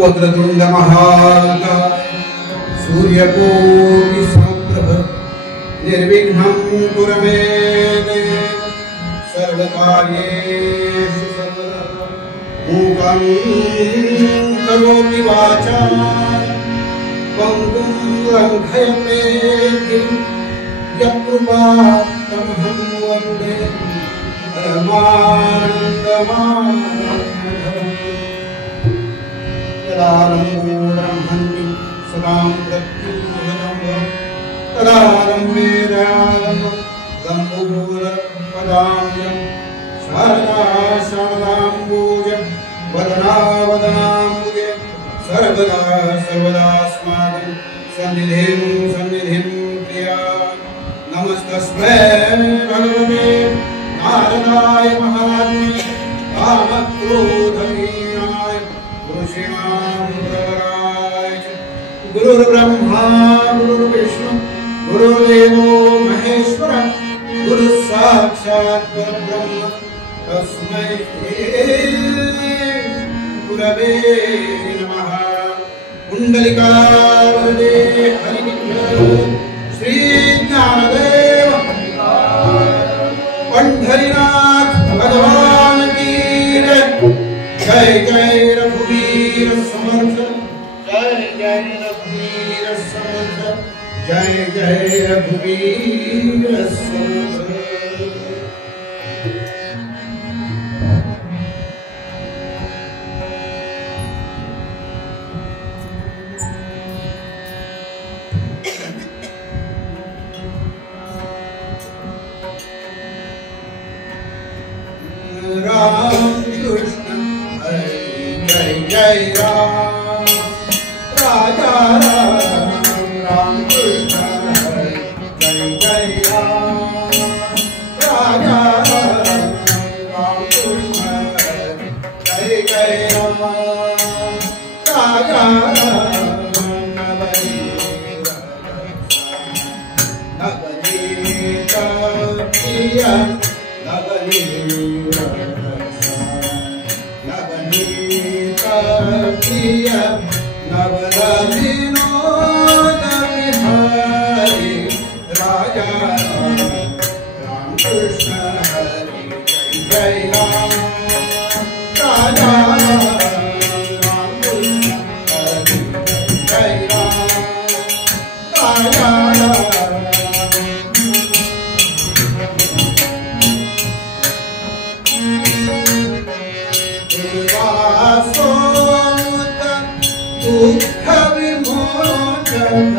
वक्रतुंड महाकाय सूर्यकोटि समप्रभ निर्विघ्नं कुरु मे देव सर्वकार्येषु सर्वदा मूकं करोति वाचालं पङ्गुं लङ्घयते यत्कृपातमहं वन्दे परमानन्दमाधवम् तदारम्भो ब्रह्मणि सदां प्रत्युहतं तदारम्भे गम्भूरपदां शारदा शारदाम्बुज वदना वदनाम्बुजे सर्वदा सर्वदास्माकं सन्निधिं सन्निधिं प्रिया नमस्तस्मै भगवते नारदाय महात्मने कामक्रोधहीनाय पुरुषाणां प्रवराय गुरुर्ब्रह्मा गुरुर्विष्णु गुरुर्देवो महेश्वर गुरुसाक्षात् परब्रह्म तस्मै गुरवे नमः। कुण्डलिकावरदे हरिविक्रम श्री ज्ञानदेव पंढरीनाथ भगवान की जय जय रघुवीर समर्थ जय जय रघुवीर समर्थ जय जय रघुवीर समर्थ। राम कृष्ण हरे जय जय राम राजा राम राम कृष्ण हरे जय जय राम राजा राम राम कृष्ण हरे जय जय राम राजा राम नवनीत प्रिय प्रिय नवविनोद विहारी राजा राम कृष्ण हरि जय राम राजा राम कृष्ण हरि जय राम राजा दुःख विमोचन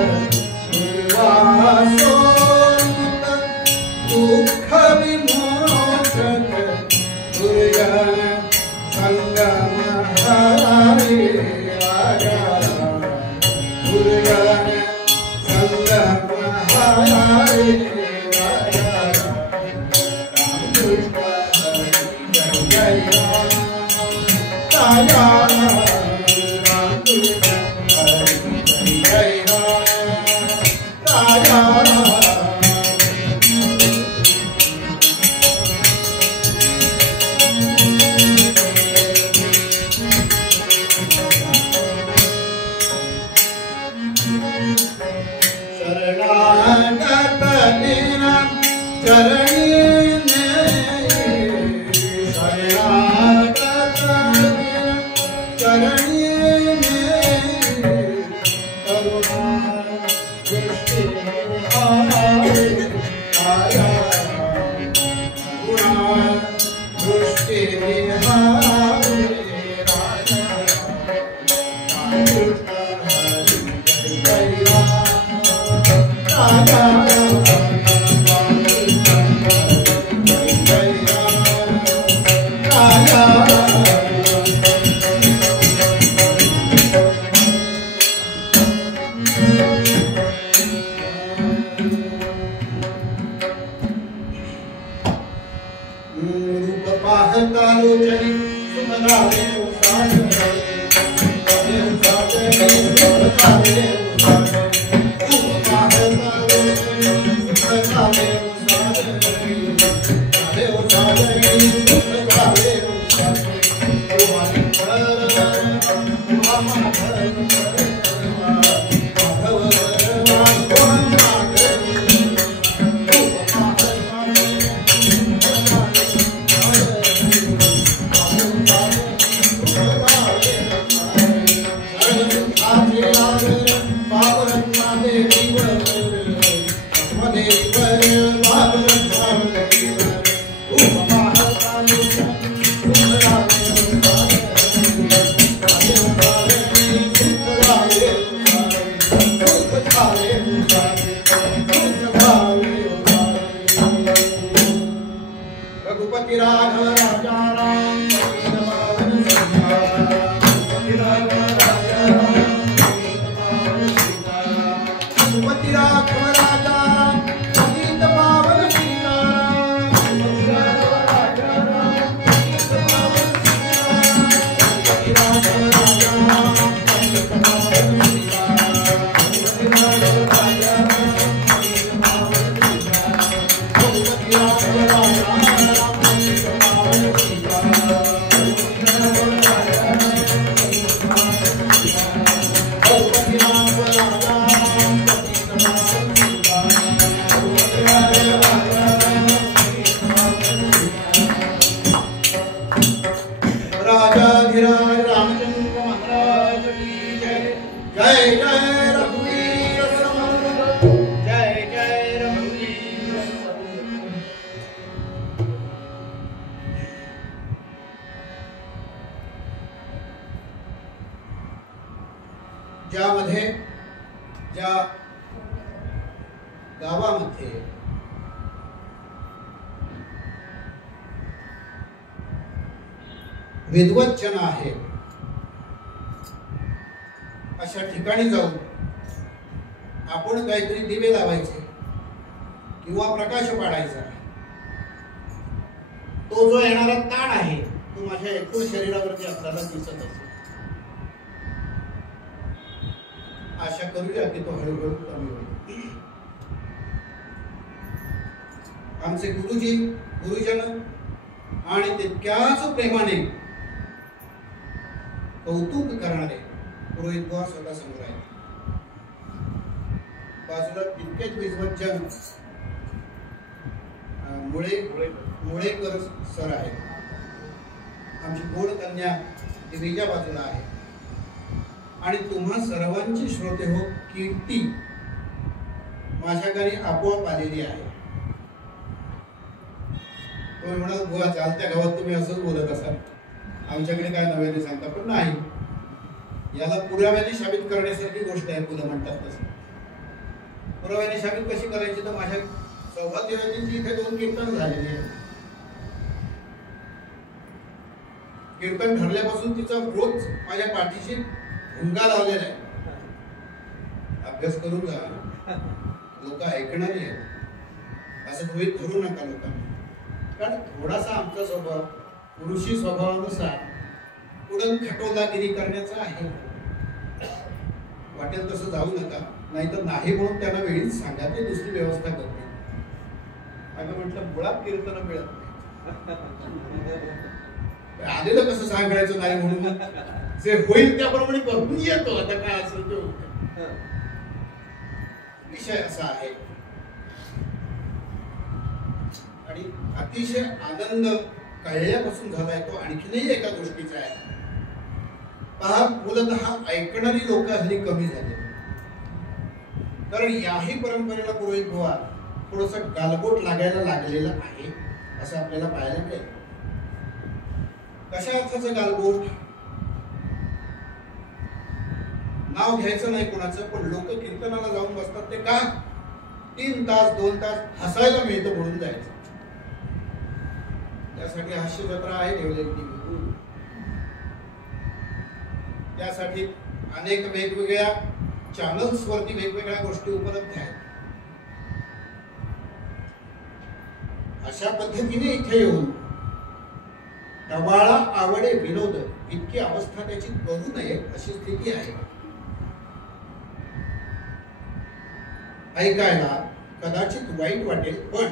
दुर्वासोमुत दुःख विमोचन दुर्जन संगम हरे राजा दुर्जन संगम हरे राजा राम कृष्ण हरि जय जय राम राजा Hare राघव राजा राम पतित पावन सीताराम पति राघव राजा राम पतित पावन सीताराम पति राघव राजा राम पतित पावन सीताराम पति राघव राजा राम पतित पावन सीताराम पति राघव राजा राम पतित पावन सीताराम पति राघव राजा राम पतित पावन राजाधिराज रामचंद्र महाराज की जय। जय जय रघुवीर समर्थ जय जय रघुवीर समर्थ। ज्यामध्ये ज्या गावामध्ये विद्वत जन आहे अशा ठिकाणी जाऊन आपण काहीतरी दिवे लावायचे किंवा प्रकाश पाडायचा। तो जो येणारा ताण आहे तो माझ्या एकूण शरीरावरती आपल्याला दिसत असेल। आशा करूया की तो हळूहळू कमी होईल। आमचे गुरुजी गुरुजन आणि तितक्याच प्रेमाने कौतुक करणारे पुरोहित बुवा स्वतः समोर आहेत। बाजूला तितकेच विद्वज्जन मुळेकर सर आहेत। आमची गोड कन्या दिवीच्या बाजूला आहे आणि तुम्हा सर्वांची श्रोते हो कीर्ती माझ्या घरी आपोआप आलेली आहे। तो म्हणाल बुवा चालत्या गावात तुम्ही असंच बोलत असाल, आमच्याकडे काय नव्याने सांगता, पण नाही, याला पुराव्याने साबित करण्यासारखी गोष्ट आहे। पुन्हा म्हणतात तसं पुराव्याने साबित कशी करायची तर माझ्या सौभाग्यवतींची इथे 2 कीर्तन झालेली आहे। कीर्तन ठरल्यापासून तिचा रोज माझ्या पाठीशी भुंगा लावलेला आहे। अभ्यास करून जा, लोक ऐकणारी आहेत असं गृहीत धरू नका लोकांना। कारण थोडासा आमचा स्वभाव पुरुषी स्वभावानुसार उडन खटोलागिरी करण्याचा आहे। वाटेल तसं जाऊ नका, नाहीतर नाही म्हणून त्यांना वेळीच सांगा, ते दुसरी व्यवस्था करते। अगं म्हटलं मुळात कीर्तन मिळत नाही, आलेलं कसं सांगायचं नाही म्हणून जे होईल त्याप्रमाणे करून येतो। आता काय असेल ते विषय असा आहे आणि अतिशय आनंद कळल्यापासून झालाय तो आणखीनही एका गोष्टीचा आहे। पहा, मूलतः ऐकणारी लोक हल्ली कमी झाली, कारण याही परंपरेला पुरोहित बुवा थोडस गालबोट लागायला लागलेलं आहे असं आपल्याला पाहायला मिळेल। कशा अर्थाचं गालबोट? नाव घ्यायचं नाही कोणाचं, पण लोक कीर्तनाला जाऊन बसतात ते का 3 तास 2 तास हसायला मिळतं म्हणून जायचं। त्यासाठी हास्य जत्रा आहे ठेवलेली, त्यासाठी अनेक वेगवेगळ्या चॅनल्स वरती वेगवेगळ्या गोष्टी उपलब्ध आहेत। अशा पद्धतीने इथे येऊन टवाळा आवडे विनोद इतकी अवस्था त्याची करू नये अशी स्थिती आहे। ऐकायला कदाचित वाईट वाटेल, पण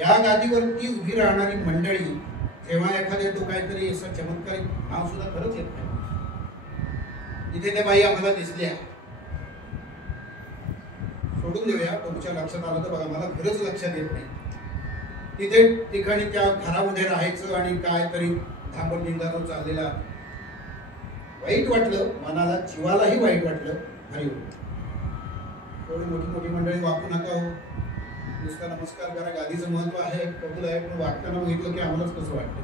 या गादीवरती उभी राहणारी मंडळी जेव्हा एखाद्या तो काहीतरी असं चमत्कारिक नाव सुद्धा खरंच येत नाही। इथे त्या बाई आम्हाला दिसल्या, सोडून देऊया, तुमच्या लक्षात आलं तर बघा, मला खरंच लक्षात येत नाही। तिथे ठिकाणी त्या घरामध्ये राहायचं आणि काहीतरी धांबड डिंगारो चाललेला, वाईट वाटलं, मनाला जीवालाही वाईट वाटलं। हरी थोडी मोठी मोठी मंडळी वाकू नका हो, नुसता नमस्कार करा। गादीचं महत्व आहे, कबूल आहे, पण वागताना बघितलं की आम्हालाच कसं वाटतं।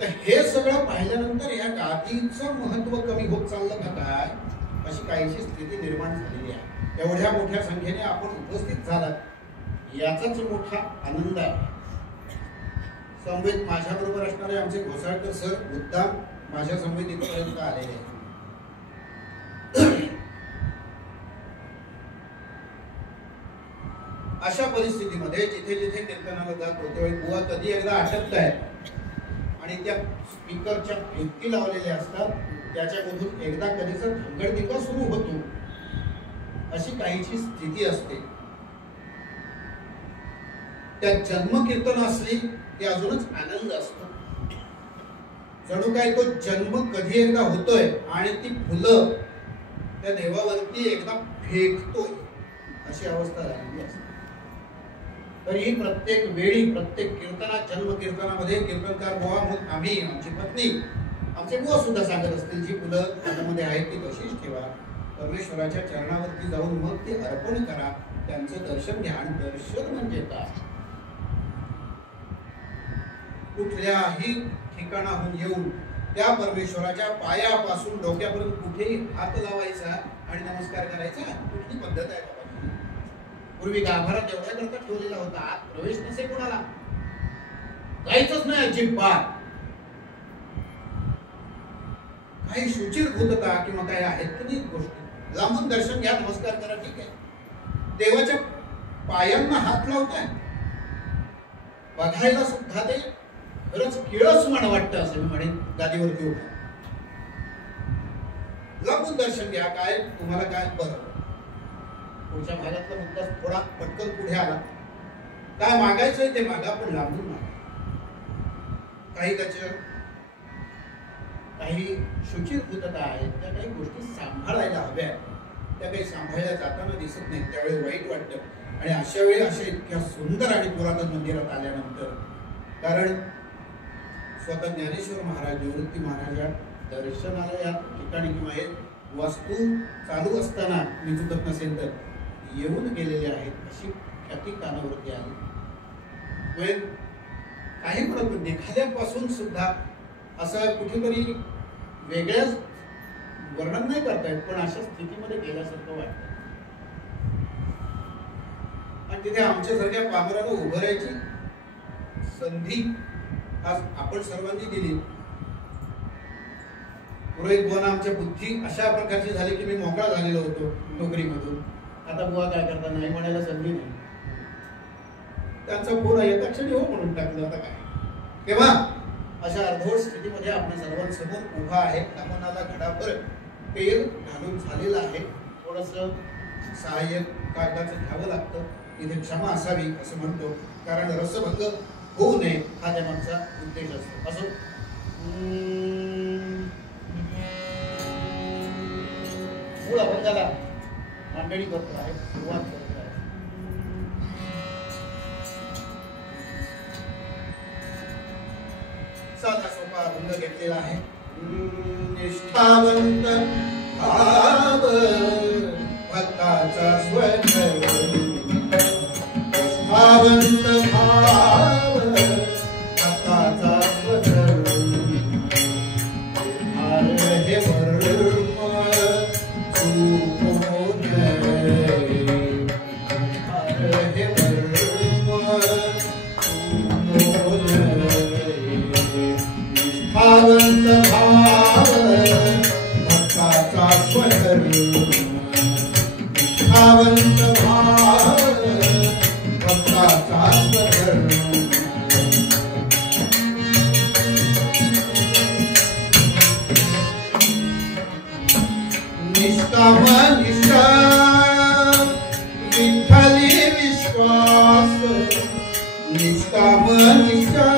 तर हे सगळं पाहिल्यानंतर या गादीचं महत्व कमी होत चाललं का काय, अशी काहीशी स्थिती निर्माण झालेली आहे। एवढ्या मोठ्या संख्येने आपण उपस्थित झालात याचाच मोठा आनंद आहे। समवेत माझ्या बरोबर असणारे आमचे घोसाळकर सर मुद्दाम माझ्या समवेत इथपर्यंत आलेले आहेत. अशा परिस्थितीमध्ये जिथे जिथे कीर्तनाला जातो तेव्हा बुवा कधी एकदा अटकतायत आणि त्या स्पीकरच्या भिंती लावलेल्या असतात, त्याच्यामधून एकदा कधीचा धंगडधिंगा सुरू होतो. अशी काहीची स्थिती असते. त्या जन्म कीर्तन असली की अजूनच आनंद असतो. जणू काय तो जन्म कधी एकदा होतोय आणि ती फुलं त्या देवावरती एकदा फेकतोय अशी अवस्था झालेली असते. तरीही प्रत्येक वेळी प्रत्येक कीर्तनात जन्म कीर्तनामध्ये कीर्तनकार बुवा, मग आम्ही, आमची पत्नी, आमचे बुवा सुद्धा सांगत असतील जी फुलं हातामध्ये आहेत ती तशीच ठेवा, परमेश्वराच्या चरणावरती जाऊन मग ते अर्पण करा, त्यांचं दर्शन घ्या. आणि दर्शन म्हणजे काय? कुठल्याही ठिकाणाहून येऊन त्या परमेश्वराच्या पायापासून डोक्यापर्यंत कुठेही हात लावायचा आणि नमस्कार करायचा कुठली पद्धत आहे बाबा? पूर्वी गाभारात एवढ्या करता ठेवलेला होता, आत प्रवेश नसे कोणाला, जायचंच नाही अजिबात. काही शुचिरभूतता किंवा काय आहेत की नाही गोष्टी, लांबून दर्शन घ्या, नमस्कार करा, ठीक आहे. देवाच्या पायांना हात लावताय, बघायला सुद्धा ते खरंच किळस म्हण वाटतं असं मी म्हणेन. गादीवरती उभा लांबून दर्शन घ्या, काय तुम्हाला काय बरं. पुढच्या भागातला मुद्दा थोडा पटकन पुढे आला, काय मागायचंय ते मागा, पण लांबून मागा. काही त्याच्या काही शुचिरभूतता आहेत, त्या काही गोष्टी सांभाळायला हव्या, त्या काही सांभाळल्या जाताना दिसत नाही, त्यावेळी वाईट वाटतं. आणि अशा वेळी अशा इतक्या सुंदर आणि पुरातन मंदिरात आल्यानंतर, कारण स्वतः ज्ञानेश्वर महाराज, निवृत्ती महाराज दर्शनाला या ठिकाणी किंवा एक वास्तू चालू असताना मी चुकत नसेल तर येऊन गेलेले आहेत, अशी ख्याती कानावरती आली. काही म्हणत निघाल्यापासून सुद्धा असं कुठेतरी वेगळ्याच वर्णन नाही करतायत, पण अशा स्थितीमध्ये गेल्यासारखं वाटतं. आणि तिथे आमच्यासारख्या पामराला उभं राहायची संधी आज आपण सर्वांनी दिली. पुरोहित बुवांना आमच्या बुद्धी अशा प्रकारची झाली की मी मोकळा झालेलो होतो नोकरीमधून. आता बुवा काय करता, नाही म्हणायला संधी नाही. त्यांचा फोन येता क्षणी हो म्हणून टाकलं. आता काय तेव्हा अशा अर्धवट स्थितीमध्ये आपण सर्वांसमोर उभा आहे. मनाला घडाभर तेल घालून झालेलं आहे. थोडंसं सहाय्य कागदाचं घ्यावं लागतं, इथे क्षमा असावी असं म्हणतो, कारण रसभंग होऊ नये हा त्यामागचा उद्देश असतो. असो, मूळ अभंगाला मांडणी करतो आहे, सुरुवात करतो आहे. साधा सोपा अभंग घेतलेला आहे. निष्ठावंत भाव भक्ताचा स्वधर्म, निष्ठावंत भाव भक्ताचा स्वधर्म, हे वर्म चुको नये, हे वर्म चुको नये. निष्ठावंत भाव भक्ताचा स्वधर्म, निष्ठावंत भाव भक्ताचा स्वधर्म. निष्काम निष्ठा विठ्ठली विश्वास, निष्काम निष्ठा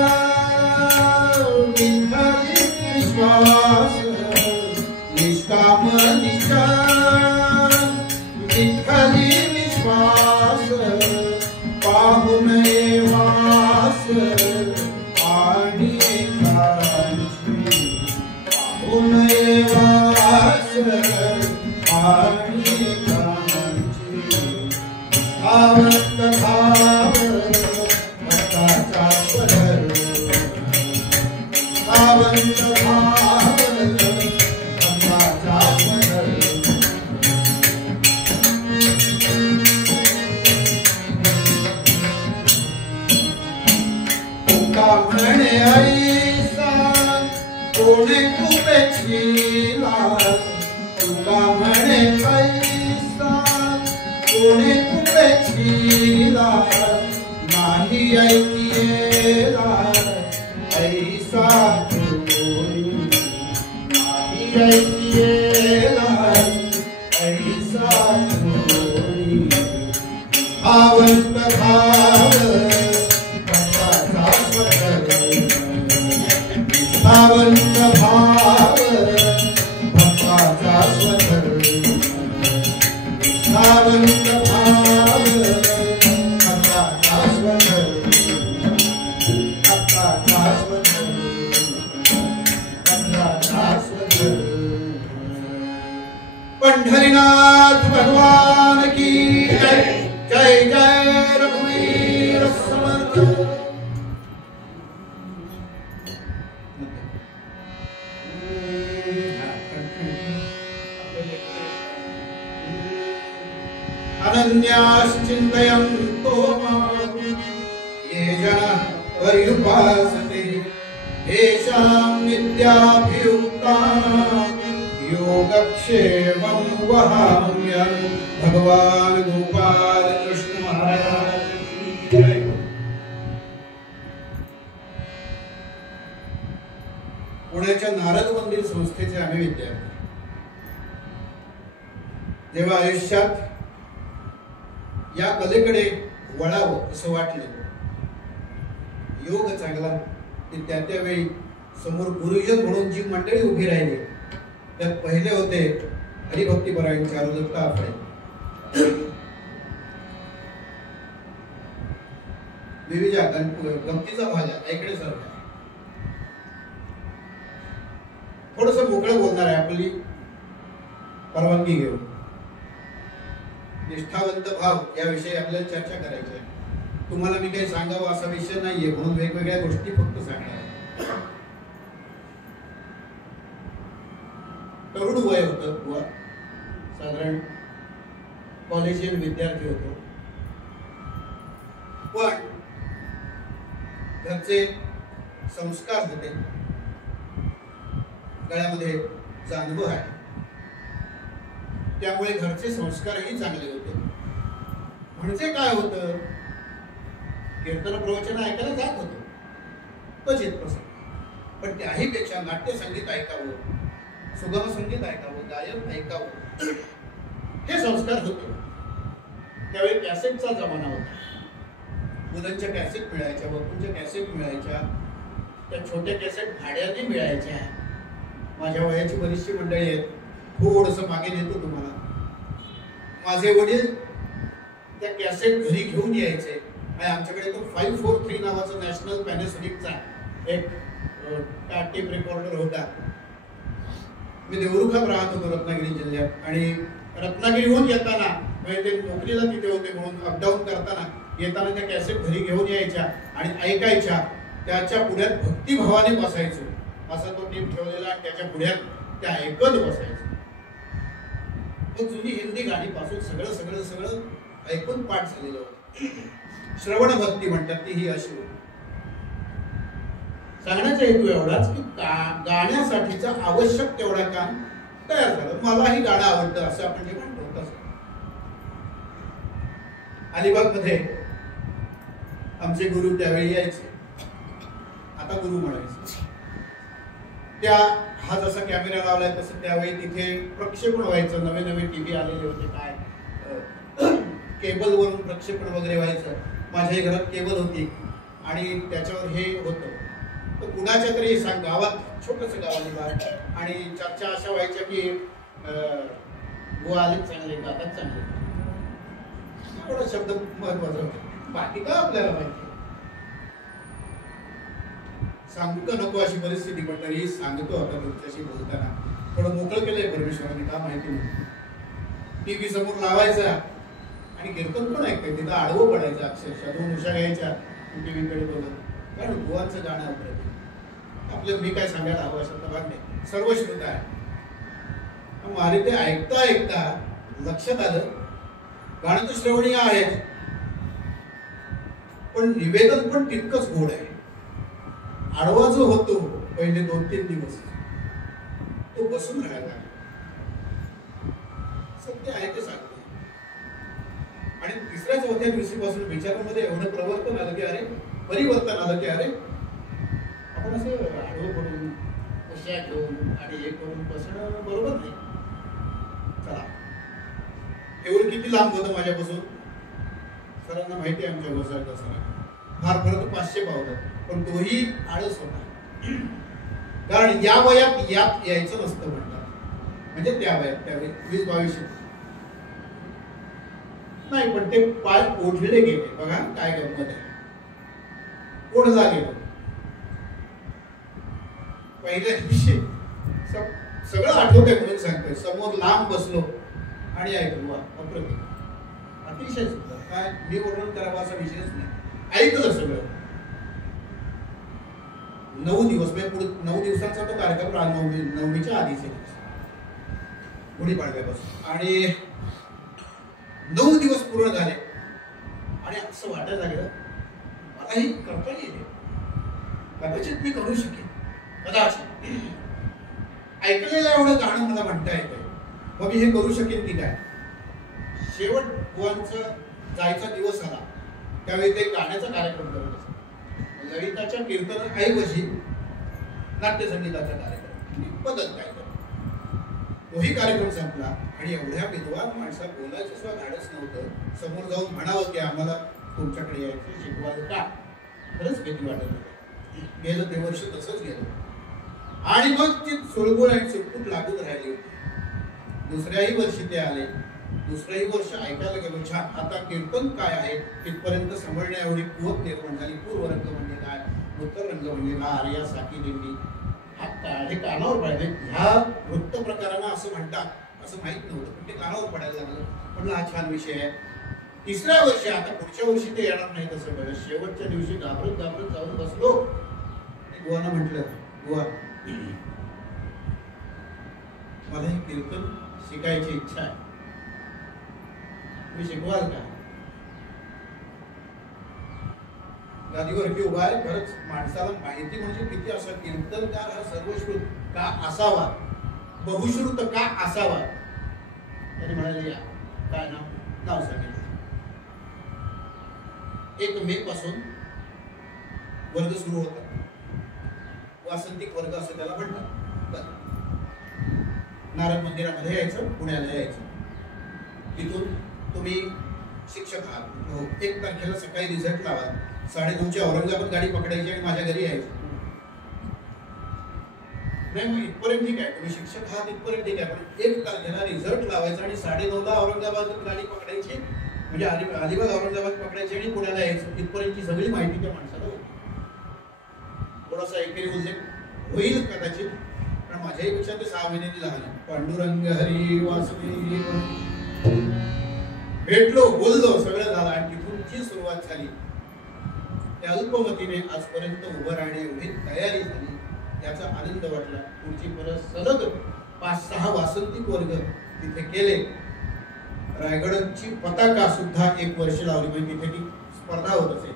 विठ्ठली विश्वास, निष्काम निष्ठा विठ्ठली विश्वास. पाहू नये वास आणि एकांची, पाहू नये वास आणि एकांची. भावत भाव भक्ताचा स्वधर्म, भावत भाव भक्ताचा स्वधर्म. तुका म्हणे ऐसा कोणे कृपेशीला तुका म्हणे ऐसा कोणे कृपेशीला नाही ऐकियेला ऐसा नाही ऐकियेला ऐसा भावंत भाव भक्ताचा भावंत भाव भक्ताचा भावंत भाव भक्ताचा पंढरीनाथ भगवान की जय जय जय रघुवीर समर्थ। अनन्याश्चिन्तयन्तो मां ये जनाः पर्युपासते तेषां नित्याभियुक्तानां योगक्षेमं वहाम्यहं। भगवान गोपाल कृष्ण महाराज की जय। पुण्याच्या नारद मंदिर संस्थेचे आम्ही विद्यार्थी जेव्हा आयुष्यात या कलेकडे वळावं असं वाटलं, योग चांगला की त्यावेळी समोर गुरुजन म्हणून जी मंडळी उभी राहिली त्यात पहिले होते हरिभक्तीपरायण चारुदत्त आपले, विविजा गमतीचा भाजा ऐकडे सारखा थोडस मोकळं बोलणार आहे, आपली परवानगी घेऊन निष्ठावंत भाव याविषयी आपल्याला चर्चा करायची आहे। तुम्हाला मी काही सांगावं असा विषय नाहीये म्हणून वेगवेगळ्या गोष्टी फक्त सांगणार आहे। तरुण वय होतं, साधारण कॉलेजियन विद्यार्थी होतो, पण घरचे संस्कार होते, गळ्यामध्ये जानवं आहे त्यामुळे घरचे संस्कारही चांगले होते। म्हणजे काय होतं, कीर्तन प्रवचन ऐकायला जात होतो क्वचित प्रसंग, पण त्याही पेक्षा नाट्यसंगीत ऐकावं, सुगम संगीत ऐकावं, गायन ऐकावं हे संस्कार होते। त्यावेळी कॅसेटचा जमाना होता, मुलांच्या कॅसेट मिळायच्या, बापूंच्या कॅसेट मिळायच्या, त्या छोट्या कॅसेट भाड्याने मिळायच्या। माझ्या वयाची बरीचशी मंडळी आहेत, थोडंसं मागे नेतो तुम्हाला। माझे वडील त्या कॅसेट घरी घेऊन यायचे आणि आमच्याकडे तो 543 नावाचा नॅशनल पॅनासोनिकचा एक टेप रेकॉर्डर होता। मी देवरुखात राहत होतो रत्नागिरी जिल्ह्यात, आणि रत्नागिरीहून येताना म्हणजे ते नोकरीला तिथे होते म्हणून अपडाऊन करताना येताना त्या कॅसेट घरी घेऊन यायच्या आणि ऐकायच्या। त्याच्या पुढ्यात भक्तिभावाने बसायचो, असा तो टेप ठेवलेला, त्याच्या पुढ्यात त्या ऐकत बसायचं। जुनी हिंदी गाणी पासून सगळं सगळं सगळं ऐकून पाठ झालेलं होतं। श्रवण भक्ती म्हणतात ती ही अशी होती। सांगण्याचा हेतू एवढाच की गाण्यासाठीचा आवश्यक तेवढा काम तयार झालं। मलाही गाणं आवडतं असं आपण जे म्हणतो तसं। अलिबाग मध्ये आमचे गुरु त्यावेळी यायचे, आता गुरु म्हणायचे। त्या हा जसा कॅमेरा लावलाय तसं त्यावेळी तिथे प्रक्षेपण व्हायचं, नवे नवे टीव्ही आलेले होते, काय केबल वरून प्रक्षेपण वगैरे व्हायचं। माझ्या घरात केबल होती आणि त्याच्यावर हे होतं। तर कुणाच्या तरी गावात छोटंसं गाव आलं आणि चर्चा अशा व्हायच्या की बुवा आले चांगले, गातात चांगले, एवढा शब्द महत्वाचा होता, बाकी काय आपल्याला माहिती। सांगू का नको अशी परिस्थिती, पण तरी सांगतो आता तुमच्याशी बोलताना। थोडं मोकळं केलंय परमेश्वराने, का माहिती नाही। टीव्ही समोर लावायचा आणि कीर्तन पण ऐकायचं, तिथं आडवं पडायचं, अक्षरशः 2 उशा घ्यायच्या टीव्हीकडे बघत, कारण बुवांचं गाणं अप्रतिम। आपलं मी काय सांगायला हवं असं तर नाही, सर्व श्रुत आहे। मारे ते ऐकता ऐकता लक्षात आलं गाणं तर श्रवणीय आहे, पण निवेदन पण तितकंच गोड आहे। आडवा जो होतो पहिले 2-3 दिवस तो बसून राहायला सत्य आहे ते सांगतो. आणि तिसऱ्या चौथ्या दिवशीपासून विचारांमध्ये एवढं परिवर्तन आलं की अरे आपण असं आडवं पडून कशा घेऊन आणि हे करून बसणं बरोबर नाही. चला एवढं किती लांब होतं माझ्यापासून सरांना माहिती आहे. आमच्या गोसाळकर सरांना फार फरक 500 पावलं, पण तोही आळस होता. कारण या वयात यात यायचं नसतं म्हणतात. म्हणजे त्या वयात त्यावेळी 20-22 नाही, पण ते पाय ओढले गेले. बघा काय गंमत आहे. ओढला गेलो पहिल्या दिवशी सगळं आठवतंय म्हणून सांगतोय. समोर लांब बसलो आणि ऐकलो. अप्रतिम, अतिशय सुंदर. काय मी वर्णन करावं असा विषयच नाही. ऐकलं सगळं. 9 दिवस म्हणजे पुढे 9 दिवसांचा तो कार्यक्रम. नवमीच्या आधीचे गुढीपाडव्यापासून. आणि 9 दिवस पूर्ण झाले आणि असं वाटायला लागलं मलाही करता येईल, कदाचित मी करू शकेन. कदाचित ऐकलेलं एवढं गाणं मला म्हणता येतंय, मग मी हे करू शकेन की काय. शेवट बुवांचा जायचा दिवस आला त्यावेळी ते गाण्याचा कार्यक्रम करत असत. ललिताच्या कीर्तनाऐवजी नाट्यसंगीताचा कार्यक्रम बदल काय कर. तोही कार्यक्रम संपला आणि एवढ्या विद्वान माणसा बोलायचं सुद्धा धाडस नव्हतं. समोर जाऊन म्हणावं की आम्हाला तुमच्याकडे यायचं शिकवायला का. खरंच भीती वाटत होती. गेलं ते वर्ष तसंच गेलं आणि मग ती सुळबुळ आणि सुटफूट लागून राहिली होती. दुसऱ्याही वर्षी ते आले. दुसरंही वर्ष ऐकायला गेलो. छान. आता कीर्तन काय आहे तिथपर्यंत समजण्या एवढी कुवत निर्माण झाली. पूर्वरंग म्हणजे काय, उत्तर रंग म्हणजे काय, आर्या साकी दिंडी हे कानावर पडायला. ह्या वृत्त प्रकारांना असं म्हणतात असं माहित नव्हतं, पण ते कानावर पडायला लागलं. म्हटलं हा छान विषय आहे. तिसऱ्या वर्षी, आता पुढच्या वर्षी ते येणार नाही तसं कळलं. शेवटच्या दिवशी घाबरत जाऊन बसलो आणि बुवांना म्हटलं, बुवा मला हे कीर्तन शिकायची इच्छा आहे, तुम्ही शिकवाल का. गादीवरती उभा आहे. खरंच माणसाला माहिती म्हणजे किती असा कीर्तनकार हा सर्वश्रुत का असावा, बहुश्रुत का असावा. त्यांनी म्हणाले या काय नाव सांगितलं. 1 मे पासून वर्ग सुरू होता. वासंतिक वर्ग असं त्याला म्हणतात. नारद मंदिरामध्ये यायचं, पुण्याला यायचं. तिथून तुम्ही शिक्षक आहात. 1 तारखेला सकाळी रिझल्ट लावा. 9:30ची औरंगाबाद गाडी पकडायची आणि माझ्या घरी यायचं. नाही मग इथपर्यंत ठीक आहे, तुम्ही शिक्षक आहात इथपर्यंत ठीक आहे, पण 1 तारखेला रिझल्ट लावायचा आणि 9:30ला औरंगाबाद गाडी पकडायची, म्हणजे अलिबाग औरंगाबाद पकडायची आणि पुण्याला यायचं. इथपर्यंतची सगळी माहिती त्या माणसाला होती. थोडासा एकेरी उल्लेख होईल कदाचित, पण माझ्याही पेक्षा ते 6 महिन्यांनी लहान आहे. पांडुरंग हरी वासुदेव भेटलो, बोललो, सगळं झालं आणि तिथून जी सुरुवात झाली त्या अल्पमतीने आजपर्यंत उभं राहणे एवढी तयारी झाली. याचा आनंद वाटला. पुढची परत सलग 5-6 वासंतिक वर्ग तिथे केले. रायगडची पताका सुद्धा 1 वर्ष लावली, म्हणजे तिथे ती स्पर्धा होत असेल,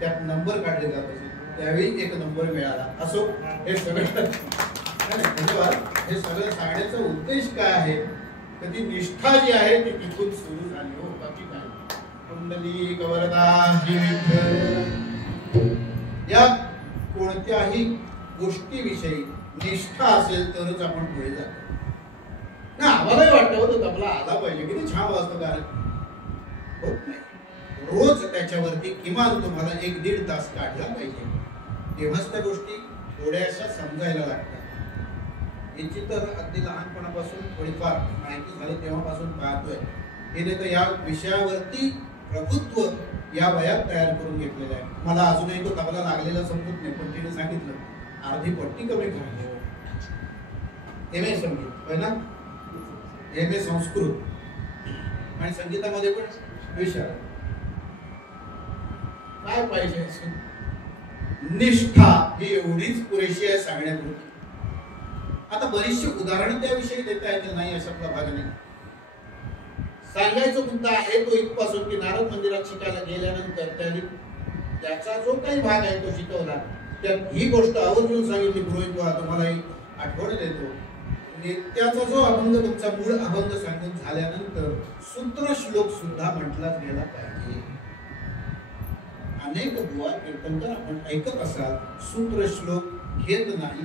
त्यात नंबर काढले जात असेल, त्यावेळी 1 नंबर मिळाला. असो, हे सगळं धन्यवाद. हे सगळं सांगण्याचा उद्देश काय आहे तर ती निष्ठा जी आहे ती तिथून सुरू झाली. हो, बाकी काय. कुंडली कवरदा या कोणत्याही गोष्टीविषयी निष्ठा असेल तरच आपण पुढे जातो ना. आम्हालाही वाटतं होतं आपला आला पाहिजे, किती छान वाजतं गाणं, होत नाही. रोज त्याच्यावरती किमान तुम्हाला 1-1.5 तास काढला पाहिजे, तेव्हाच त्या गोष्टी थोड्याशा समजायला लागतात. याची तर अगदी लहानपणापासून थोडीफार माहिती झाली तेव्हापासून पाहतोय. हे तर या विषयावरती प्रभुत्व या वयात तयार करून घेतलेलं आहे. मला अजूनही तो तबला लागलेला समजत नाही, पण तिने सांगितलं अर्धी पट्टी कमी करायची. MA संगीत आहे ना, MA संस्कृत आणि संगीतामध्ये पण विषय काय पाहिजे. निष्ठा ही एवढीच पुरेशी आहे सांगण्यापुरती. आता बरीचशी उदाहरणं त्याविषयी देता येतील नाही अशातला भाग नाही. सांगायचा मुद्दा आहे तो इथपासून की नारद मंदिरात शिकायला गेल्यानंतर त्यांनी त्याचा जो काही भाग आहे तो शिकवला. त्यात ही गोष्ट आवर्जून सांगितली पुरोहित तुम्हाला एक आठवण देतो. नित्याचा जो अभंग तुमचा मूळ अभंग सांगून झाल्यानंतर सूत्र श्लोक सुद्धा म्हटला गेला पाहिजे. अनेक बुवा कीर्तनकार आपण ऐकत असाल सूत्र श्लोक घेत नाही.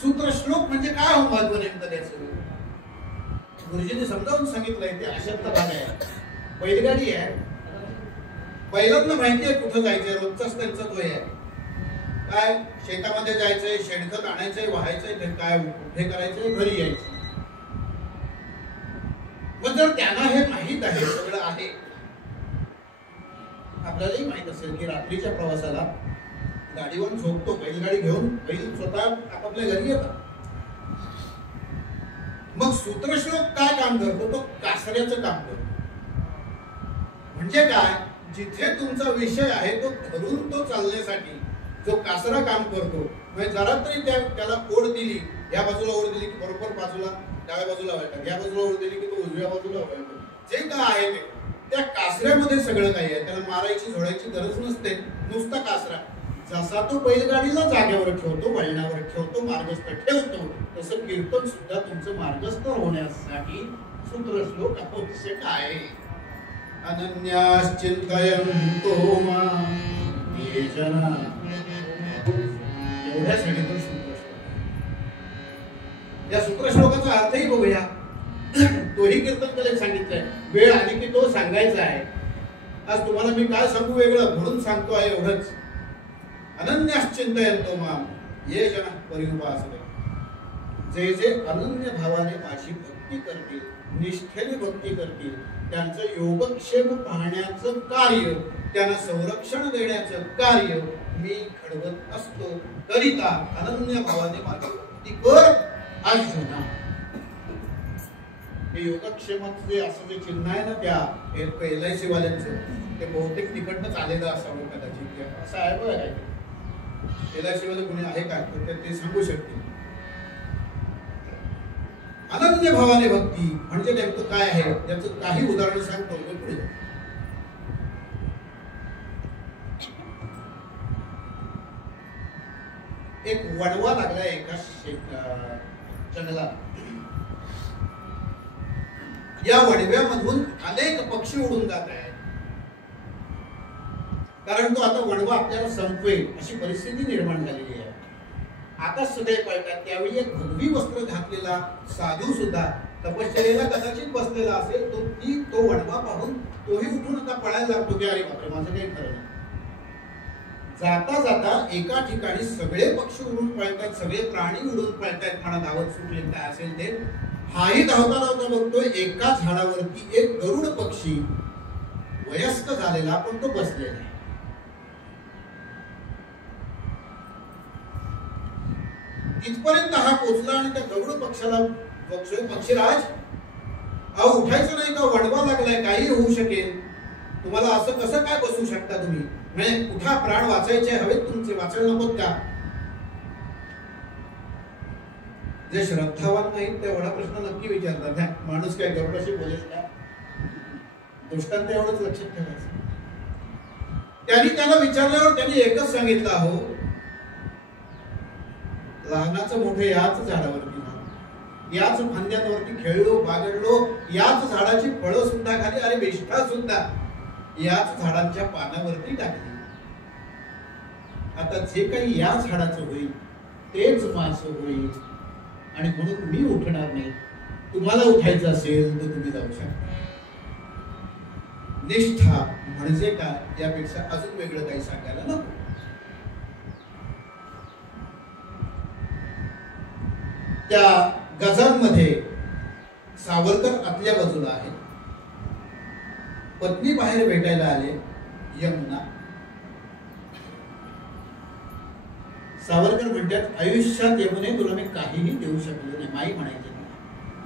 सूत्र श्लोक म्हणजे काय हो महत्व नेमकं त्याचं? गुरुजींनी समजावून सांगितलंय. ते अशातला भाग आहे. बैलगाडी आहे, बैलांना माहिती आहे कुठं जायचंय, रोजचाच त्यांचा तो आहे. काय शेतामध्ये जायचंय, शेणखत आणायचंय, व्हायचंय, काय हे करायचंय, घरी यायचं. मग जर त्यांना हे माहित आहे, सगळं आहे, आपल्यालाही माहित असेल की रात्रीच्या प्रवासाला गाडीवर झोपतो, बैलगाडी घेऊन बैल स्वतः आपापल्या घरी येतात. मग सूत्रश्लोक काय काम करतो? तो कासऱ्याचं काम करतो. म्हणजे काय? जिथे तुमचा विषय आहे तो धरून तो चालण्यासाठी जो कासरा काम करतो. म्हणजे जरा तरी त्याला ओढ दिली, या बाजूला ओढ दिली की बरोबर बाजूला डाव्या बाजूला वळतात, या बाजूला ओढ दिली की तो उजव्या बाजूला वळतो. जे काय आहे ते त्या कासऱ्यामध्ये सगळं काही आहे. त्याला मारायची झोडायची गरज नसते. नुसता कासरा जसा तो बैलगाडीला जागेवर ठेवतो, वळणावर ठेवतो, मार्गस्थ ठेवतो, तसं कीर्तन सुद्धा तुमचं मार्गस्थ होण्यासाठी सूत्रश्लोक आवश्यक आहे. अनन्याश्चिंतयन्तो मां ये जना, एवढ्यासाठी पण सूत्रश्लोक. या सूत्रश्लोकाचा अर्थही बघूया. तोही कीर्तन कलेत सांगितलंय. वेळ आली की तो सांगायचा आहे. आज तुम्हाला मी काय सांगू वेगळं म्हणून सांगतो आहे एवढंच. अनन्याश्चिंतयन्तो मां ये जना पर्युपासते. जे जे अनन्य भावाने माझी भक्ती करतील, निष्ठेने भक्ती करतील, त्यांचं योगक्षेम पाहण्याचं कार्य, त्यांना संरक्षण देण्याचं कार्य मी घडवत असतो. करिता अनन्य भावाने माझी भक्ती कर अर्जुना. हे योगक्षेमाचं जे असं जे चिन्ह आहे ना, त्या LIC वाल्यांचं, ते बहुतेक तिकडनंच आलेलं असावं कदाचित. असं आहे बघा काय LIC वाले कोणी आहे का ते सांगू शकतील. अनन्य भावाने भक्ती म्हणजे नेमकं काय आहे त्याचं काही उदाहरण सांगतो मी पुढे. एक वणवा लागला एका जंगलात. या वणव्यामधून अनेक पक्षी उडून जात आहेत. कारण तो आता वणवा आपल्याला संपवेल अशी परिस्थिती निर्माण झालेली आहे. आकाश सदैव पळतात. त्यावेळी एक भगवी वस्त्र घातलेला साधू सुद्धा तपश्चर्येला कदाचित बसलेला असेल. तो वणवा पाहून तोही उठून आता पळायला लागतो की अरे बापरे माझं काही खरं नाही. जाता जाता एका ठिकाणी सगळे पक्षी उडून पळतात, सगळे प्राणी उडून पळतात, म्हणा धावत सुटले काय असेल ते. हाही धावता धावता बघतोय एका झाडावरती एक गरुड पक्षी वयस्क झालेला पण तो बसलेला आहे. तिथपर्यंत हा पोचला आणि त्या गरुड पक्षाला बघतोय, पक्षीराज अहो उठायचं नाही का? वणवा लागलाय, काही होऊ शकेल. तुम्हाला असं कसं काय बसू शकता तुम्ही? म्हणजे उठा, प्राण वाचायचे हवेत तुमचे, वाचायला नकोत का? जे श्रद्धावान नाहीत ते एवढा प्रश्न नक्की विचारतात. माणूस काय गरुडाशी बोलेल का? दृष्टांत एवढंच लक्षात ठेवायचं. त्यांनी त्याला विचारल्यावर त्यांनी एकच सांगितलं, अहो लहानाचं मोठं याच झाडावरती झालं, याच फांद्यांवरती खेळलो, बागडलो, याच झाडाची फळं सुद्धा खाली, अरे विष्ठा सुद्धा याच झाडांच्या पानावरती टाकली. आता जे काही या झाडाचं होईल तेच माझं होईल आणि म्हणून मी उठणार नाही. तुम्हाला उठायचं असेल तर तुम्ही जाऊ शकता. निष्ठा म्हणजे काय यापेक्षा अजून वेगळं काही सांगायला नको. त्या गजांमध्ये सावरकर आतल्या बाजूला आहे. पत्नी बाहेर भेटायला आले यमुना. सावरकर म्हणतात आयुष्यात यमुने तुला मी काहीही देऊ शकलो नाही. माई म्हणायचे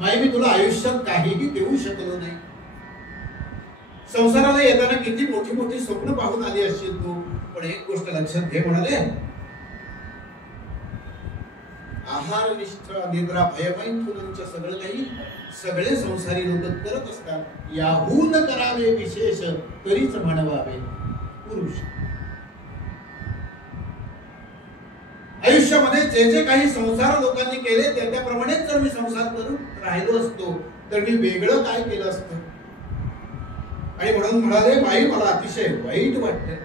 माई मी तुला आयुष्यात काहीही देऊ शकलो नाही. संसाराला येताना किती मोठी मोठी स्वप्न पाहून आली असशील तू, पण एक गोष्ट लक्षात घे म्हणाले, आहार निष्ठा निद्रा भयमैथुनंच सगळं काही सगळे संसारी लोक करत असतात. याहून करावे विशेष तरीच म्हणवावे पुरुष. आयुष्यामध्ये जे जे काही संसार लोकांनी केले त्याप्रमाणेच जर मी संसार करून राहिलो असतो तर मी वेगळं काय केलं असतं. आणि म्हणून म्हणाले, बाई मला अतिशय वाईट वाटतंय,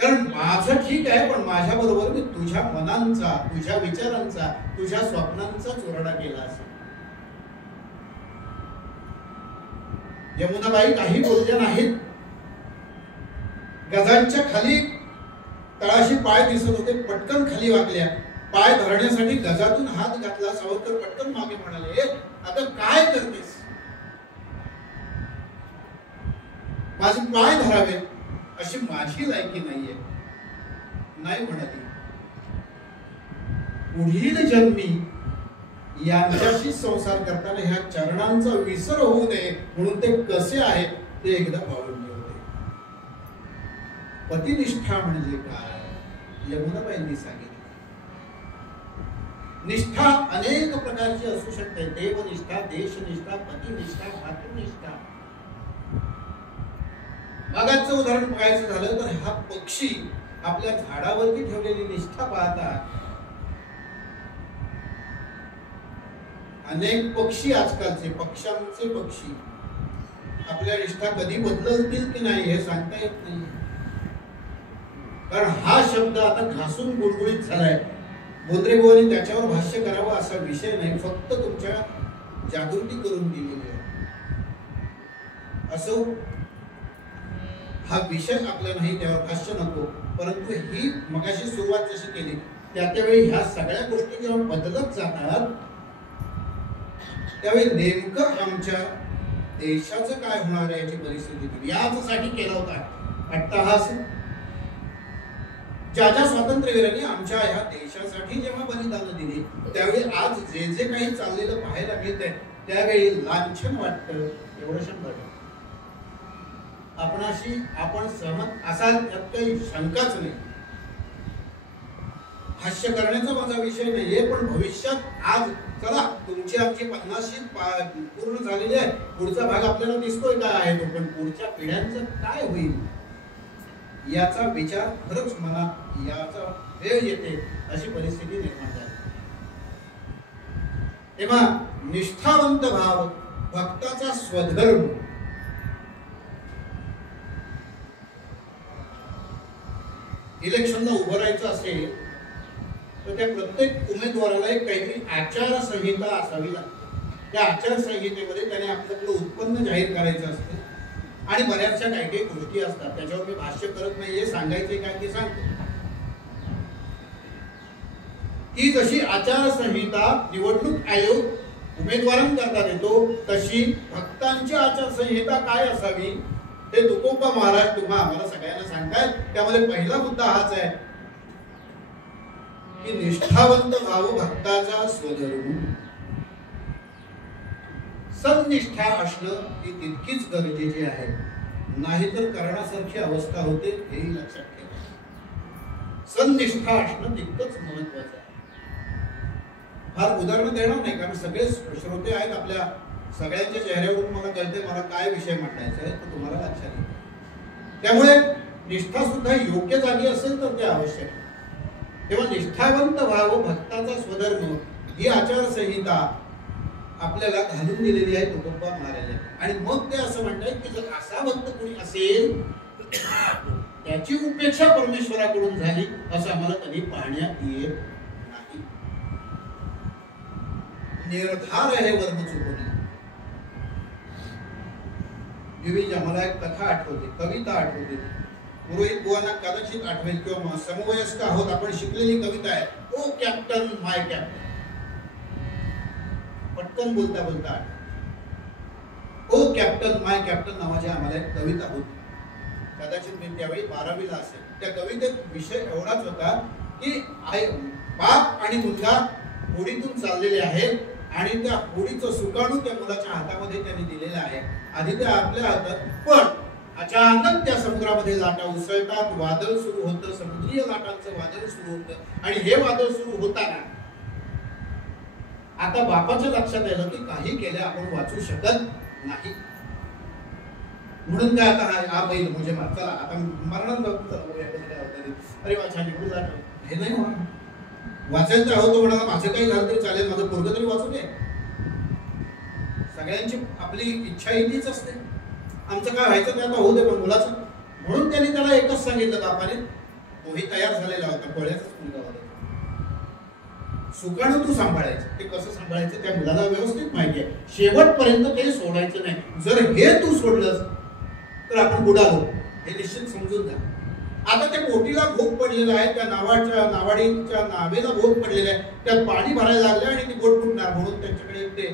कारण माझं ठीक आहे पण माझ्या बरोबर मी तुझ्या मनांचा, तुझ्या विचारांचा, तुझ्या स्वप्नांचा चुराडा केला असेल. यमुनाबाई काही बोलल्या नाहीत. गजांच्या खाली तळाशी पाय दिसत होते, पटकन खाली वाकल्या. पाय धरण्यासाठी गजातून हात घातला. सावरकर पटकन मागे म्हणाले, आता काय करतेस, माझे पाय धरावे अशी माझी लायकी नाहीये. नाही म्हणाली, पुढील जन्मी यांच्याशी संसार करताना ह्या चरणांचा विसर होऊ नये म्हणून ते कसे आहेत ते एकदा पाहून घेऊ दे. पतिनिष्ठा म्हणजे काय यमुनाबाईंनी सांगितलं. निष्ठा अनेक प्रकारची असू शकते. देवनिष्ठा, देशनिष्ठा, पतिनिष्ठा, मातृनिष्ठा. मागाचं उदाहरण बघायचं झालं तर हा पक्षी आपल्या झाडावरती ठेवलेली निष्ठा पाहतात. अनेक पक्षी आजकालचे पक्ष्यांचे पक्षी आपल्या निष्ठा कधी बदलतील की नाही हे सांगता येत नाही. कारण हा शब्द आता घासून गुळगुळीत झालाय. बोंद्रे बुवांनी त्याच्यावर भाष्य करावं असा विषय नाही, फक्त तुमच्या जागृती करून दिलेली आहे. असो, हा विषय आपला नाही, त्यावर भाष्य नको. परंतु ही मगाशी सुरुवात जशी केली त्यावेळी ह्या सगळ्या गोष्टी जेव्हा बदलत जातात त्यावेळी नेमकं आमच्या देशाचं काय होणार आहे याची परिस्थिती यासाठी केला होता अट्टहास. ज्या ज्या स्वातंत्र्यवीरांनी आमच्या ह्या देशासाठी जेव्हा बलिदान दिली त्यावेळी आज जे जे काही चाललेलं पाहायला मिळतंय त्यावेळी लांछन वाटतं, एवढं 100%. आपण सहमत असाल यात काही शंकाच नाही. भाष्य करण्याचा माझा विषय नाहीये, पण भविष्यात आज चला तुमची आमची 50शी पूर्ण झालेली आहे, पुढचा भाग आपल्याला दिसतोय काय आहे तो, पण पुढच्या पिढ्यांचं काय होईल याचा विचार खरंच मला याचा वेळ येते अशी परिस्थिती निर्माण झाली. तेव्हा निष्ठावंत भाव, भक्ताचा स्वधर्म, इलेक्शनला उभं राहायचं असेल तर त्या प्रत्येक उमेदवाराला एक काहीतरी आचारसंहिता असावी लागते. त्या आचारसंहितेमध्ये त्याने आपल्याकडे उत्पन्न जाहीर करायचं असतं आणि बऱ्याचशा काही काही गोष्टी असतात. त्याच्यावर मी भाष्य करत नाहीये, सांगायचे काय ते सांगतो. ती जशी आचारसंहिता निवडणूक आयोग उमेदवारांकरता देतो तशी भक्तांची आचारसंहिता काय असावी ते तुकोबा महाराज तुम्हा आम्हाला सगळ्यांना सांगतायत. त्यामध्ये पहिला मुद्दा हाच आहे की निष्ठावंत भाव भक्ताचा स्वधर्म. सन्निष्ठा असणं ही तितकीच गरजेची आहे, नाहीतर करण्यासारखी अवस्था होते हेही लक्षात ठेवा. सन्निष्ठा असणं तितकंच महत्वाचं आहे. फार उदाहरण देणार नाही कारण सगळे श्रोते आहेत आपल्या, सगळ्यांच्या चेहऱ्यावरून मला कळते मला काय विषय मांडायचा आहे तो तुम्हाला लक्षात येईल. त्यामुळे निष्ठा सुद्धा योग्य जागी असेल तर ते आवश्यक आहे. तेव्हा निष्ठावंत भाव, भक्ताचा स्वधर्म ही आचारसंहिता आपल्याला घालून दिलेली आहे तुकोबा महाराजांनी. आणि मग ते असं म्हणतात की जर असा भक्त कोणी असेल त्याची उपेक्षा परमेश्वराकडून झाली असं आम्हाला कधी पाहण्यात येत नाही. निर्धार आहे वर्म चुकवणे. मला एक कथा आठवते, कविता आठवते. पुरोहित बुवांना कदाचित आठवेल किंवा समवयस्क आहोत आपण, शिकलेली कविता आहे. ओ कॅप्टन माय कॅप्टन. पटकन बोलता बोलता ओ कॅप्टन माय कॅप्टन नावाची आम्हाला एक कविता होती. कदाचित मी त्यावेळी 12वीला असेल. त्या कवितेत विषय एवढाच होता की बाप आणि मुलगा होडीतून चाललेले आहेत आणि त्या होडीचं सुकाणू त्या मुलाच्या हातामध्ये त्यांनी दिलेलं आहे. आधी ते आपल्या हातात, पण अचानक त्या समुद्रामध्ये लाटा उसळतात, वादळ सुरू होतं, समुद्रीय लाटांचं वादळ सुरू होतं. आणि हे वादळ सुरू होताना आता बापाच्या लक्षात आलं की काही केलं आपण वाचू शकत नाही. म्हणून काय आता हा बैल म्हणजे चला आता मरणार. अरे वा छान, हे नाही होणार. वाचायचं आहोत तो म्हणाला माझं काही झालं तरी चालेल, माझं पोरगं तरी वाचू दे. सगळ्यांची आपली इच्छा तीच असते, आमचं काय व्हायचं ते आता होऊ दे पण मुलाचं. म्हणून त्यांनी त्याला एकच सांगितलं बापाने, तोही तयार झालेला होता, कोळ्याचाच मुलगा होता. सुकाणू तू सांभाळायचं, ते कसं सांभाळायचं त्या मुलाला व्यवस्थित माहिती आहे. शेवटपर्यंत ते सोडायचं नाही. जर हे तू सोडलंस तर आपण बुडालो हे निश्चित समजून जा. आता त्या बोटीला भोग पडलेला आहे, त्या नावाडीच्या नावेला भोग पडलेला आहे, त्यात पाणी भरायला लागलं आणि ती बोट फुटणार. म्हणून त्यांच्याकडे ते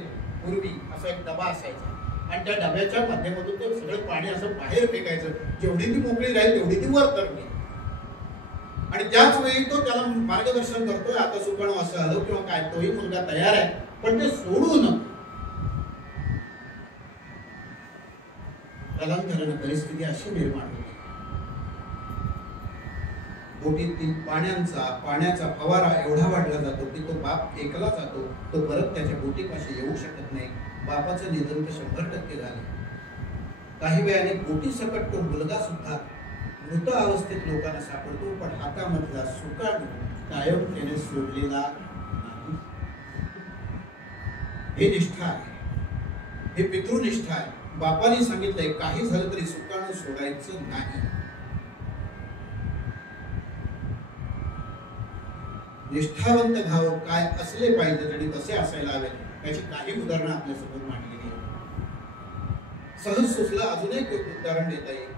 पूर्वी असा एक डबा असायचा आणि त्या डब्याच्या माध्यमातून ते सगळं पाणी असं बाहेर फेकायचं. जेवढी ती मोकळी राहील तेवढी ती वर तरली. आणि त्याच वेळी तो त्याला मार्गदर्शन करतोय, आता सुकाणू असं आलं किंवा काय, तोही मुलगा तयार आहे, पण ते सोडून कालांतराने परिस्थिती अशी निर्माण होती. बोटीतील पाण्याचा फवारा एवढा वाढला जातो की तो बाप एकला जातो, तो परत त्याच्या बोटीपाशी येऊ शकत नाही. बापाचं निधन तर 100% झालं. काही वेळाने बोटी सकट तो मुलगा सुद्धा मृत अवस्थेत लोकांना सापडतो, पण हातामधला सुकाणू कायम त्याने सोडलेला नाही. हे निष्ठा आहे, हे पितृनिष्ठा आहे. बापाने सांगितलंय काही झालं तरी सुकाणू सोडायचं नाही. निष्ठावंत भाव काय असले पाहिजेत आणि कसे असायला हवेत याची काही उदाहरणं आपल्यासमोर मांडलेली आहेत. सहज सुचलं अजून एक उदाहरण देता येईल.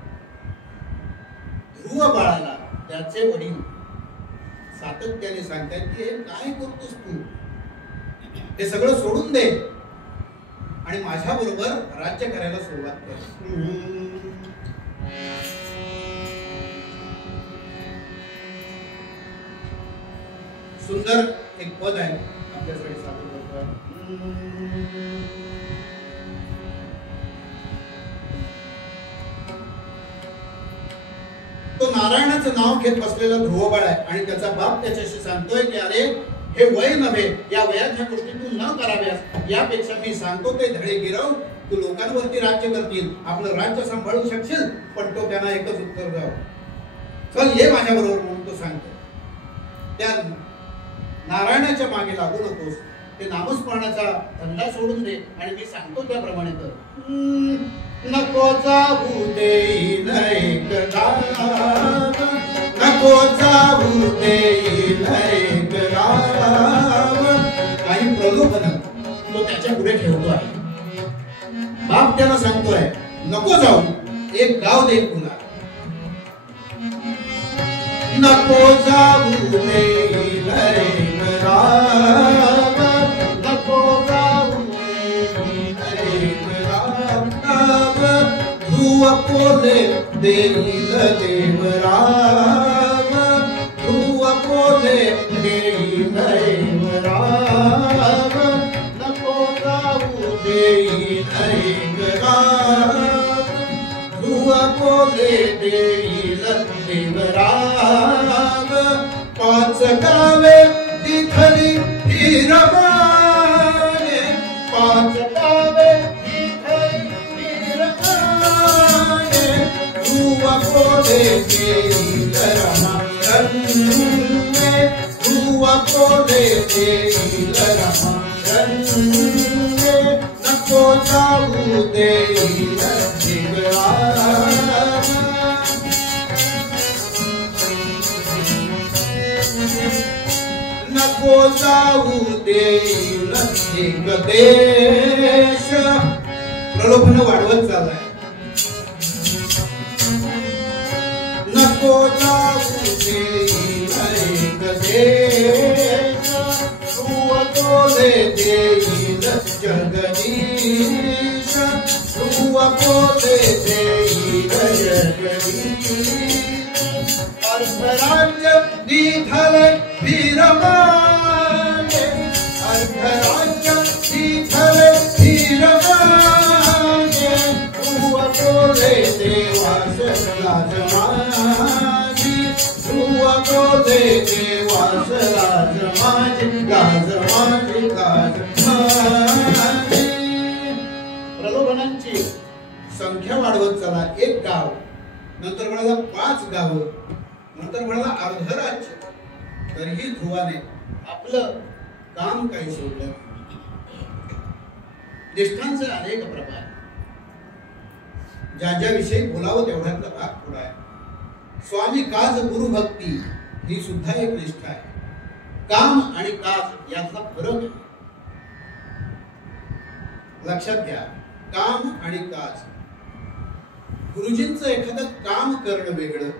ध्रुव बाळाला त्याचे वडील सातत्याने सांगतात की हे काय करतोस तू, हे सगळं सोडून दे आणि माझ्या बरोबर राज्य करायला सुरुवात कर. सुंदर एक पद आहे आपल्यासाठी सादर करतोय. तो नारायणाचं नाव घेत बसलेला ध्रुवबाळ आहे आणि त्याचा बाप त्याच्याशी सांगतोय की अरे हे वय नव्हे, या वयात ह्या गोष्टी तू न कराव्यास, यापेक्षा मी सांगतो ते धडे गिरव, तू लोकांवरती राज्य करतील, आपलं राज्य सांभाळू शकशील. पण तो त्यांना एकच उत्तर द्याव, चल ये माझ्या बरोबर म्हणून तो सांगतो. त्या नारायणाच्या मागे लागू नकोस, ते नामस्मरणाचा धंदा सोडून दे आणि मी सांगतो त्याप्रमाणे कर. नको जाऊ देईन एक गाव, नको जाऊ देईन एक गाव. काही प्रलोभन तो त्याच्या पुढे ठेवतो आहे. बाप त्याला सांगतोय नको जाऊ, एक गाव देईन तुला. नको जाऊ देईन एक गाव, नको जाऊ देईन एक गाव. ध्रुव पोले देईल देवराव, ध्रुव पोले देईल देवराव. नको जाऊ देईल एक गाव, ध्रुव पोले देईल देवराव. पाच गावे तिथली हिरवाने, पाच गावे तिथली हिरवाने. ध्रुव पोले देईल रमारण्ये, ध्रुव पोले देईल रमारण्ये. नको जाऊ देईल देवराव. नको जाऊ देईल एक देश. प्रलोभन वाढवत चाललाय. नको जाऊ देईल एक देश. ध्रुव पोले देईल जगदीश, ध्रुव पोले देईल जगदीश. अर्धराज्य दिधले वीरमाने, अर्धराज्य दिधले वीरमाने. ध्रुव पोले देवास लाज माझी, ध्रुव पोले देवास लाज माझी, लाज माझी, लाज माझी. प्रलोभनांची संख्या वाढवत चला. एक गाव, नंतर म्हणाला 5 गावं, नंतर म्हणाला अर्ध राज्य. तरीही ध्रुवाने आपलं काम काही सोडलं. निष्ठांचे अनेक प्रकार, ज्याविषयी बोलावं तेवढ्यातला भाग थोडा आहे. स्वामी काज गुरु भक्ती ही सुद्धा एक निष्ठा आहे. काम आणि काज यातला फरक आहे. लक्षात घ्या, काम आणि काज. गुरुजींचं एखादं काम करणं वेगळं.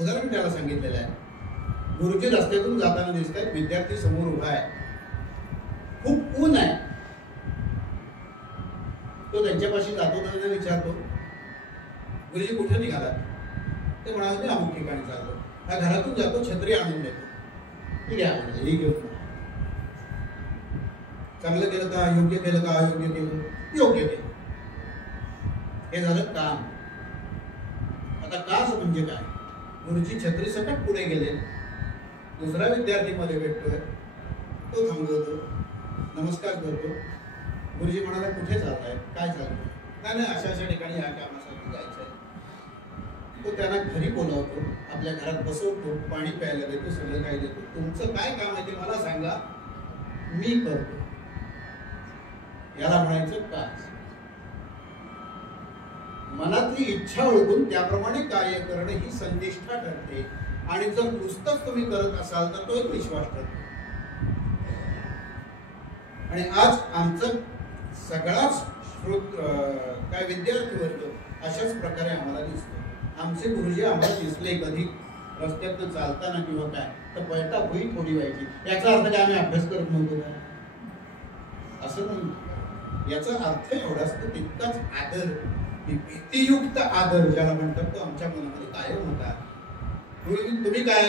उदाहरण त्याला सांगितलेलं आहे. गुरुजी रस्त्यातून जाताना दिसत आहेत, विद्यार्थी समोर उभा आहे, खूप ऊन आहे. तो त्यांच्यापाशी जातो, त्यांना विचारतो, गुरुजी कुठे निघाला? ते म्हणाले, मी अमुक ठिकाणी चाललो. हा घरातून जातो, छत्री आणून देतो. ठीक आहे म्हणजे ही घेऊन. चांगलं केलं का, योग्य केलं का, अयोग्य केलं, योग्य केलं. हे झालं काम. आता काज म्हणजे काय? गुरुजी छत्री सकट पुढे गेले, दुसरा विद्यार्थी मध्ये भेटतोय, तो थांबवतो, नमस्कार करतो. गुरुजी म्हणाला, कुठे जात आहे, काय चाललंय? नाही अशा अशा ठिकाणी या कामासाठी जायचंय. तो त्यांना घरी बोलावतो, आपल्या घरात बसवतो, पाणी प्यायला देतो, सगळं काही देतो. तुमचं काय काम आहे ते मला सांगा, मी करतो. याला म्हणायचं काज. मनातली इच्छा ओळखून त्याप्रमाणे कार्य करणं ही संनिष्ठा ठरते. आणि जर नुसतंच तुम्ही करत असाल तर तो एक विश्वास ठरतो. आणि आज आमचं सगळाच काय विद्यार्थी वर्ग अशाच प्रकारे आम्हाला दिसतो. आमचे गुरुजी आम्हाला दिसले कधी रस्त्यातनं चालताना किंवा काय, तर पळता भुई थोडी व्हायची. याचा अर्थ काय आम्ही अभ्यास करत नव्हतो का? असं नाही. याचा अर्थ एवढाच, तर तितकाच आदर, भीतियुक्त आदर ज्याला म्हणतात, तो आमच्या मनामध्ये कायम होता. तुम्ही काय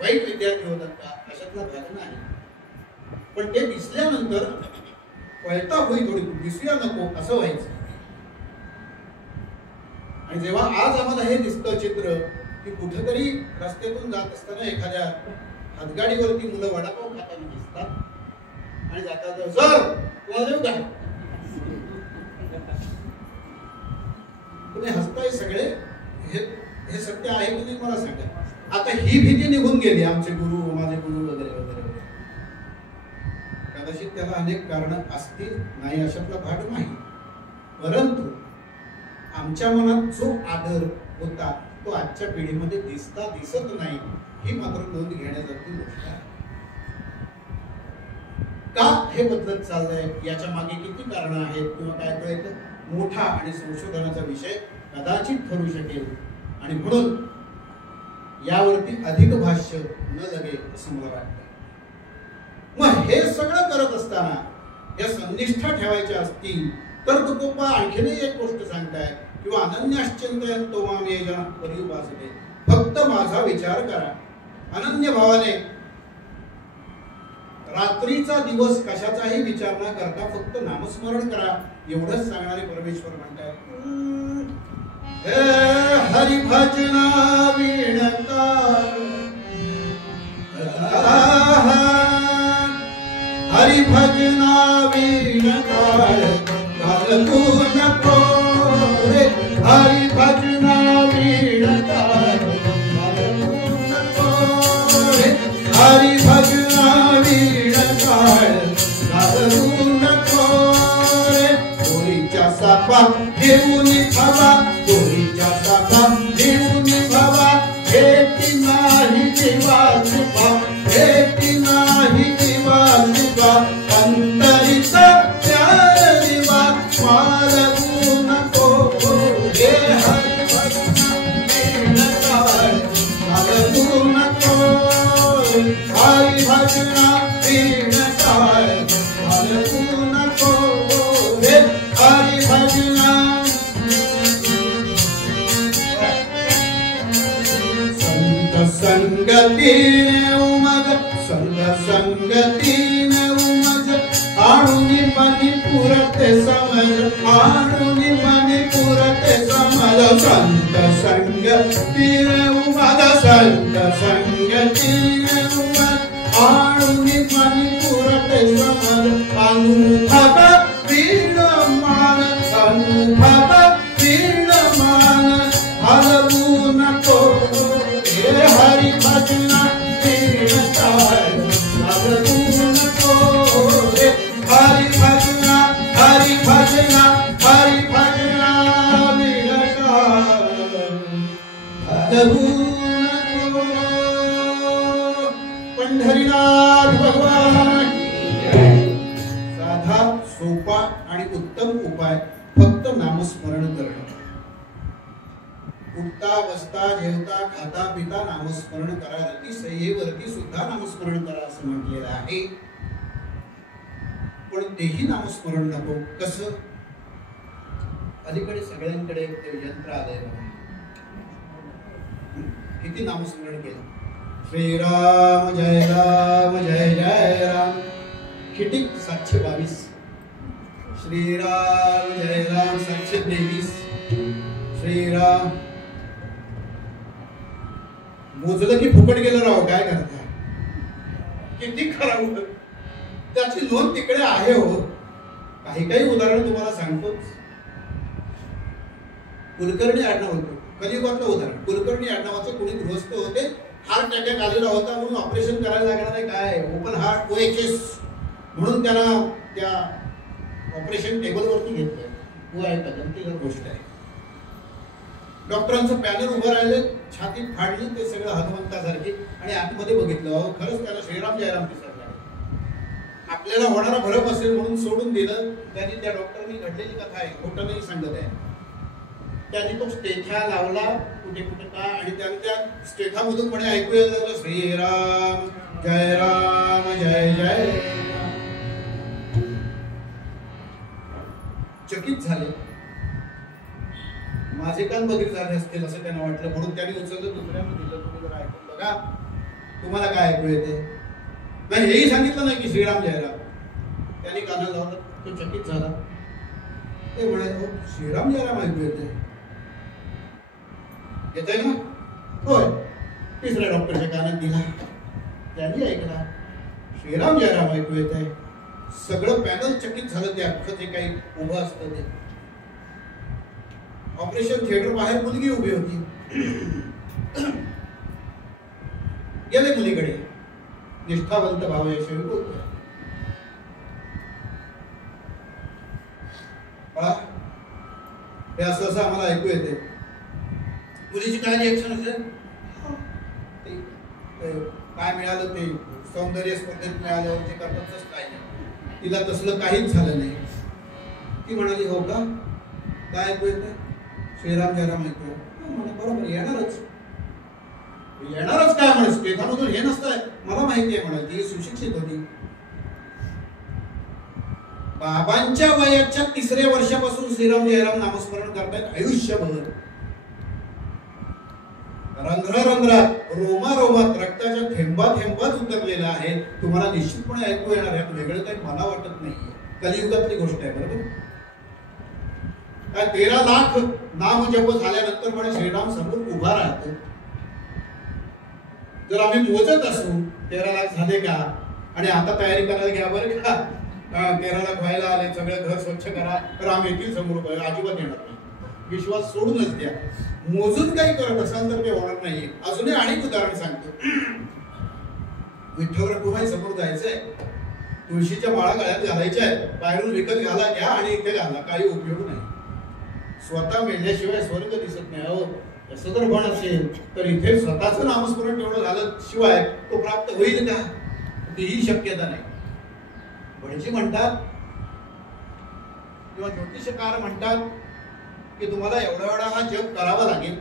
वाईट विद्यार्थी होतात का? अशातला भाग नाही. पण ते दिसल्यानंतर पळता होई थोडी, दिसूया नको असं व्हायचं. आणि जेव्हा आज आम्हाला हे दिसतं चित्र की कुठेतरी रस्त्यातून जात असताना एखाद्या हातगाडीवरती मुलं वडापाव खाताना दिसतात आणि जातात, सर तुम्हाला देऊ का? तुम्ही हसताय सगळे, हे सत्य आहे की नाही मला सांगा. आता ही भीती निघून गेली. आमचे गुरु, माझे गुरु वगैरे वगैरे. कदाचित त्याला अनेक कारण असतील, नाही अशातला भाग नाही. परंतु आमच्या मनात जो आदर होता तो आजच्या पिढीमध्ये दिसत नाही. ही मात्र नोंद घेण्यासारखी गोष्ट आहे. का हे बदलत चाललंय, याच्या मागे किती कारणं आहेत किंवा काय, तो एक मोठा आणि संशोधनाचा विषय कदाचित ठरू शकेल. आणि म्हणून यावरती अधिक भाष्य न लगे असं मला वाटतं. मग हे सगळं करत असताना या संनिष्ठा ठेवायच्या असतील तर तुकोबा आणखीनही एक गोष्ट सांगताय, किंवा अनन्याश्चिंतयन् तो मां ये जनाः पर्युपासते. फक्त माझा विचार करा अनन्य भावाने. रात्रीचा दिवस कशाचाही विचार न करता फक्त नामस्मरण करा, एवढंच सांगणारे परमेश्वर म्हणतात. हरि भजना वीणकार, हरि भजना वीणकार, घालू नको रे. हरि भजना वीणकार, घालू नको रे. हरि भजना वीणकार, घालू नको रे. गोरीच्या सापा घेऊन खावा, गोरीच्या सापा घेऊन खावा. हेती नाही जीवाचा, हेती नाही जीवाचा. अंतरीचा प्यार दिवा, मारवू नको रे. हरि भजना वीणकार, घालू नको रे. हरि भजना वीणकार, घालू नको रे. हरि भजना संगतीने उमज, संगतीने उमज. आणूनी मनी पुरते समज, आणूनी मनी पुरते समज. संत संगतीने उमज, संत संगतीने उमज. आणूनी मनी पुरते समज. अनुभव वीणमान, अनुभव वीणमान. हलवू नको हे. हरि भजना काय लागू नको रे हरी भजना हरी भजना हरी भजना पंढरीनाथ भगवान. साधा सोपा आणि उत्तम उपाय फक्त नामस्मरण करणं. उठता बसता जेवता खाता पिता नामस्मरण करा. रती सह्येवरती सुद्धा नामस्मरण करा असं म्हटलेलं आहे. पण तेही नामस्मरण नको. कसं? अलीकडे सगळ्यांकडे यंत्र आलंय. किती नामस्मरण केलं? श्रीराम जय जय राम. किती? 722. श्रीराम जय राम 723. श्रीराम मोजलं की फुकट गेलं राव. काय करता? किती खराब. त्याची नोंद तिकडे आहे हो. काही काही उदाहरण तुम्हाला सांगतोच. कुलकर्णी आडनाव होतं, कलियुगातलं उदाहरण. कुलकर्णी आडनावाचे कोणी गृहस्थ होते. हार्ट अटॅक आलेला होता म्हणून ऑपरेशन करायला लागणार आहे. काय ओपन हार्ट OHS म्हणून त्यांना त्या ऑपरेशन टेबलवरती घेतलं. वो आहे का गमतीदार गोष्ट आहे. डॉक्टरांचं पॅनल उभं राहिले, छातीत फाडली ते सगळं हनुमंतासारखे आणि आतमध्ये बघितलं. खरंच त्याला श्रीराम जयराम दिसला. आपल्याला होणारा भरम असेल म्हणून सोडून दिलं. त्यांनी त्या डॉक्टरनी घडलेली कथा आहे, खोटं नाही सांगत आहे. त्यांनी तो स्टेथा लावला कुठे कुठे का आणि त्या स्टेथामधून म्हणे ऐकू यायला लागलं श्रीराम जय जय. चकित झाले. माझे कान बधीर झाले असतील असं त्यांना वाटलं म्हणून त्यांनी उचललं दुसऱ्यांना दिलं. तुम्ही जरा ऐकून बघा तुम्हाला काय ऐकू येते. नाही हेही सांगितलं नाही की श्रीराम जयराम. त्यांनी कानाला लावलं. तो चकित झाला. ते म्हणाले श्रीराम जयराम ऐकू येते. येतंय ना? होय. तिसऱ्या डॉक्टरच्या कानात दिला. त्यांनी ऐकला श्रीराम जयराम ऐकू येत आहे. सगळं पॅनल चकित झालं. ते अख्खं जे काही उभं असतं ते. ऑपरेशन थिएटर बाहेर मुलगी उभी होती. गेले मुलीकडे. निष्ठावंत भाव याशिवाय बोलतोय. हे असं आम्हाला ऐकू येते. मुलीची काय रिएक्शन असेल? काय मिळालं ते सौंदर्य स्पर्धेत मिळाल्यावर जे करतातच काय नाही. तिला तसलं काहीच झालं नाही. ती म्हणाली हो का? काय ऐकू येतं? श्रीराम जयराम ऐकू. बरोबर येणारच काय म्हणे. स्टेथामधून हे नसतं. मला माहिती आहे म्हणाल. ती सुशिक्षित होती. बाबांच्या वयाच्या 3ऱ्या वर्षापासून श्रीराम जयराम नामस्मरण करतायत. आयुष्यभर रंध्रात रोमात रक्ताच्या थेंबात उतरलेला आहे. तुम्हाला निश्चितपणे ऐकू येणार आहे. वेगळं काही मला वाटत नाहीये. कलियुगातली गोष्ट आहे. बरोबर. काय 13 लाख नाम जप झाल्यानंतर म्हणे श्रीराम समोर उभा राहतो. जर आम्ही मोजत असू 13 लाख झाले का आणि आता तयारी करायला घ्या बरं का. 13 लाख व्हायला आले. सगळं घर स्वच्छ करा. राम येतील समोर. अजिबात येणार नाही. विश्वास सोडूनच द्या. मोजून काही करत असाल तर ते होणार नाही. अजूनही अनेक उदाहरण सांगतो. विठ्ठल रखुमाई समोर जायचंय. तुळशीच्या माळा गळ्यात घालायच्या आहेत. बाहेरून विकत घाला घ्या आणि इथे घाला. काही उपयोग नाही. स्वतः मेल्याशिवाय स्वर्ग दिसत नाही. अहो असं जर म्हण असेल तर इथे स्वतःचं नामस्मरण तेवढं झालं शिवाय तो प्राप्त होईल का? तीही शक्यता नाही. भटजी म्हणतात किंवा ज्योतिषकार म्हणतात की तुम्हाला एवढा हा जप करावा लागेल.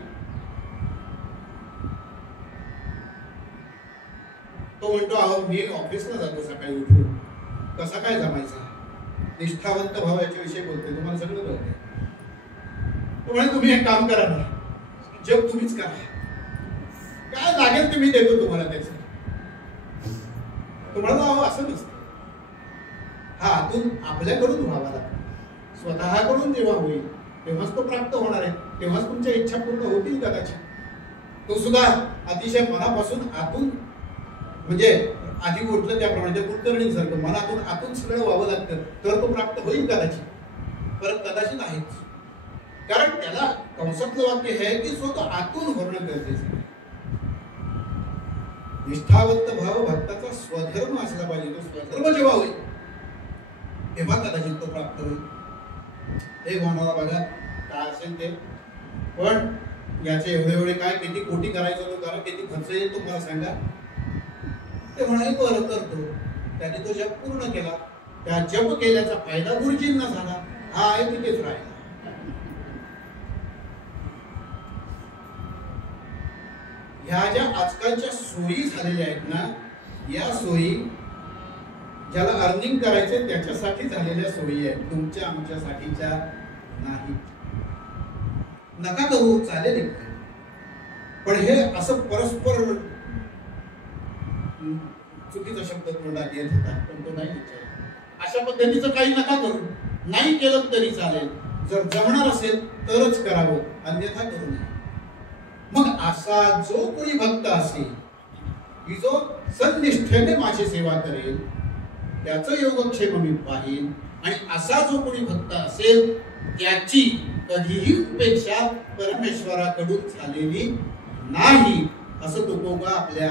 तो म्हणतो अहो मी ऑफिसला जातो सकाळी उठून. कसा काय जमायचा? निष्ठावंत भाव याच्याविषयी बोलतोय. तुम्हाला सगळं कळतंय. तो म्हणे तुम्ही एक काम करा ना. जप तुम्हीच करा. काय लागेल ते मी देतो तुम्हाला. त्याचं तुम्हाला अहो असं नसतं. हा आतून आपल्याकडून व्हावा लागतो. स्वतःकडून जेव्हा होईल तेव्हाच तो प्राप्त होणार आहे. तेव्हाच तुमच्या इच्छा पूर्ण होतील कदाचित. तो सुद्धा अतिशय मनापासून आतून म्हणजे आधी म्हटलं त्याप्रमाणे कुलकर्णी सारखं मनातून आतून सगळं व्हावं लागतं तर तो प्राप्त होईल कदाचित. परत कदाचित आहेच. कारण त्याला कंसातलं वाक्य हे की स्वतः आतून होणं गरजेचं आहे. निष्ठावंत भाव भक्ताचा स्वधर्म असला पाहिजे. तो स्वधर्म जेव्हा होईल तेव्हा कदाचित तो प्राप्त होईल. एक मानवाला बघा काय असेल ते, पण याचे एवढे काय किती कोटी करायचं तो करा, किती खर्च येईल तुम्हाला सांगा. ते म्हणाले बरं करतो. त्याने तो जप पूर्ण केला. त्या जप केल्याचा फायदा गुरुजींना झाला. हा आहे तिथेच राहिला. ह्या ज्या आजकालच्या सोयी झालेल्या आहेत ना, या सोयी ज्याला अर्निंग करायचे त्याच्यासाठी झालेल्या सोयी आहेत, तुमच्या आमच्यासाठीच्या नाही. नका करू, चालेल, पण हे असं परस्पर चुकीचा शब्द तोंडात येत होता, पण तो नाही विचार. अशा पद्धतीचं काही नका करू. नाही केलं तरी चालेल. जर जमणार असेल तरच करावं, अन्यथा करू नये. मग असा जो कोणी भक्त असेल की जो सन्निष्ठेने माझी सेवा करेल त्याचं योगक्षेम मी पाहीन. आणि असा जो कोणी भक्त असेल त्याची कधीही उपेक्षा परमेश्वराकडून झालेली नाही, असं तुकोबा आपल्या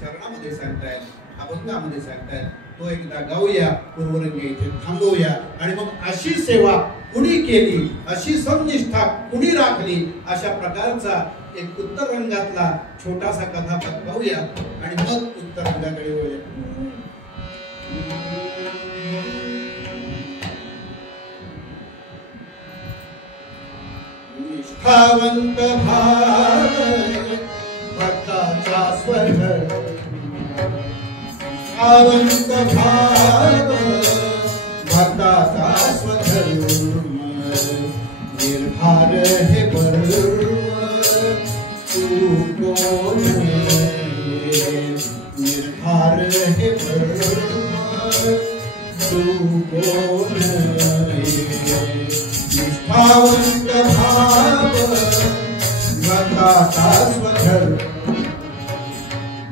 चरणामध्ये सांगतायत, अभंगामध्ये सांगतायत. तो एकदा गाऊया, पूर्वरंगी इथे थांबवूया. आणि मग अशी सेवा कुणी केली, अशी सन्निष्ठा कुणी राखली, अशा प्रकारचा एक उत्तर रंगातला छोटासा कथापद गाऊया आणि मग उत्तर रंगाकडे वळूया. निष्ठावंत भाव भक्ताचा स्वधर्म, निष्ठावंत भाव भक्ताचा स्वधर्म, निर्धार हे पर्व चुको नये, निर्धार हे पर्व चुको नये. निष्ठावंत भाव भक्ताचा स्वधर्म,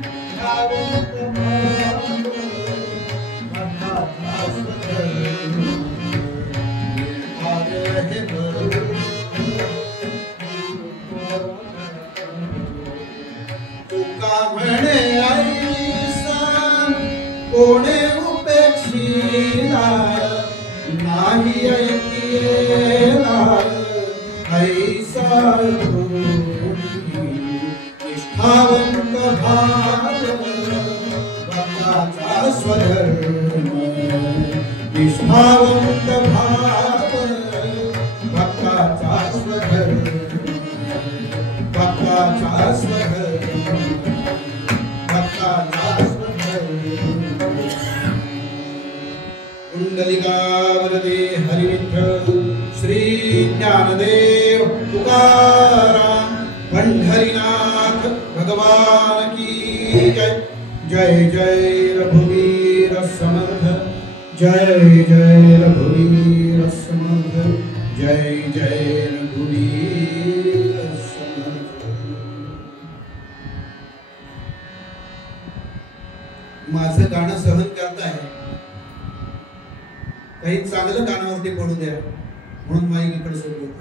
निष्ठावंत भाव भक्ताचा स्वधर्म, निर्धार हे पर्व. तुका म्हणे ऐसा कोणे उपेक्षिला, नाही ऐकिला ऐसा कोणी. निष्ठावंत भाव भक्ताचा स्वधर्म, निष्ठावंत भाव भक्ताचा स्वधर्म, भक्ताचा स्वधर्म, भक्ताचा स्वधर्म. कुंडलिकावरती हरी विठ्ठल श्री ज्ञानदेव तुकाराम पंढरीनाथ भगवान की जय. जय जय रघुवीर समर्थ, जय जय रघुवीर समर्थ, जय जय रघुवीर समर्थ. माझं गाणं सहन करताय, काही चांगलं कानावरती पडू द्या म्हणून माईक इकडे सोडतो.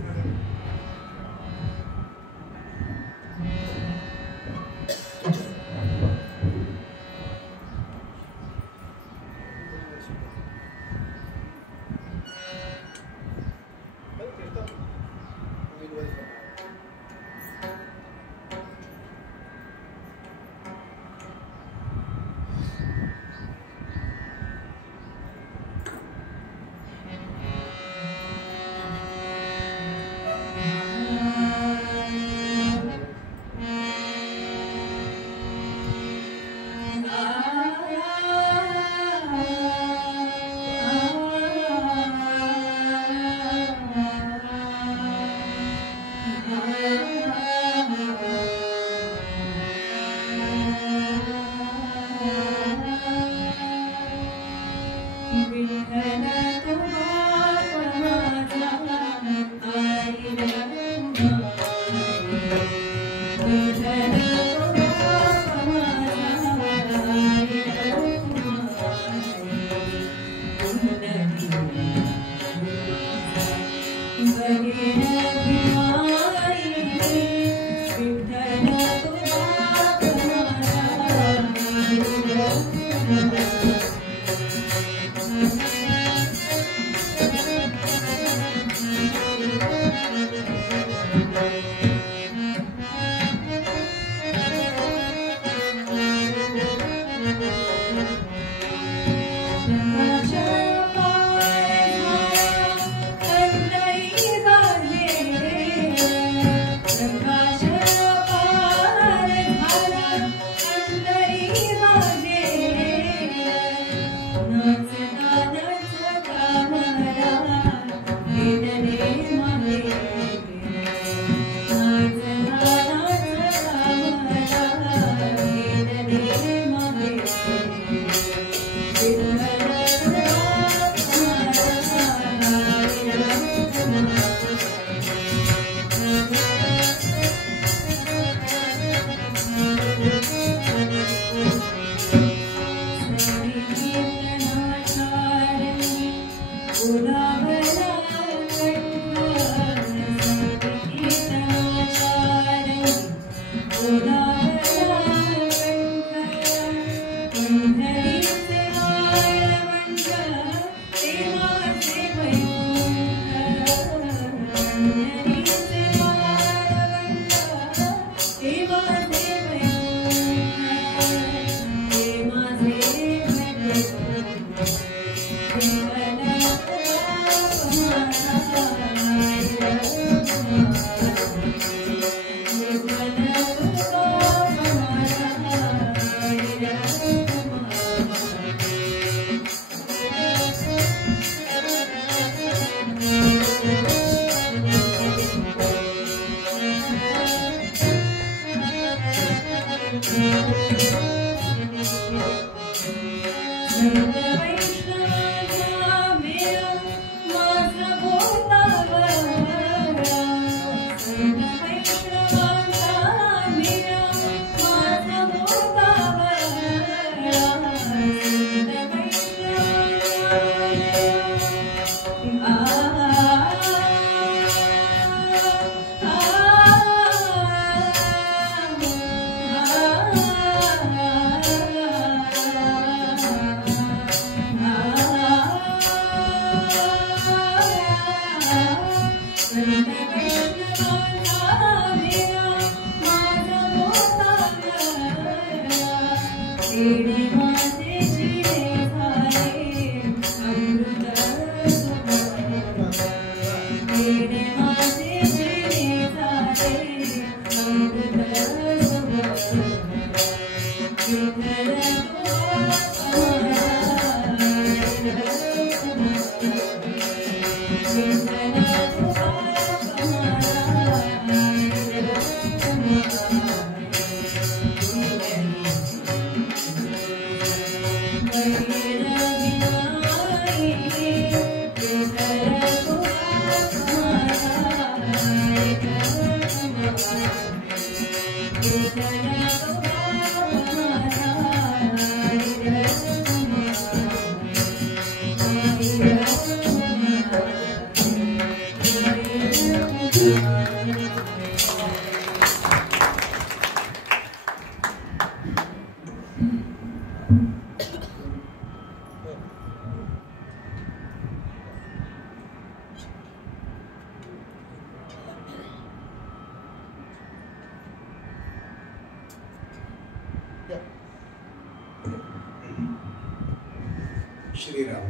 श्रीराम.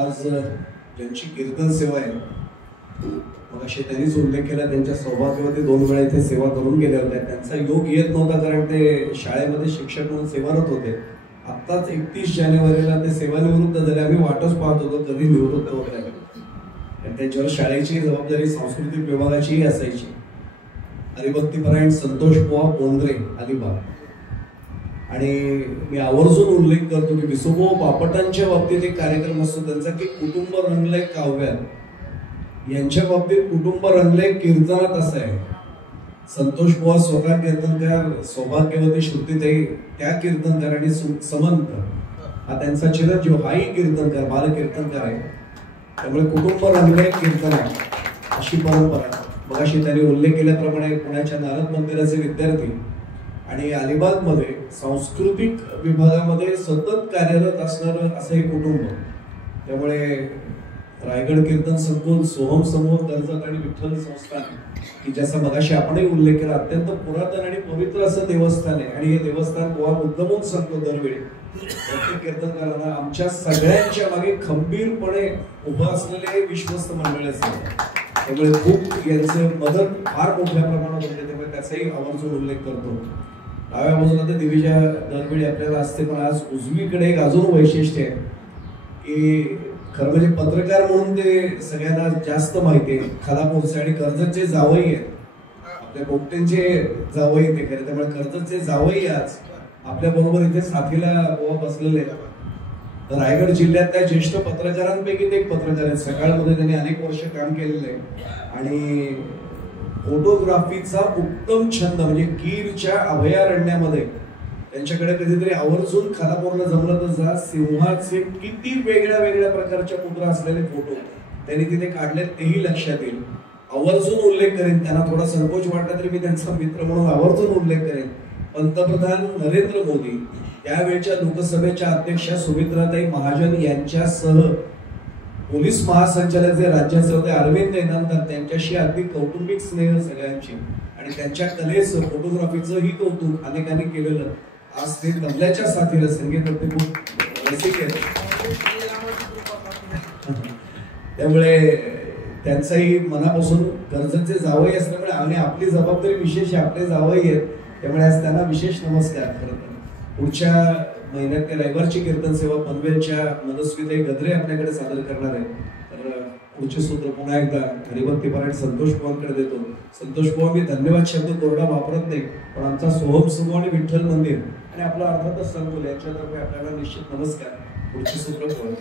आज ज्यांची कीर्तन सेवा आहे, मग असे त्यांनीच उल्लेख केला, त्यांच्या सौभाग्यवती 2 वेळा इथे सेवा करून गेल्या होत्या. त्यांचा योग येत नव्हता कारण ते शाळेमध्ये शिक्षक म्हणून सेवारत होते. आत्ताच 31 जानेवारीला ते सेवानिवृत्त झाले. आम्ही वाटच पाहत होतो कधी निवृत्त होत आहे. त्यांच्यावर शाळेची जबाबदारी सांस्कृतिक विभागाचीही असायची. हरिभक्तीपरायण संतोष पोहा बोंद्रे अलिबाग. आणि मी आवर्जून उल्लेख करतो की विसोबा बापटांच्या बाबतीत एक कार्यक्रम असतो त्यांचा की कुटुंब रंगलंय काव्यात. यांच्या बाबतीत कुटुंब रंगलंय कीर्तनात असं आहे. संतोष पोहा स्वतः कीर्तनकार, सौभाग्यवती श्रुतीताई त्या कीर्तनकार आणि समंत हा त्यांचा चिरंजीव हाही कीर्तनकार, बाल कीर्तनकार आहे. त्यामुळे कुटुंब रंगलंय कीर्तनात अशी परंपरा. मगाशी त्यांनी उल्लेख केल्याप्रमाणे पुण्याच्या नारद मंदिराचे विद्यार्थी आणि अलिबागमध्ये सांस्कृतिक विभागामध्ये सतत कार्यरत असणारं असं हे कुटुंब. त्यामुळे रायगड कीर्तन संकुल, सोहम समूह, कर्जत आणि विठ्ठल संस्थान की ज्याचा मगाशी आपणही उल्लेख केला, अत्यंत पुरातन आणि पवित्र असं देवस्थान आहे. आणि हे देवस्थान गोवा मुद्दामून सांगतो दरवेळी प्रत्येक कीर्तनकारांना, आमच्या सगळ्यांच्या मागे खंबीरपणे उभं असलेले विश्वस्त मंडळ असते. त्यामुळे खूप यांचे मदत फार मोठ्या प्रमाणात होते. त्यामुळे त्याचाही आवर्जून उल्लेख करतो. डाव्या बाजूला तर देवीच्या दरवेळी आपल्याला असते, पण आज उजवीकडे एक अजून वैशिष्ट्य आहे की खरं म्हणजे पत्रकार म्हणून ते सगळ्यांना जास्त माहिती आहे. खालापूरचे आणि कर्जतचे जावई आहेत, आपल्या बोगटेंचे जावई ते खरे, त्यामुळे कर्जतचे जावई आज आपल्या बरोबर इथे साथीला बसलेले आहेत. रायगड जिल्ह्यातल्या ज्येष्ठ पत्रकारांपैकी ते एक पत्रकार आहेत. सकाळमध्ये त्यांनी अनेक वर्ष काम केलेलं आहे आणि फोटोग्राफीचा उत्तम छंद म्हणजे गीरच्या अभयारण्यामध्ये त्यांच्याकडे कधीतरी आवर्जून खालापूरला जमलं तर जा. सिंहाचे किती वेगळ्या वेगळ्या प्रकारच्या मुद्रा असलेले फोटो त्यांनी तिथे काढले तेही लक्षात येईल. आवर्जून उल्लेख करेन, त्यांना थोडा संकोच वाटला तरी मी त्यांचा मित्र म्हणून आवर्जून उल्लेख करेन. पंतप्रधान नरेंद्र मोदी, त्यावेळच्या लोकसभेच्या अध्यक्षा सुमित्राताई महाजन यांच्यासह पोलीस महासंचालक जे राज्याचे होते अरविंद इनामदार, त्यांच्याशी अगदी कौटुंबिक स्नेह सगळ्यांची आणि त्यांच्या कलेचं फोटोग्राफीचंही कौतुक अनेकांनी केलेलं. आज ते तबल्याच्या साथीला संगीत खूप रसिक आहेत, त्यामुळे त्यांचाही मनापासून कर्जतचे जावई असल्यामुळे आम्ही आपली जबाबदारी विशेष आपले जावई आहेत, त्यामुळे आज त्यांना विशेष नमस्कार. खरं तर पुढच्या महिन्यात ते रविवारची कीर्तन सेवा पनवेलच्या मनस्विताई गद्रे आपल्याकडे सादर करणार आहे. तर पुढचे सूत्र पुन्हा एकदा हरिभक्तीपरायण संतोष पवारकडे देतो. संतोष पवार, मी धन्यवाद शब्द कोरडा वापरत नाही, पण आमचा सोहम समूह आणि विठ्ठल मंदिर आणि आपला अर्थातच संकुल यांच्यातर्फे आपल्याला निश्चित नमस्कार. पुढचे सूत्र पवार.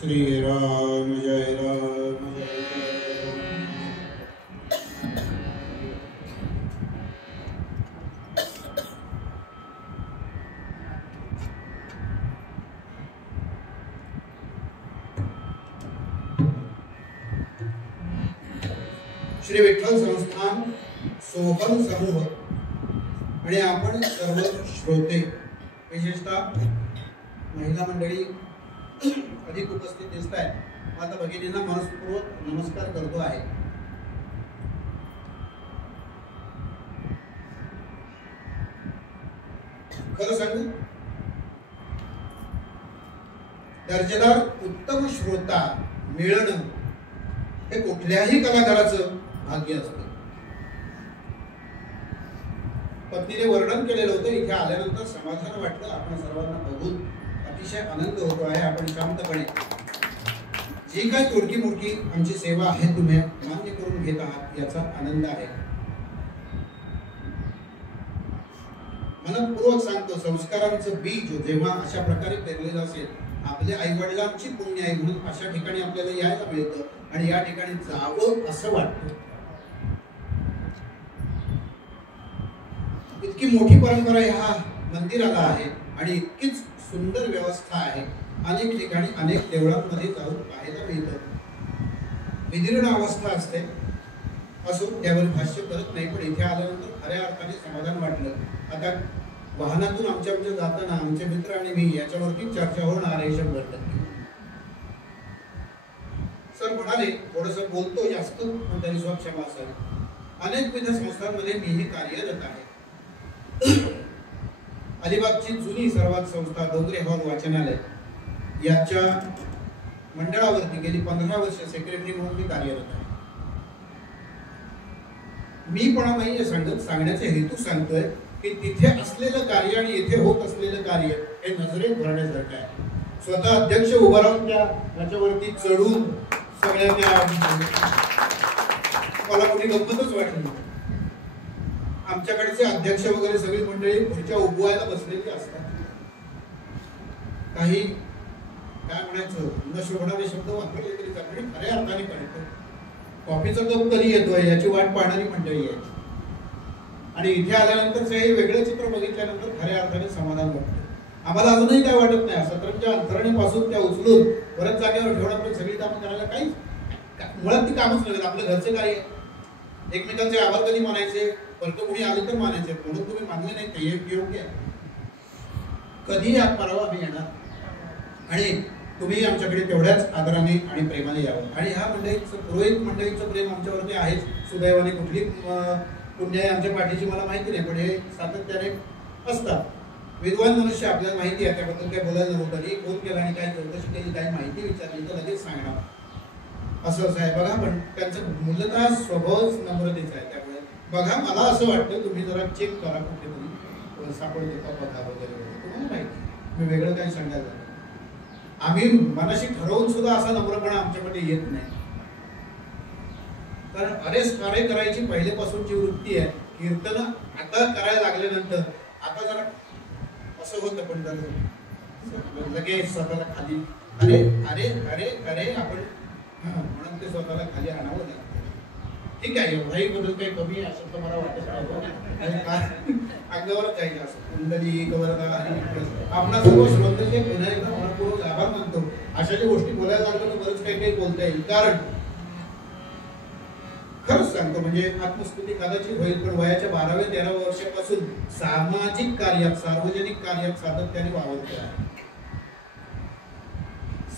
श्री राम जय राम जय राम. श्री विठ्ठल संस्थान सोहम समूह आणि आपण सर्व श्रोते, विशेषतः महिला मंडळी अधिक उपस्थित दिसत आहे. आता भगिनींना मनस्पूर्वक नमस्कार करतो आहे. खरं सांगू, दर्जेदार उत्तम श्रोता मिळणं हे कुठल्याही कलाकाराचं भाग्य असतं. पत्नीने वर्णन केलेलं होतं, इथे आल्यानंतर समाधान वाटलं. आपण सर्वांना बघून अतिशय आनंद होतो आहे. आपण शांतपणे जी काय तोडकी मोडकी आमची सेवा आहे तुम्ही मान्य करून घेत आहात याचा आनंद आहे. मनपूर्वक सांगतो, संस्कारांचं बीज जेव्हा अशा प्रकारे पेरलेलं असेल, आपल्या आई वडिलांची पुण्य आहे म्हणून अशा ठिकाणी आपल्याला यायला मिळतं आणि या ठिकाणी जावं असं वाटतं. इतकी मोठी परंपरा ह्या मंदिराला आहे आणि इतकीच सुंदर व्यवस्था आहे. अनेक ठिकाणी अनेक देवळांमध्ये जाऊन पाहायला मिळतं. विदीर्ण अवस्था असते, असो त्यावर भाष्य करत नाही, पण इथे आल्यानंतर खऱ्या अर्थाने समाधान वाटलं. आता वाहनातून आमच्या जाताना आमचे मित्र आणि मी याच्यावरती चर्चा होणार आहे 100%. सर म्हणाले थोडंसं बोलतो जास्त, पण तरी सुद्धा क्षमा असावी. अनेक विविध संस्थांमध्ये मीही कार्यरत आहे. अलिबागची जुनी सर्वात संस्था डोंगरे हॉल वाचनालय याच्या मंडळावरती गेली 15 वर्ष सेक्रेटरी म्हणून मी कार्यरत आहे. मी पण नाहीये सांगत, सांगण्याचा हेतू सांगतोय की तिथे असलेलं कार्य आणि इथे होत असलेलं कार्य हे नजरेत भरण्यासारखं आहे. स्वतः अध्यक्ष उभा राहून त्याच्यावरती चढून सगळ्यांना मला कोणी गंमतच वाटली. आमच्याकडचे अध्यक्ष वगैरे सगळी मंडळी पुढच्या उभवायला बसलेली असतात. काही काय म्हणायचं न शोभणारे शब्द वापरले तरी चालते, खऱ्या अर्थाने कळतं. कॉफीचा कप कधी येतोय याची वाट पाहणारी मंडळी आहे. आणि इथे आल्यानंतर हे वेगळं चित्र बघितल्यानंतर खऱ्या अर्थाने समाधान वाटतं. आम्हाला अजूनही काय वाटत नाही. सतरंच्या अंतरणीपासून त्या उचलून परत जागेवर ठेवण्यापर्यंत सगळी कामं करायला काही मुळात ती कामच नव्हे. आपलं घरचे कार्य, एकमेकांचे आभार कधी मानायचे, परत कोणी आले तर मानायचे, म्हणून तुम्ही मानले नाही ते योग्य आहे. कधीही हात मारावा आम्ही येणार आणि तुम्ही आमच्याकडे तेवढ्याच आदराने आणि प्रेमाने यावं. आणि ह्या मंडळीचं पुरोहित मंडळीचं प्रेम आमच्यावरती आहेच. सुदैवाने कुठली पुण्य आहे आमच्या पाठीची मला माहिती नाही, पण हे सातत्याने असतात. विद्वान मनुष्य आपल्याला माहिती आहे, त्याबद्दल काय बोलायला नव्हतं, तरी फोन केला आणि काय चौकशी केली, काही माहिती विचारली तर लगेच सांगणार असं आहे बघा. पण त्यांचं मूलतः स्वभावच नम्रतेचा आहे. त्यामुळे बघा मला असं वाटतं तुम्ही जरा चेक करा कुठेतरी सापडतो का बघा वगैरे वगैरे, तुम्हाला माहिती मी वेगळं काही सांगायचं. आम्ही मनाशी ठरवून सुद्धा असा नम्रपणा आमच्याकडे येत नाही. कारण अरेस कार्य करायची पहिलेपासूनची वृत्ती आहे. कीर्तन आता करायला लागल्यानंतर आता जरा असं होतं, पण जर लगेच स्वतःला खाली अरे अरे अरे अरे आपण म्हणून ते स्वतःला खाली आणावं लागतं. ठीक आहे, एवढाही बदल काही कमी आहे असं तर मला वाटत नाही. अंगावरच जायचं असं कुंडली गवरदा आपला सर्व श्रोत्यांचे पुन्हा एकदा मनपूर्वक आभार मानतो. अशा ज्या गोष्टी बोलायला लागलो तर बरंच काही काही बोलता येईल. कारण खरंच सांगतो म्हणजे आत्मस्तुती कदाचित होईल, पण वयाच्या 12-13 वर्षापासून सामाजिक कार्यात सार्वजनिक कार्यात सातत्याने वावरतो आहे.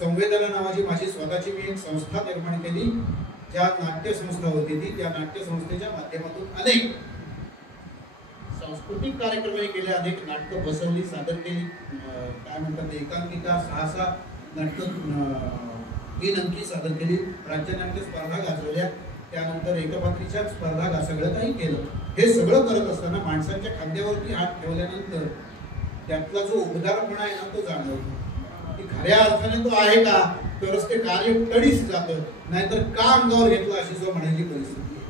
संवेदना नावाची माझी स्वतःची मी एक संस्था निर्माण केली. ज्या नाट्य संस्था होती ती, त्या नाट्य संस्थेच्या माध्यमातून अनेक सांस्कृतिक कार्यक्रम केले, अनेक नाटकं बसवली, सादर केली. काय म्हणतात एकांकिका 6 नाटकं 3 अंकी सादर केली, राज्य नाट्य स्पर्धा गाजवल्या, त्यानंतर एकपात्रीच्या स्पर्धा, सगळं काही केलं. हे सगळं करत असताना माणसांच्या खांद्यावरती हात ठेवल्यानंतर त्यातला जो उबदारपणा आहे ना तो जाणवतो की खऱ्या अर्थाने तो आहे का, तरच ते कार्य तडीस जातं, नाहीतर का अंगावर घेतलं अशी जो म्हणायची परिस्थिती आहे.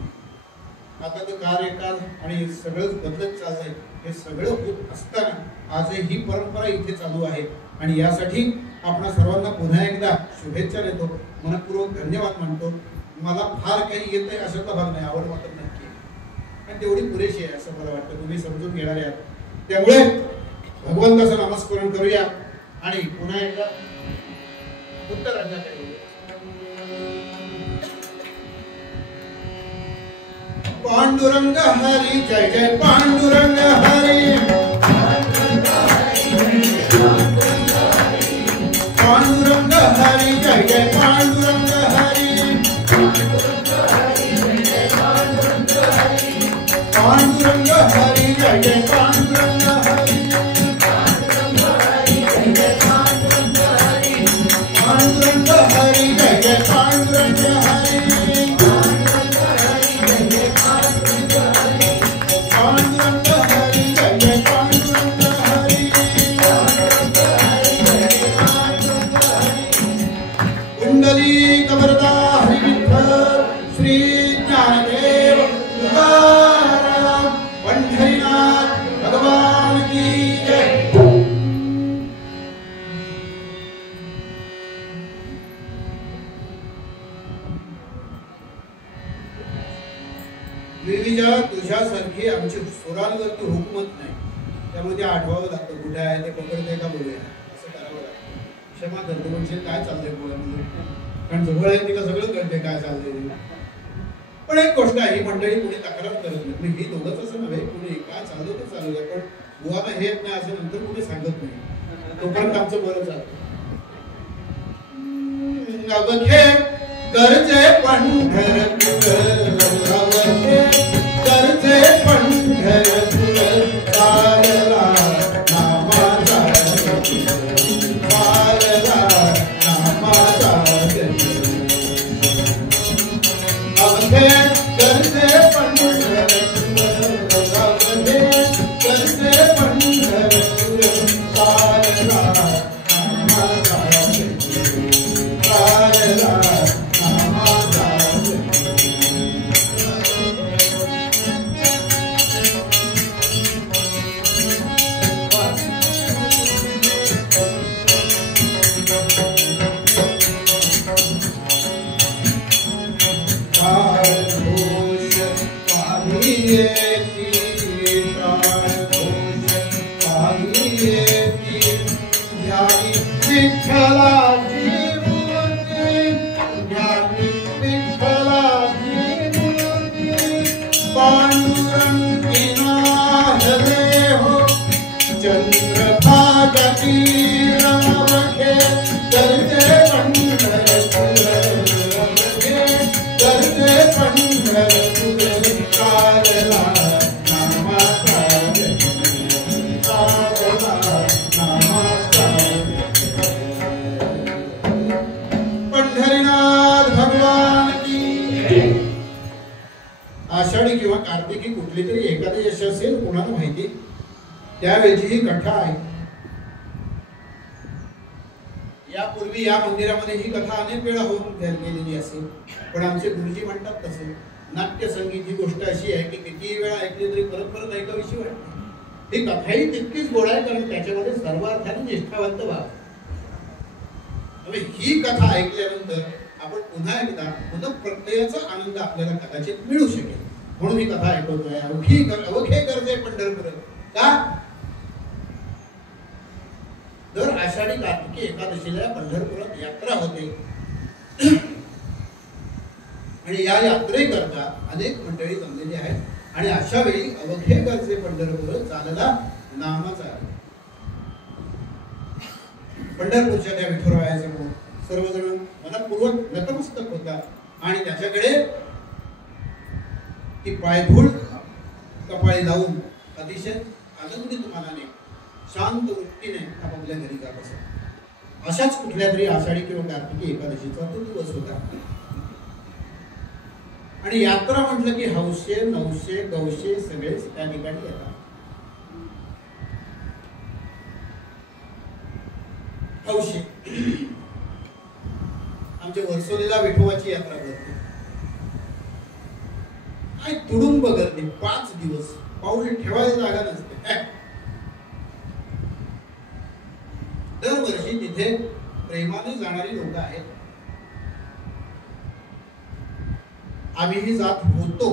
आता तर कार्यकाल आणि सगळंच बदलत चाललंय. हे सगळं होत असताना आजही ही परंपरा इथे चालू आहे आणि यासाठी आपण सर्वांना पुन्हा एकदा शुभेच्छा देतो, मनपूर्वक धन्यवाद मानतो. मला फार काही येत आहे अशातला भाग नाही, आवड वाटत नक्की आणि तेवढी पुरेशी आहे असं मला वाटतं. तुम्ही समजून घेणार आहात, त्यामुळे भगवंताचं नामस्मरण करूया आणि पुन्हा एकदा उत्तरांच्याकडे पांडुरंग हरी जय जय पांडुरंग हरी, पांडुरंग हरी जय जय पांडुरंग हरी, पांडुरंग हरी जय जय पांडुरंग हरी, पांडुरंग हरी जय जय पांडुरंग हरी, पांडुरंग हरी जय जय पांडुरंग हरी. कुंडली कवरदा हरी विठ्ठल श्री ज्ञानदेव तुकाराम पंढरीनाथ भगवान की जय. देवीच्या तुझ्यासारखी आमची सुरांवरती हुकूमत नाही, त्यामुळे ते आठवावं लागतं. कुठे आहे ते पकडते का बोलूया असं करावं लागतं. क्षमा करतो म्हणजे काय चाललंय बोलामध्ये, कारण जवळ आहे तिला सगळं कळते काय चाललंय. पण एक गोष्ट आहे, ही मंडळी कुणी तक्रार करत नाही. ही दोघंच असं नव्हे, कुणी काय चाललं ते चालू आहे, पण बुवाला हे येत नाही असं नंतर कुणी सांगत नाही, तोपर्यंत आमचं बरं चालतं. अवघे गरजे पंढरपूर, अवघे गरजे पंढरपूर, चालला नामाचा चालला नामाचा. अवघे गरजे पंढरपूर, अवघे गरजे पंढरपूर, चालला नामाचा चालला नामाचा. त्यावेळची ही कथा आहे. यापूर्वी या मंदिरामध्ये ही कथा अनेक वेळा होऊन गेलेली असेल, पण आमचे गुरुजी म्हणतात तसे नाट्य संगीत ही गोष्ट अशी आहे की किती वेळा ऐकली तरी परत परत ऐकावीशी वाटते. ही कथाही तितकीच गोड आहे, कारण त्याच्यामध्ये सर्वार्थाने निष्ठावंत भाव. ही कथा ऐकल्यानंतर आपण पुन्हा एकदा पुनःप्रत्ययाचा आनंद आपल्याला कदाचित मिळू शकेल, म्हणून ही कथा ऐकवतोय. अवघे गरजे पंढरपूर. का? दर आषाढी कार्तिकी एकादशीला पंढरपुरात यात्रा होते आणि या यात्रेकरता अनेक मंडळी जमलेली आहेत. आणि अशा वेळी अवघे गरजे पंढरपूर चालला नामाचा. पंढरपूरच्या त्या विठुरायासमोर सर्वजण मनपूर्वक नतमस्तक होता आणि त्याच्याकडे ती पायधूळ कपाळी लावून अतिशय आनंदित मनाने शांत वृत्तीने आपापल्या घरी जात असत. अशाच कुठल्या तरी आषाढी किंवा कार्तिकी एकादशीचा तो दिवस होता आणि यात्रा म्हटलं की हौशे नवशे गौशे सगळेच त्या ठिकाणी येतात. हौशे आमच्या वर्सोलीला विठोबाची यात्रा भरते. काय तुडुंब गर्दी, 5 दिवस पाऊल ठेवायला जागा नसते. दरवर्षी तिथे प्रेमाने जाणारी लोक आहेत. आम्हीही जात होतो.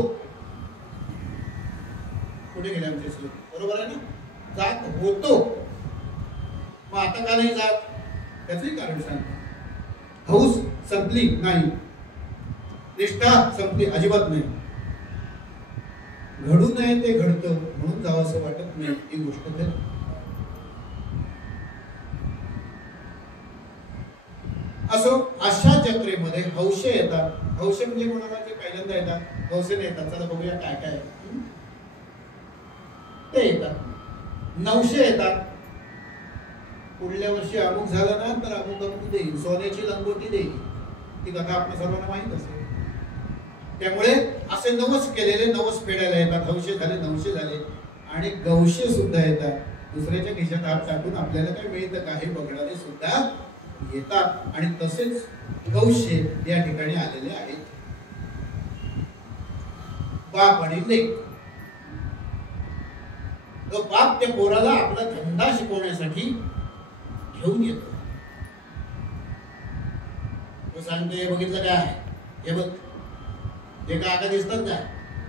कुठे गेले आमचे श्लोक? बरोबर आहे ना? जात होतो. मग आता का नाही जात? त्याचंही कारण सांगतो. हौस संपली नाही, निष्ठा संपली अजिबात नाही. घडू नये ते घडतं म्हणून जावं असं वाटत नाही. ही गोष्ट तर असो. अशा जत्रेमध्ये हौशे येतात. हौशे म्हणजे कोणाला जे पहिल्यांदा येतात हौसेने येतात. चला बघूया काय काय ते येतात. नवशे येतात. पुढल्या वर्षी अमुक झालं ना तर अमुक अमुक देईल, सोन्याची लंगोटी देईल. ती कथा आपण सर्वांना माहित असेल. त्यामुळे असे नवस केलेले नवस फेडायला येतात. हौशे झाले, नवशे झाले आणि गौशे सुद्धा येतात. दुसऱ्याच्या खिशात हात टाकून आपल्याला काय मिळतं का हे बघणारे सुद्धा येतात. आणि तसेच गौशे या ठिकाणी आलेले आहेत. बाप आणि लेक. तो बाप त्या पोराला आपला धंदा शिकवण्यासाठी घेऊन येतो. तो सांगते बघितलं काय, हे बघ जे काका दिसतात ना,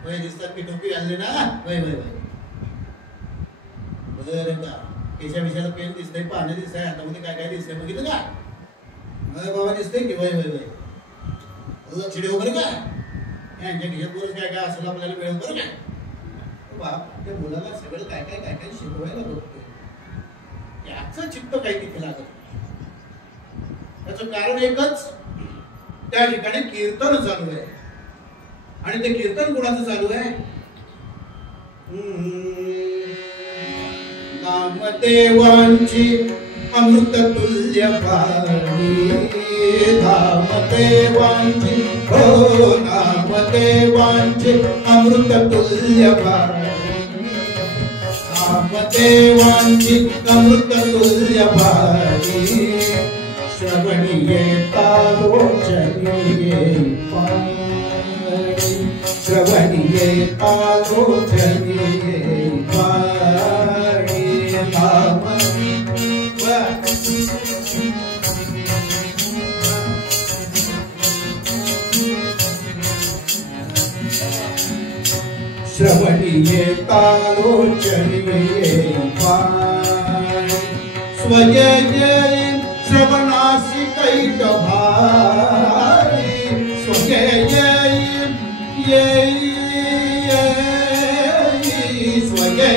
वय दिसतात की टोपी घालले ना, वय वय वय बरं का, केशा विषयाला पेन दिसतंय, पाणी दिसतंय, हातामध्ये काय काय दिसतंय बघितलं का? बाबा दिसतंय की वय वय वय लक्ष ठेव बरं का, यांच्या खिशात बोलच काय काय असेल आपल्याला मिळेल बरं काय. बाप त्या मुलाला सगळं काय काय काय काय शिकवायला बघतोय. त्याचं चित्त काही तिथे लागत. त्याचं कारण एकच, त्या ठिकाणी कीर्तन चालू आहे. आणि ते कीर्तन कोणाचं चालू आहे? नामदेवांची अमृत तुल्य वाणी, नामदेवांची हो नामदेवांची अमृत तुल्य वाणी, नामदेवांची अमृत तुल्य वाणी, श्रवणीये तालोचनीये पाणी, श्रवणीये तालोचनीये पाणी. नाम श्रवणीये तालोचनीये पाणी, स्वये श्रवणासी कैट भारी, स्वये स्वये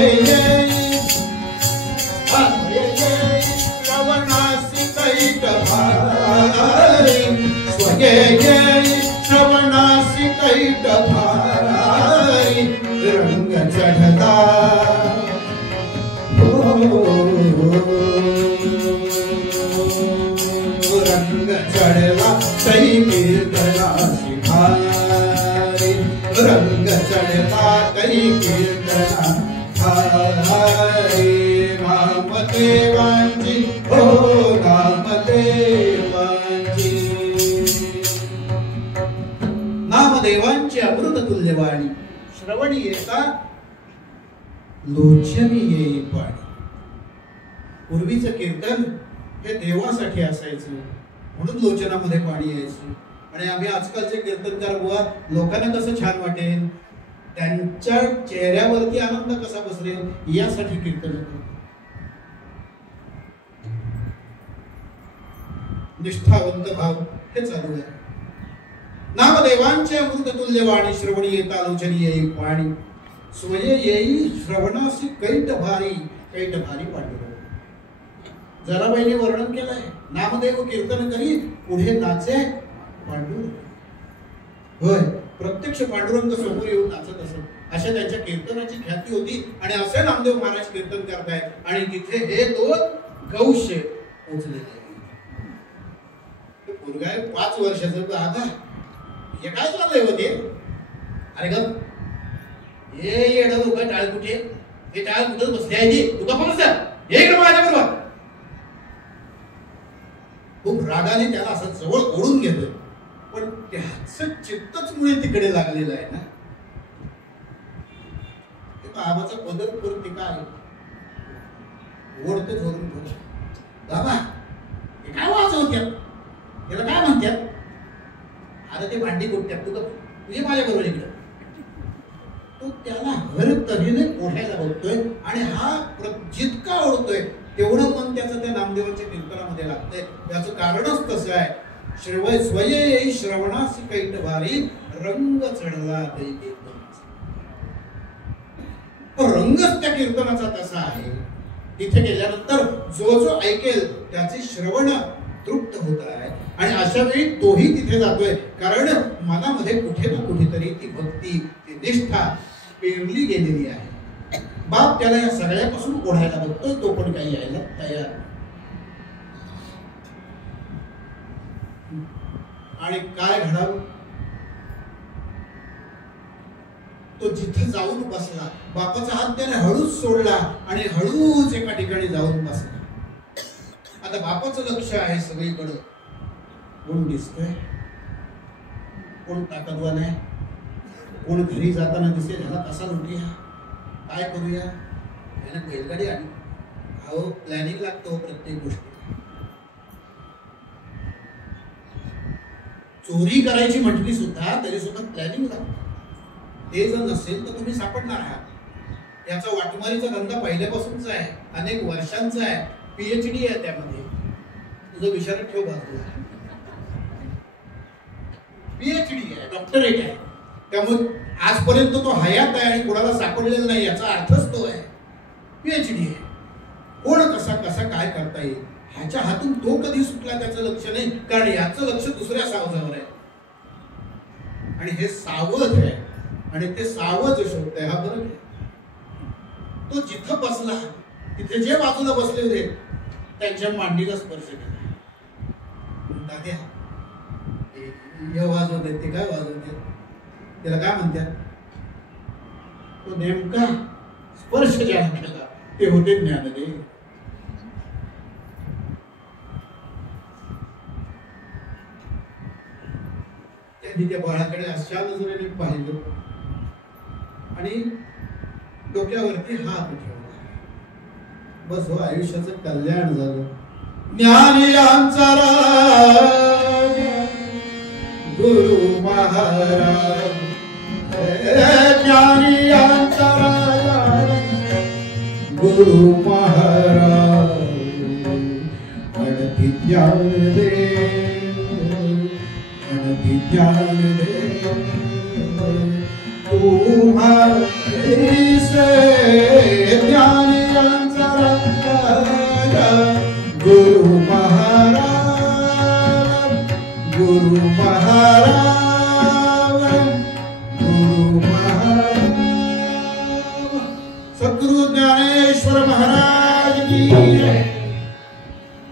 श्रवणासी कैट भारी, स्वये श्रवणासी कैट भारी. रंग चढ़ता रंग चढ़ला कई कीर्तनासी भारी, रंग चढ़ता कई कीर्तना भारी. नामदेवांची हो नामदेवांची नामदेवांची अमृत तुल्यवाणी श्रवणी येता लोचनी येई पाणी. पूर्वीचं कीर्तन हे देवासाठी असायचं म्हणून लोचनामध्ये पाणी यायचं. आणि आम्ही आजकालचे कीर्तनकार बुवा लोकांना कसं छान वाटेल, त्यांच्या चेहऱ्यावरती आनंद कसा बसलेल यासाठी कीर्तन करतो. निष्ठावंत भाव हे चालू आहे. नामदेवांचे अमृत तुल्यवाणी श्रवणी येता लोचनी येई पाणी. स्वये येई श्रवणासी कैट भारी पांडुरंग. जराबाईने वर्णन केलंय, नामदेव कीर्तन करी पुढे नाचे पांडुरंग. होय, प्रत्यक्ष पांडुरंग समोर येऊन नाचत असत. अशा त्यांच्या कीर्तनाची ख्याती होती. आणि असे नामदेव महाराज कीर्तन करतायत आणि तिथे हे दोन गौशे पोचलेले. मुलगा 5 वर्षाचा आगा, हे काय चाललंय होते? अरे ग हे येडं लोक टाळ कुठे, हे टाळ कुठं बसले आहे तुका पण हे माझ्या बरोबर. खूप रागाने त्याला असं जवळ ओढून घेतोय, पण त्याचं चित्तच मुळे तिकडे लागलेलं आहे ना. ते बाबाचा पदर करते काय ओढते धरून बाबा हे काय वाजवत्यात, त्याला काय म्हणतात? आता ते भांडी गोठ्यात तुझे माझ्या बरोबर इकडे. तो त्याला हर तऱ्हेने ओढायला बघतोय आणि हा जितका ओढतोय तेवढं पण त्याचं त्या नामदेवाच्या कीर्तनामध्ये लागतंय. त्याचं कारणच कसं आहे, स्वये श्रवणासी कैट भारी रंग चढला रंगच त्या कीर्तनाचा तसा आहे. तिथे गेल्यानंतर जो ऐकेल त्याचे श्रवण तृप्त होत आहे. आणि अशा वेळी तोही तिथे जातोय, कारण मनामध्ये कुठे ना कुठेतरी ती भक्ती, ती निष्ठा पेरली गेलेली आहे. बाप त्याला या सगळ्यापासून ओढायला बघतोय, तो पण काही यायला तयार. आणि काय घडावं, तो जिथे जाऊन बसला, बापाचा हात त्याने हळूच सोडला आणि हळूच एका ठिकाणी जाऊन बसला. आता बापाचं लक्ष आहे सगळीकडं. कोण दिसतोय, कोण ताकदवान आहे, कोण घरी जाताना दिसेल ह्याला कसा लुटूया, काय करूया, याने बैलगाडी आली. अहो प्लॅनिंग लागतो प्रत्येक गोष्टी. चोरी करायची म्हटली सुद्धा तरी सुद्धा प्लॅनिंग लागतं. ते जर नसेल तर तुम्ही सापडणार आहात. याचा वाटमारीचा धंदा पहिल्यापासूनचा आहे, अनेक वर्षांचा आहे, PhD आहे त्यामध्ये. तुझं विचारात ठेव बाजूला, PhD आहे, डॉक्टरेट आहे. त्यामुळे आजपर्यंत तो हयात आहे आणि कोणाला सापडलेला नाही, याचा अर्थच तो आहे. PhD आहे. कोण कसा कसा काय करता येईल ह्याच्या हातून तो कधी सुटला त्याचं लक्ष नाही, कारण याचं लक्ष दुसऱ्या सावजावर आहे. आणि हे सावज आहे आणि ते सावज शोधतंय. हा बरोबर. तो जिथं बसला तिथे जे बाजूला बसले होते त्यांच्या मांडीला स्पर्श केला. दाद्या हे वाजवते, ते काय वाजवते, त्याला काय म्हणतात? तो नेमका स्पर्श ज्याला केला ते होते ज्ञानदेव. त्यांनी त्या बाळाकडे अशा नजरेने पाहिलं आणि डोक्यावरती हात ठेवला. बस हो, आयुष्याचं कल्याण झालं. ज्ञानी आमचा राजा गुरु महाराज, ज्ञानी आमचा राजा गुरु महाराज, अनति ज्ञान दे, अनति ज्ञान दे. तुम्हारी से ज्ञानी आमचा राजा गुरु महाराज, गुरु महाराज, गुरु महाराज. सद्गुरु ज्ञानेश्वर महाराज की.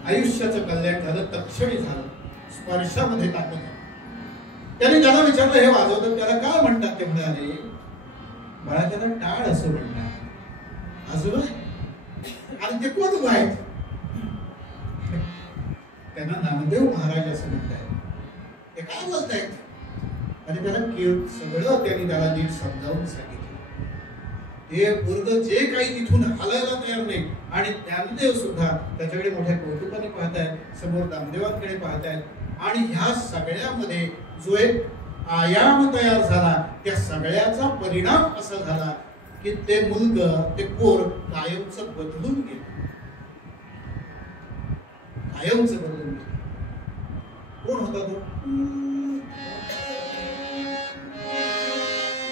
आयुष्याचं कल्याण झालं, तक्षणी झालं, स्पर्शामध्ये ताकद. त्याने ज्याला विचारलं हे वाजवतात त्याला काय म्हणतात, ते म्हणाले बाळा त्याला टाळ असं म्हणतात. आजोबा आणि ते कोण उभा आहेत? त्यांना नामदेव महाराज असं म्हणतायत. ते काय बोलतायत? आणि त्याला सगळं त्यांनी त्याला नीट समजावून सांगितलं. ते पोरग जे काही तिथून हलायला तयार नाही आणि ज्ञानदेव सुद्धा त्याच्याकडे मोठ्या कौतुकाने पाहतायत, समोर नामदेवांकडे पाहतायत. आणि ह्या सगळ्यामध्ये जो एक आयाम तयार झाला, त्या सगळ्याचा परिणाम असा झाला की ते मुलग, ते पोर कायमचं बदलून गेलं. कायमचं बदलून गेलं. कोण होता तो?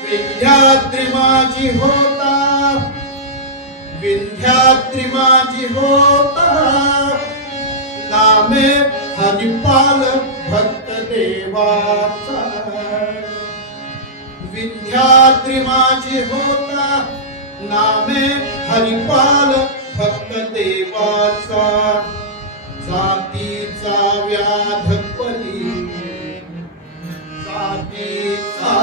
विंध्याद्री माझी होता, विंध्याद्री माझी होता, नामे हरिपाल भक्त देवाचा. विंध्याद्री माझी होता, नामे हरिपाल भक्त देवाचा. जातीचा व्याध परी, जातीचा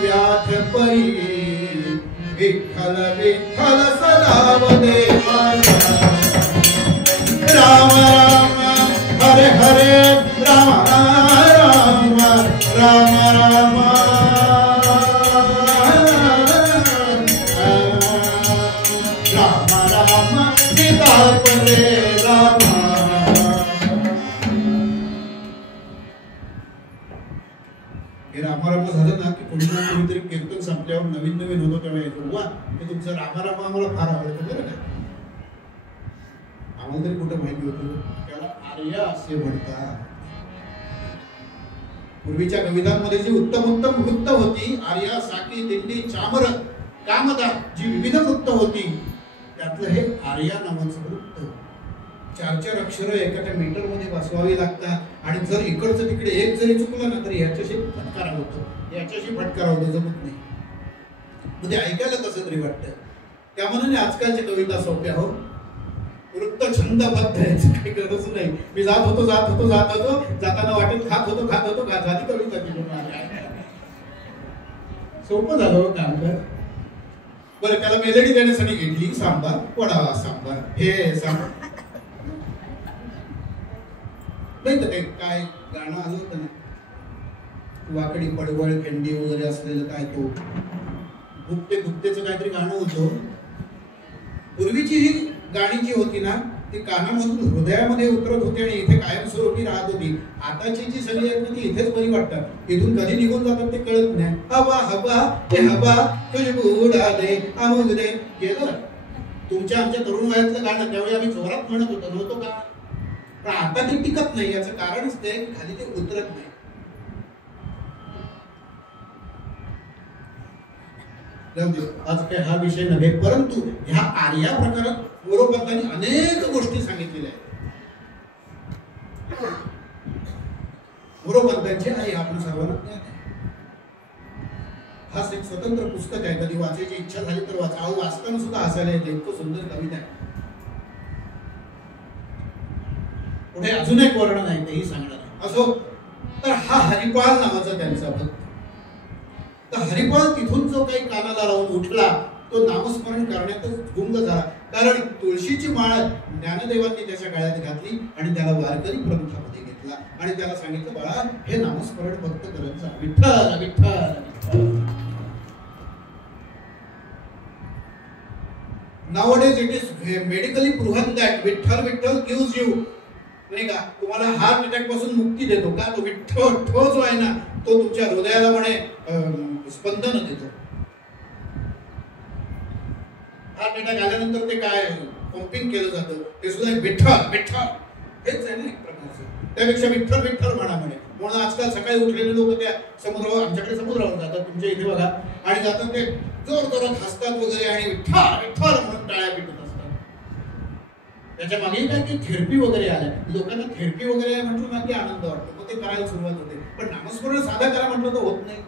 व्याध परी, विठ्ठल विठ्ठल सदाव देवाचा. राम राम हरे हरे, राम राम राम राम राम राम सीतापते राम. हे रामाराम झालं ना की कोणीतरी कीर्तन संपल्यावर नवीन नवीन होतो तेव्हा येतो, वा ते तुमचं रामाराम आम्हाला फार आवडतं बरं का. आम्हाला तरी कुठं माहिती होतं. त्याला आर्य असे म्हणतात. पूर्वीच्या कवितांमध्ये जी उत्तम उत्तम वृत्त होती, आर्या, साकी, दिंडी, चामर, कामदा, जी विविध वृत्त होती, त्यातलं हे आर्या नावाचं वृत्त. 4-4 अक्षर एका मीटर मध्ये बसवावी लागतात आणि जर इकडचं तिकडे एक जरी चुकलं ना तर याच्याशी फटकारा होतो, याच्याशी फटकारा होतो, जमत नाही. मग ते ऐकायला कसं तरी वाटतं. त्यामुळे आजकालच्या कविता सोप्या हो, वृत्त छंदबद्ध याची काही गरज नाही. मी जात होतो जाताना वाटेत खात होतो झाली कविता ती. सोपं झालं काम कर. बरं, त्याला मेलडी देण्यासाठी इडली सांबार, वडा सांबार, हे सांबार नाही तर काय गाणं आलं होतं ना, वाकडी पडवळ खंडी वगैरे असलेलं काय तो गुप्ते गुप्तेचं काहीतरी गाणं होतं. पूर्वीची ही गाणी जी होती ना ती कानामधून हृदयामध्ये उतरत होती आणि इथे कायमस्वरूपी राहत होती. आताची जी सगळी आहेत ना ती इथेच बरी वाटतात, इथून कधी निघून जातात ते कळत नाही. हवा हवा ते हवा खुशबू उडाले आमुदे गेलं. तुमच्या आमच्या तरुण वयातलं गाणं त्यावेळी आम्ही जोरात म्हणत होतो, नव्हतो का? पण आता ते टिकत नाही. याचं कारणच ते खाली ते उतरत नाही. आज काय हा विषय नव्हे, परंतु ह्या आर्या प्रकारात मोरोपंतांनी अनेक गोष्टी सांगितलेल्या आहेत. मोरोपंतांची आई आपण सर्वांना ज्ञात आहे. हा एक स्वतंत्र पुस्तक आहे, कधी वाचायची इच्छा झाली तर वाचा. अहो वाचताना सुद्धा हसायला येते, इतकं सुंदर कविता आहे. पुढे अजून एक वर्णन आहे, तेही सांगणार आहे. असो, तर हा हरिपाल नावाचा त्यांचा भक्त. तर हरिपाल तिथून जो काही कानाला लावून उठला तो नामस्मरण करण्यातच गुंग झाला. कारण तुळशीची माळ ज्ञानदेवांनी त्याच्या गळ्यात घातली आणि त्याला वारकरी प्रमुखामध्ये घेतला आणि त्याला सांगितलं, बाळा हे नामस्मरण फक्त करत जा, Vitthal Vitthal. Nowadays it is medically proven that Vitthal Vitthal gives you, नाही का, तुम्हाला हार्ट अटॅक पासून मुक्ती देतो. का? तो विठ्ठल ठो जो आहे ना तो तुमच्या हृदयाला म्हणे स्पंदन देतो. हार्ट अटॅक आल्यानंतर ते काय पंपिंग केलं जातं, ते सुद्धा विठ्ठल विठ्ठल हेच आहे ना एक प्रकारचं. त्यापेक्षा विठ्ठल विठ्ठल म्हणे. म्हणून आजकाल सकाळी उठलेले लोक त्या समुद्रावर, आमच्याकडे समुद्रावर जातात, तुमच्या इथे बघा, आणि जातात ते जोर जोरात हसतात वगैरे आणि विठ्ठल विठ्ठल म्हणून टाळ्या पिटत असतात. त्याच्या मागे काय की थेरपी वगैरे आल्या. लोकांना थेरपी वगैरे म्हटलं ना की आनंद वाटतो, मग ते करायला सुरुवात होते. पण नामस्मरण साधा करा म्हटलं तर होत नाही.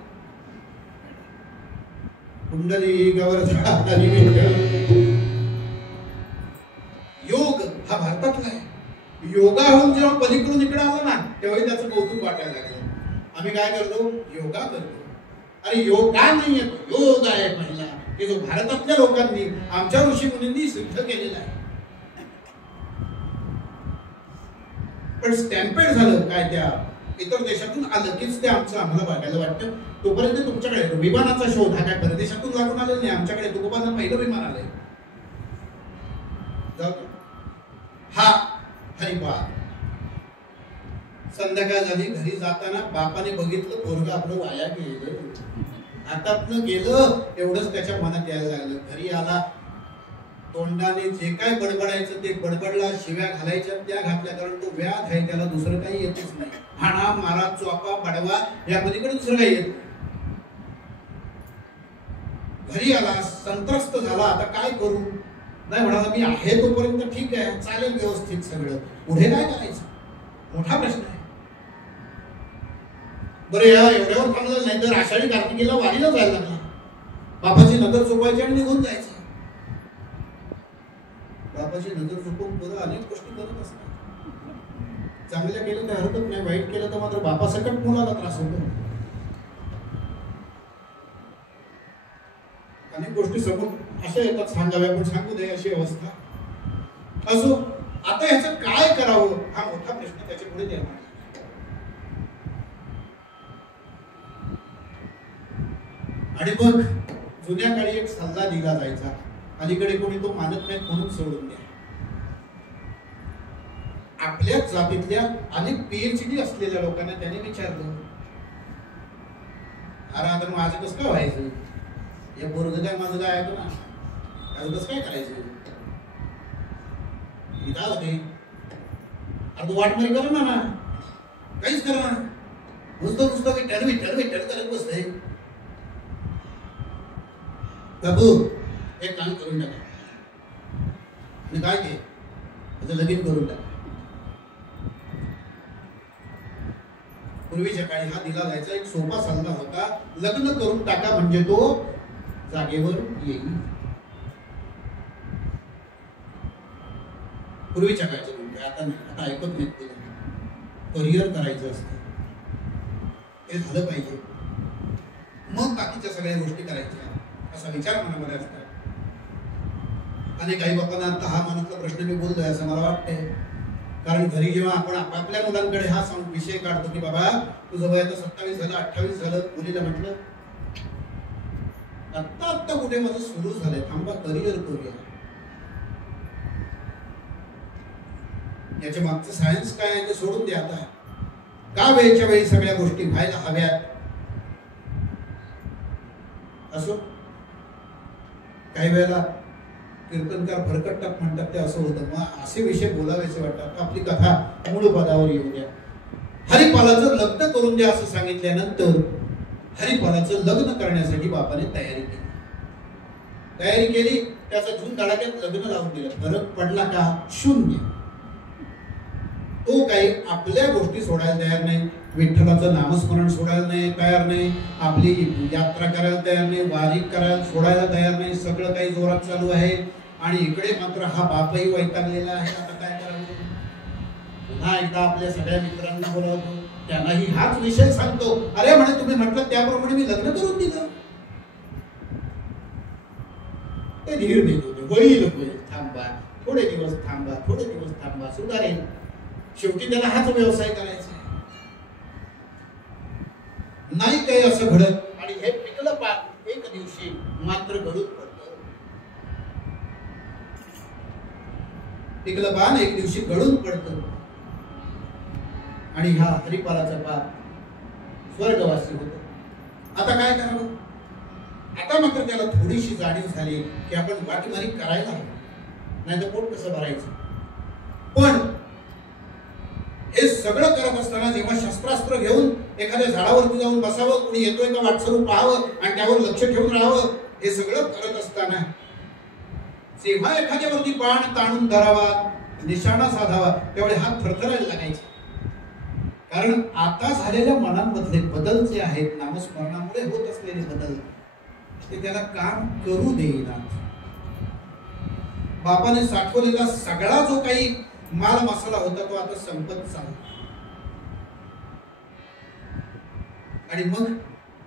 कुंडली गवर्धा योग हा भारतातला आहे. योगाहून जेव्हा पलीकडून इकडे आला ना तेव्हा त्याचं कौतुक वाटायला लागलं. आम्ही काय करतो? योगा करतो. अरे योगा नाहीये, योग आहे पहिला. की जो भारतातल्या लोकांनी आमच्या ऋषीमुनींनी सिद्ध केलेला आहे. पण स्टॅम्पेड झालं काय, त्या इतर देशातून आलं कीच ते आमचं आम्हाला बघायला वाटतं. तोपर्यंत तुमच्याकडे विमानाचा शोध हा काय परदेशातून लागून आलेला नाही, आमच्याकडे तुकोबांना पहिलं विमान आलंय. हा हरिपाल. संध्याकाळ झाली, घरी जाताना बापाने बघितलं पोरगं आपलं वाया गेलं, हातातनं गेलं, एवढंच त्याच्या मनात यायला लागलं. घरी आला, तोंडाने जे काय बडबडायचं ते बडबडला, शिव्या घालायच्या त्या घातल्या, कारण तो व्याध आहे, त्याला दुसरं काही येतच नाही. हाणा मारा चोपा बडवा या पलीकडे दुसरं काही येत नाही. घरी आला, संत्रस्त झाला, आता काय करू. नाही म्हणाला, मी आहे तोपर्यंत ठीक आहे, चालेल व्यवस्थित सगळं, पुढे काय करायचं मोठा प्रश्न आहे. बरं, या एवढ्यावर थांबलं नाही तर आषाढी कार्तिकीला वारीला जायला लागला. बापाची नजर चुकवायची आणि निघून जायचं. बापाची नजर चुकवून बरं अनेक गोष्टी करत असतात. चांगल्या केलं तर हरकत नाही, वाईट केलं तर मात्र बापासकट मुलाला त्रास होतो. अनेक गोष्टी समोर अशा येतात सांगाव्या पण सांगू दे अशी अवस्था. असो, आता ह्याचं काय करावं हा मोठा प्रश्न त्याच्या पुढे निर्माण. आणि मग जुन्या काळी एक सल्ला दिला जायचा, अलीकडे कोणी तो मानत नाही म्हणून सोडून द्या. आपल्या जातीतल्या अनेक पीएचडी असलेल्या लोकांना त्याने विचारलं, अरे आता माझं कसं काय व्हायचं, हे पोरगं काय माझं काय ऐकू ना, त्याचं कसं काय करायचं. मी काय होते, अरे तू वाटमारी कर ना, काहीच कर ना, नुसतं विठ्ठल विठ्ठल विठ्ठल करत बसतंय. बाबू एक काम करून टाका, आणि काय ते आता लगीन करून टाका. पूर्वीच्या काळी हा दिला जायचा एक सोपा सल्ला होता, लग्न करून टाका म्हणजे तो जागेवर येईल. पूर्वीच्या काळचे म्हणजे आता नाही, आता ऐकत नाही. करिअर करायचं असतं, हे झालं पाहिजे, मग बाकीच्या सगळ्या गोष्टी करायच्या असा विचार मनामध्ये असतात. आणि काही बापांना आता हा मनातला प्रश्न मी बोलतोय असं मला वाटतंय, कारण घरी जेव्हा आपण आपापल्या मुलांकडे हा विषय काढतो की बाबा तुझं वय आता 27 झालं 28 झालं, मुलीला म्हटलं आत्ता कुठे माझं सुरू झालंय, थांबा करिअर करूया. याच्या मागचं सायन्स काय आहे ते सोडून द्या. आता का वेळच्या वेळी सगळ्या गोष्टी व्हायला हव्यात. असो, काही वेळेला कीर्तनकार भरकटतात म्हणतात ते असं होतं, मग असे विषय बोलावेसे वाटतात. आपली कथा मूळ पदावर येऊ द्या. हरिपालाचं लग्न करून द्या असं सांगितल्यानंतर हरिपालाचं लग्न करण्यासाठी बापाने तयारी केली. त्याचा झूम धडाक्यात लग्न लावून दिलं. फरक पडला का? शून्य. तो काही आपल्या गोष्टी सोडायला तयार नाही, विठ्ठलाचं नामस्मरण सोडायला तयार नाही, आपली यात्रा करायला तयार नाही, वारी करायला सोडायला तयार नाही. सगळं काही जोरात चालू आहे. आणि इकडे मात्र हा बापही वैतागलेला आहे. आता काय करायचं? पुन्हा एकदा आपल्या सगळ्या मित्रांना बोलावतो, त्यांनाही हाच विषय सांगतो. अरे म्हणे तुम्ही म्हटलं त्याप्रमाणे मी लग्न करून दिलं. ते धीर देत होते, होईल थांबा, थोडे दिवस थांबा, थोडे दिवस थांबा, सुधारेल. शेवटी त्याला हाच व्यवसाय करायचा नाही. काही असं घडत आणि हे पिकलं पान एक दिवशी मात्र गळून पडतं. पिकलं पान एक दिवशी गळून पडतं आणि हा हरिपालाचा पान स्वर्गवासी होतो. आता काय करावं? आता मात्र त्याला थोडीशी जाणीव झाली की आपण वाटमारी करायला हवी, नाही तर पोट कसं भरायचं. पण हे सगळं करत असताना जेव्हा शस्त्रास्त्र घेऊन एखाद्या झाडावरती जाऊन बसावं, कोणी येतोय का वाटसरू पाहावं आणि त्यावर लक्ष ठेवून राहावं, हे सगळं करत असताना जेव्हा एखाद्यावरती बाण ताणून धरावा, निशाणा साधावा, त्यावेळी हात थरथरायला लागायचे. कारण आता झालेल्या मनांमधले बदल जे आहेत, नामस्मरणामुळे होत असलेले बदल, ते त्याला काम करू देईनात. बापाने साठवलेला सगळा जो काही माल मसाला होता तो आता संपत चालला. आणि मग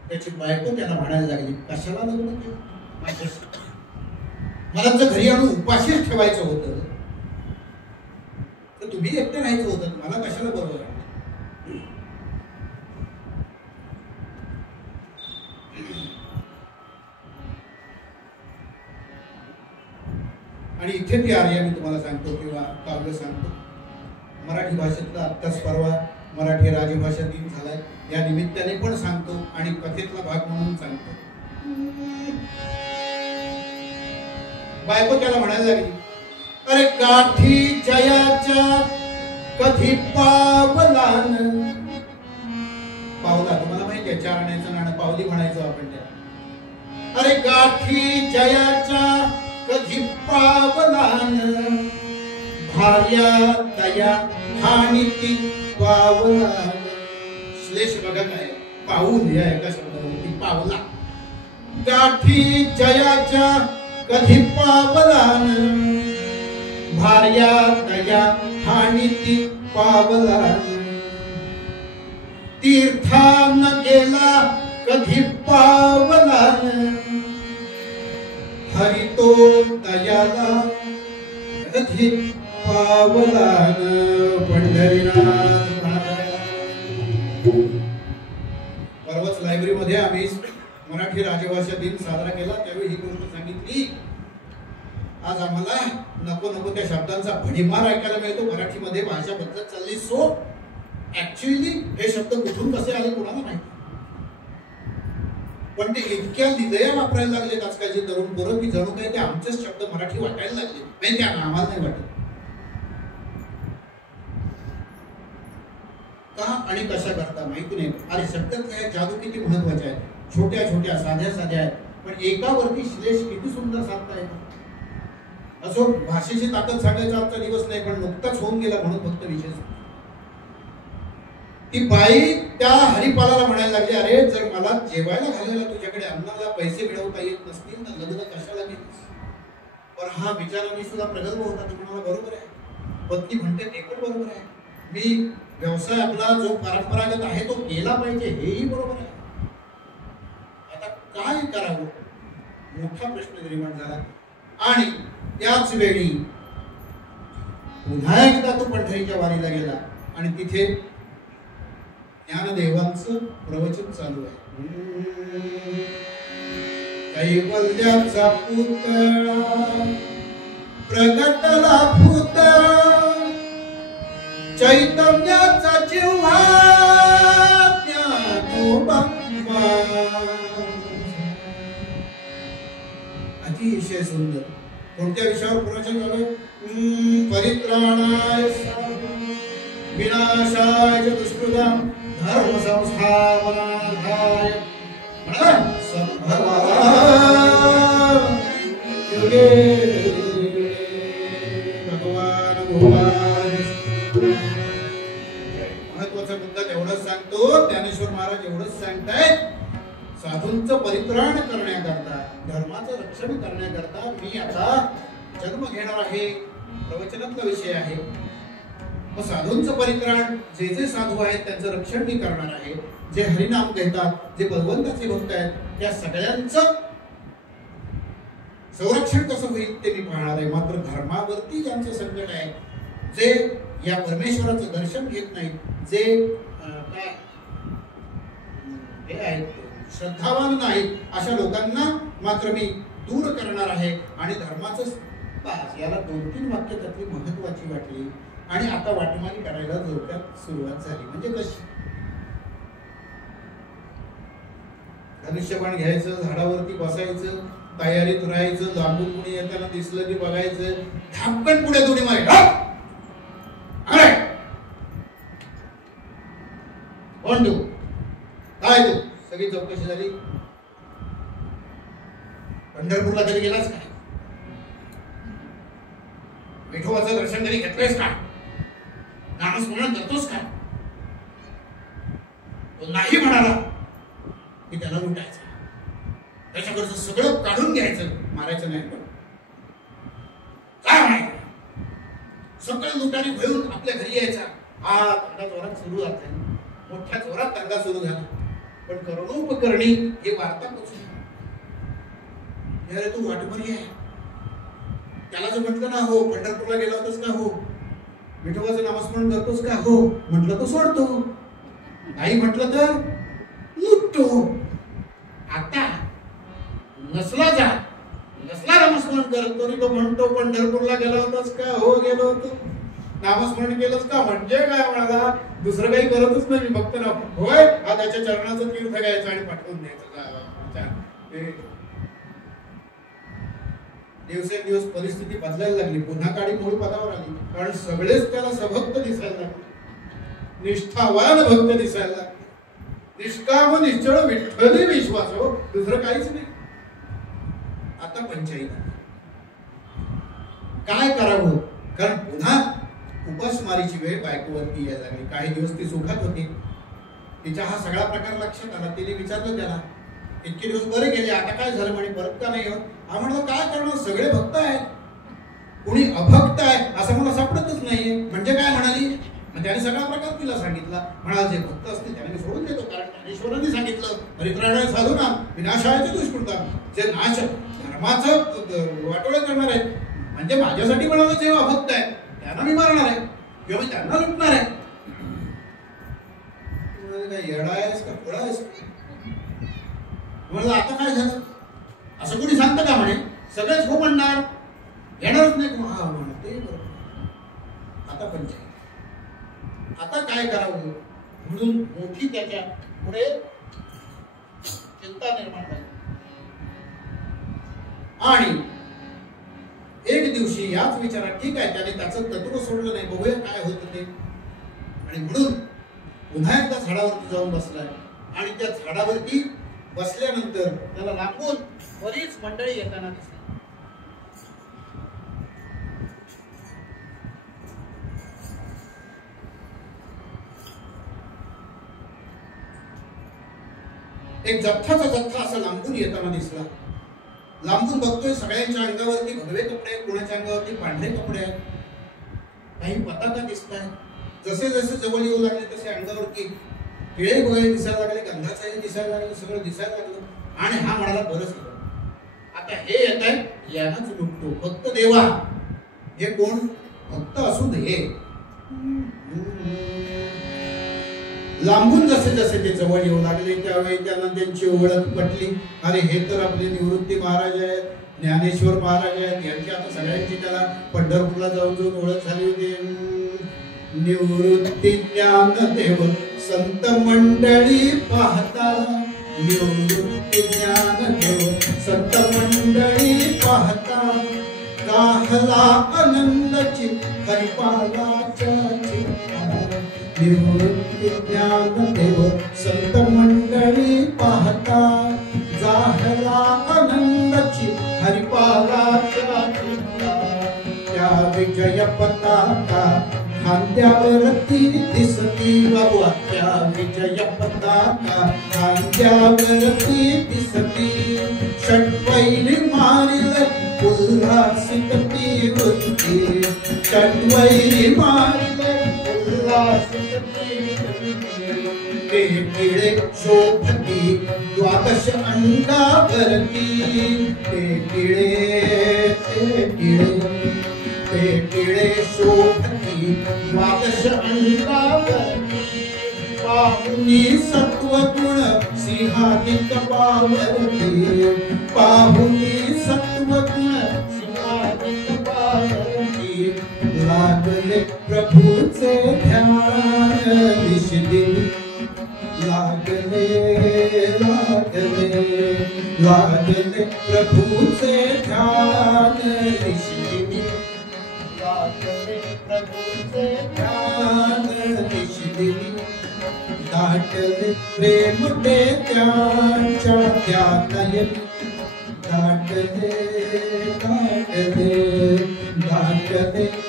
त्याची बायको त्याला म्हणायला लागली, कशाला लग्न केलं? माझ्याशी. मला जर घरी आणून उपाशीच ठेवायचं होतं तर तुम्ही एकटं राहायचं होतं, मला कशाला बरोबर. आणि इथे ती आर्या मी तुम्हाला सांगतो किंवा काव्य सांगतो. मराठी भाषेतला आत्ताच परवा मराठी राजभाषा दिन झालाय, या निमित्ताने पण सांगतो आणि कथेतला भाग म्हणून सांगतो. बायको त्याला म्हणायला लागली, अरे गाठी जयाच्या कधी पावलान. पावला तुम्हाला माहिती आहे, 4 आण्याचं नाणं पावली म्हणायचं आपण त्याला. अरे गाठी जयाच्या कधी पावलान, भार्या तया हाणीती पावलान. श्लेष बघा काय, पाऊल या एका शब्दावरती पावला. गाठी जयाच्या कधी पावलान, भार्या तया हाणीती पावलान. तीर्थान गेला कधी पावलान, हरितो तयाला कधी पावलान. पंढरीनाथ. परवाच लायब्ररीमध्ये आम्ही मराठी राजभाषा दिन साजरा केला, त्यावेळी ही गोष्ट सांगितली. आज आम्हाला नको नको त्या शब्दांचा भडीमार ऐकायला मिळतो. मराठीमध्ये भाषा बदलत चालली. सो ऍक्च्युअली हे शब्द कुठून कसे आले कोणाला माहिती, पण ते इतक्या लिलया वापरायला लागलेत आजकालचे तरुण पोरं की जणू काही ते आमचेच शब्द मराठी वाटायला लागले. नाही ते आम्हाला नाही वाटत. का आणि कशा करता माहिती नाही. अरे शब्दातल्या जादू किती महत्वाचे आहे. छोट्या छोट्या साध्या साध्या आहेत, पण एकावरती श्लेष किती सुंदर साधता येतो. असो, भाषेची ताकद सांगायचा आमचा दिवस नाही, पण नुकताच होऊन गेला म्हणून फक्त विशेष. ती बाई त्या हरिपालाला म्हणायला लागली, अरे जर मला जेवायला घालायला तुझ्याकडे अन्नाला पैसे मिळवता येत नसतील तर लग्न कशाला केलीस. पण हा विचार मी सुद्धा प्रगल्भ होता. तो म्हणाला बरोबर आहे. पत्नी म्हणते ते पण बरोबर आहे. मी व्यवसाय आपला जो परंपरागत आहे तो केला पाहिजे, हेही बरोबर आहे. आता काय करावं मोठा प्रश्न निर्माण झाला. आणि त्याच वेळी पुन्हा एकदा तो पंढरीच्या वारीला गेला आणि तिथे ज्ञानदेवांचं प्रवचन चालू आहे. कैवल्याचा पुतळा प्रगटला पुतळा, चैतन्याचा जिव्हा ज्ञानोबा. अतिशय सुंदर. कोणत्या विषयावर प्रवचन झालं? परित्राणाय विनाशाय दुष्कृतां धर्म संस्थापनार्थाय संभवामि युगे भगवान भगवान. महत्वाचा मुद्दा तेवढंच सांगतो. ज्ञानेश्वर महाराज एवढंच सांगतायत, साधूंचं परित्राण करण्याकरता, धर्माचं रक्षण करण्याकरता मी आता जन्म घेणार आहे. प्रवचनातला विषय आहे. मग साधूंचं परित्राण, जे जे साधू आहेत त्यांचं रक्षण मी करणार आहे. जे हरिनाम घेतात, जे भगवंताचे भक्त आहेत, त्या सगळ्यांचं संरक्षण कसं होईल ते मी पाहणार आहे. मात्र धर्मावरती ज्यांचं संकट आहे, जे या परमेश्वराचं दर्शन घेत नाहीत, जे काय हे आहेत श्रद्धावान नाहीत, अशा लोकांना मात्र मी दूर करणार आहे. आणि धर्माचं बस, याला 2-3 वाक्य त्यातली महत्वाची वाटली. आणि आता वाटमारी करायला जोरदार सुरुवात झाली. म्हणजे कशी? धनुष्यबाण घ्यायचं, झाडावरती बसायचं, तयारीत राहायचं, लांबून कुणी येताना दिसलं की बघायचं, धापकन पुढे दोडी मारे. कोण तू? काय तू? सगळी चौकशी झाली. पंढरपूरला कधी गेलास का? विठोबाचं दर्शन कधी घेतलंयस का? नामस्मरण करतोस का? तो नाही म्हणाला की त्याला लुटायचं, त्याच्याकडचं सगळं काढून घ्यायचं, मारायचं नाही. पण काय म्हणायचं? सगळं लुटाने घेऊन आपल्या घरी यायचा. हा दंगा जोरात सुरू झाला, मोठ्या जोरात दंगा सुरू झाला. पण करणोपकरणी हे वार्ता पोचली. अरे तू वाटमरी आहे. त्याला जर म्हटलं ना हो पंढरपूरला गेला होतास का हो, विठोबाचं नामस्मरण करतोस का हो, म्हटलं तो सोडतो, नाही म्हटलं तर लुटतो. आता नसला नामस्मरण करत तरी तो म्हणतो पंढरपूरला गेला होतास का हो, गेलो होतो. नामस्मरण केलंस का म्हणजे काय म्हणाला, दुसरं काही करतच नाही मी, फक्त ना होय हा त्याच्या चरणाचं तीर्थ घ्यायचं आणि पाठवून द्यायचं. दिवसेंदिवस परिस्थिती बदलायला लागली, पुन्हा काळी मूळ पदावर आली, कारण सगळेच त्याला सभक्त दिसायला लागले, निष्ठावान भक्त दिसायला लागले, निष्काम निश्चळ विठ्ठली विश्वास हो, दुसरं काहीच नाही. आता पंचायत काय करावं, कारण पुन्हा उपासमारीची वेळ बायकोवरती यायला लागली. काही दिवस ती सुखात होती, तिचा हा सगळा प्रकार लक्षात आला. तिने विचारलं त्याला, इतके दिवस बरे गेले, आता काय झालं म्हणे, परत का नाही होत. हा म्हणलं काय करणार, सगळे भक्त आहेत, कुणी अभक्त आहे असं मला सापडतच नाहीये. म्हणजे काय म्हणाली, मग त्याने सगळा प्रकार तिला सांगितला. म्हणाल जे भक्त असतील त्याने सोडून देतो, कारण ज्ञानेश्वरांनी सांगितलं परित्राणाय साधूना विनाशायचे दुष्कृता, जे नाश धर्माचं वाटोळे करणार आहेत, म्हणजे माझ्यासाठी म्हणाला जे अभक्त आहे त्यांना मी मारणार आहे किंवा मी त्यांना लुटणार आहे. काय येडा आहेस का फळा आहेस. म्हणलं आता काय झालं, असं कोणी सांगतं का म्हणे, सगळेच हो म्हणणार, येणारच नाही. हा म्हणते आता पंचायत, आता काय करावं म्हणून मोठी त्याच्या पुढे चिंता निर्माण झाली. आणि एक दिवशी याच विचारात, ठीक आहे त्याने त्याचं तत्व सोडलं नाही, बघूया काय होतं ते. आणि म्हणून पुन्हा एकदा झाडावरती जाऊन बसलाय, आणि त्या झाडावरती बसल्यानंतर त्याला लांबून बरीच मंडळी येताना दिसली. एक जथ्थाचा जथ्था असं लांबून येताना दिसला. लांबून बघतोय सगळ्यांच्या अंगावरती भगवे कपडे आहेत, कोणाच्या अंगावरती पांढरे कपडे आहेत, काही पताका दिसत आहे. जसे जसे जवळ येऊ लागले तसे अंगावरती पिळे वगैरे दिसायला लागले, गंधाचाही दिसायला लागलं, सगळं दिसायला लागलं. आणि हा म्हणाला बरं सगळं, आता हे येत आहे यानंच लुटतो. भक्त देवा, हे कोण भक्त असू दे. लांबून जसे जसे ते जवळ येऊ लागले त्यावेळी त्यांना त्यांची ओळख पटली. अरे हे तर आपले निवृत्ती महाराज आहेत, ज्ञानेश्वर महाराज आहेत, यांची आता सगळ्यांची त्याला पंढरपूरला जाऊन जाऊन ओळख झाली होती. निवृत्ती ज्ञानदेव संत मंडळी पाहता, निवृत्ती ज्ञानदेव संत मंडळी पाहता, राहला आनंदाची हरिपालाच्या चित्ता. निवृत्ती ज्ञानदेव संत मंडळी पाहता, जाहला आनंदाची हरिपालाच्या चित्ता. त्या विजय पताका खांद्यावरती दिसती बाबा, त्या विजय पताका खांद्यावरती दिसती. षटवैरी मारिल उल्हासित ती वृत्ती, षटवैरी मारिल उल्हासित ती वृत्ती. ते किळे शोभती द्वादश अंगावरती, ते किळे शोभती द्वादश अंगावरती. पाहुनी सत्वगुण सिंहादिक पावरती, पाहुनी सत्वगुण सिंहादिक पावरती. लागले प्रभूचे ध्यान विशदी, लागले प्रभूचे ध्यान विशदी, लागले प्रभूचे ध्यान विशदी. दाटले प्रेम ते त्यांच्या ध्यानयन, दाटले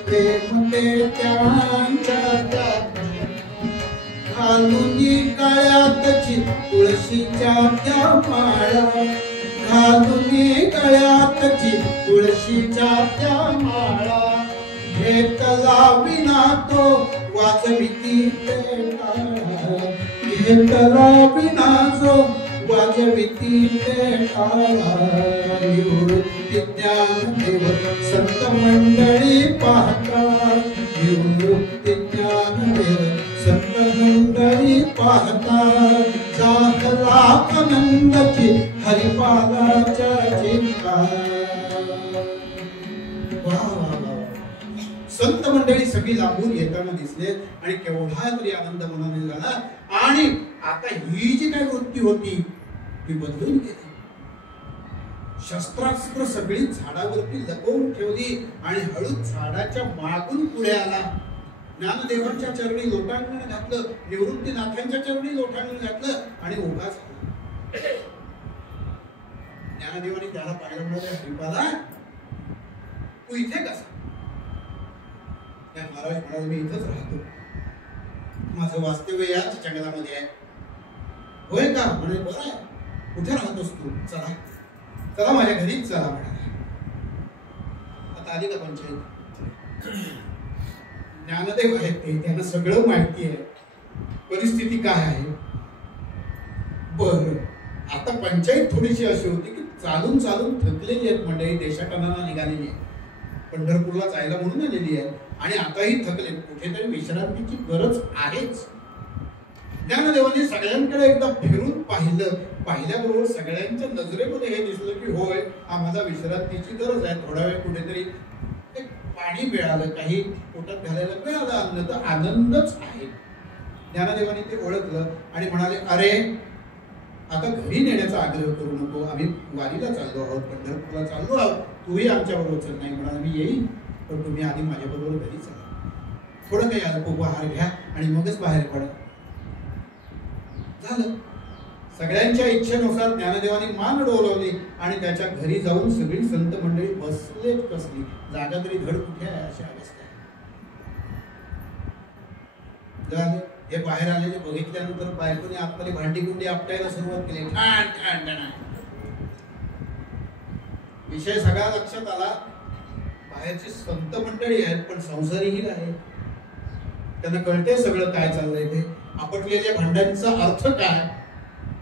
प्रेम ते त्यांच्या ध्यानयन. घालुनी गळ्यातची तुळशीच्या त्या माळा, घालुनी गळ्यातची तुळशीच्या त्या माळा. घेतला विना तो वाजविती ते टाळा, घेतला विना जो वाजविती निवृत्ती ज्ञानदेव संत मंडळी पाहता निवृत्ती ज्ञानदेव संत मंडळी पाहता जागला आनंदाची हरिपालाच्या चिंता. संत मंडळी सगळी लांबून येताना दिसले आणि केवढा तरी आनंद मनाने झाला. आणि आता ही जी काही वृत्ती होती ती बदलून गेली. शस्त्रास्त्र सगळी झाडावरती लपवून ठेवली आणि हळू झाडाच्या मागून पुढे आला. ज्ञानदेवांच्या चरणी लोटांगण घातलं, निवृत्तीनाथांच्या चरणी लोटांगण घातलं आणि उभा झाला. ज्ञानदेवांनी त्याला पाहिलं, म्हणाले हरिपाला तू इथे कसा? महाराज म्हणाले मी इथंच राहतो, माझं वास्तव्य याच जंगलामध्ये आहे. होय का? म्हणे बरं आहे. कुठे राहतोस तू? चला चला माझ्या घरीच चला म्हणाले. आता आली का पंचायत? ज्ञानदेव आहेत ते, त्यांना सगळं माहिती आहे परिस्थिती काय आहे. बर आता पंचायत थोडीशी अशी होती की चालून चालून थकलेली आहेत मंडळी, देशाटनाला निघालेली आहे, पंढरपूरला जायला म्हणून आलेली आहे आणि आताही थकले, कुठेतरी विश्रांतीची गरज आहेच. ज्ञानदेवांनी सगळ्यांकडे एकदा फिरून पाहिलं. पाहिल्याबरोबर सगळ्यांच्या नजरेमध्ये हे दिसलं की होय आम्हाला विश्रांतीची गरज आहे. थोडा वेळ कुठेतरी पाणी मिळालं, काही पोटात घालायला मिळालं, अन्न, तर आनंदच आहे. ज्ञानदेवांनी ते ओळखलं आणि म्हणाले अरे आता घरी नेण्याचा आग्रह करू नको, आम्ही वारीला चाललो आहोत, पंढरपूरला चाललो आहोत, तूही आमच्या बरोबर चल. नाही म्हणाला मी येईन पण तुम्ही आधी माझ्या बरोबर घरी चला, थोडं काही अल्पोपहार घ्या आणि मगच बाहेर पडा. झालं. सगळ्यांच्या इच्छेनुसार ज्ञानदेवांनी मान डोलावली आणि त्याच्या घरी जाऊन सगळी संत मंडळी बसलेच कसली, जागा तरी धड कुठे आहे अशी अवस्था आहे. हे बाहेर आलेले बघितल्यानंतर बायकोने आतमध्ये भांडी कुंडी आपटायला सुरुवात केली. ठाण ठाण ठाण. विषय सगळा लक्षात आला. बाहेरची संत मंडळी आहेत पण संसारीही आहे, त्यांना कळते सगळं काय चाललंय ते. आपटलेल्या भांड्यांचा अर्थ काय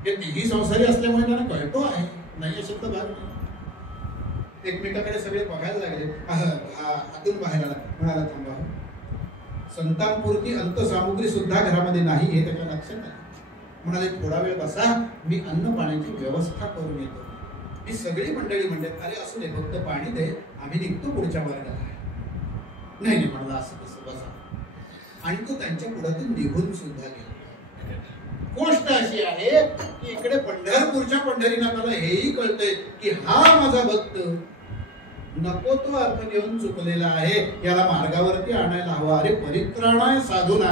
हे तिघी संसारी असल्यामुळे त्यांना कळतो आहे, नाही शब्द भाग नाही. एकमेकाकडे सगळे बघायला लागले. आतून बाहेर आला, म्हणाला थांबा, संतांपुरती अंतसामुग्री सुद्धा घरामध्ये नाही हे त्याच्या लक्षात आलं. म्हणाले थोडा वेळ बसा, मी अन्न पाण्याची व्यवस्था करून येतो. ही सगळी मंडळी म्हणतात अरे असू दे, फक्त पाणी दे, आम्ही निघतो पुढच्या मार्गाला. नाही नाही म्हणाला असं कसं, बसा. आणि तो त्यांच्या पुढातून निघून सुद्धा गेला. गोष्ट अशी आहे की इकडे पंढरपूरच्या पंढरीनाथाला हेही कळतंय की हा माझा भक्त नको तो अर्थ घेऊन चुकलेला आहे, याला मार्गावरती आणायला हवा. अरे परित्राणाय साधूना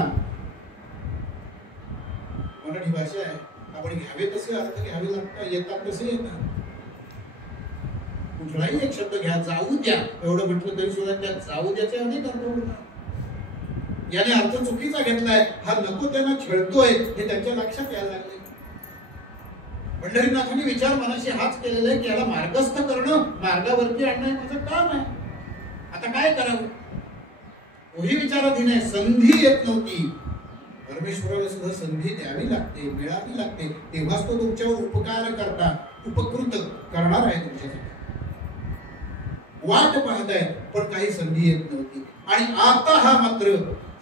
मराठी भाषा आहे, आपण घ्यावे तसे अर्थ घ्यावे लागतात, येतात तसे येतात. कुठलाही एक शब्द घ्या, जाऊ द्या एवढं म्हटलं तरी सुद्धा त्या जाऊ द्याचे अनेक अर्थ होतात. याने अर्थ चुकीचा घेतलाय, हा नको त्यांना छळतोय हे त्यांच्या लक्षात यायला लागले. पंढरीनाथांनी विचार मनाशी हाच केलेला आहे की याला मार्गस्थ करणं, मार्गावरती आणणं माझं काम आहे. आता काय करावं तोही विचाराधीन आहे. संधी येत नव्हती. परमेश्वराला सुद्धा संधी द्यावी लागते, मिळावी लागते, तेव्हाच तो तुमच्यावर उपकार करता, उपकृत करणार आहे तुमच्यासाठी. वाट पाहताय पण काही संधी येत नव्हती. आणि आता हा मात्र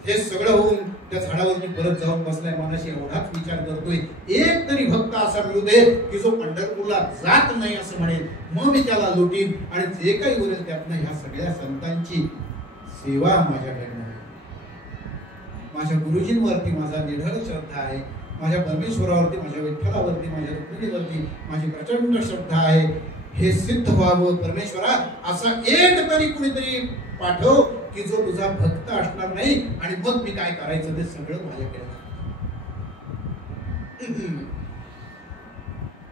हे सगळं होऊन त्या झाडावरती परत जाऊन बसलाय. मनाशी एवढाच विचार करतोय, एक तरी भक्त असा मिळू दे की जो पंढरपूरला जात नाही असं म्हणेल, मग मी त्याला लुटीन आणि जे काही उरेल त्यातनं ह्या सगळ्या संतांची सेवा माझ्याकडनं आहे. माझ्या गुरुजींवरती माझा निढळ श्रद्धा आहे, माझ्या परमेश्वरावरती, माझ्या विठ्ठलावरती, माझ्या रुक्मिणीवरती माझी प्रचंड श्रद्धा आहे. हे सिद्ध व्हावं परमेश्वरा, असा एक तरी कुणीतरी पाठव की जो तुझा भक्त असणार नाही, आणि मग मी काय करायचं ते सगळं माझ्याकडे.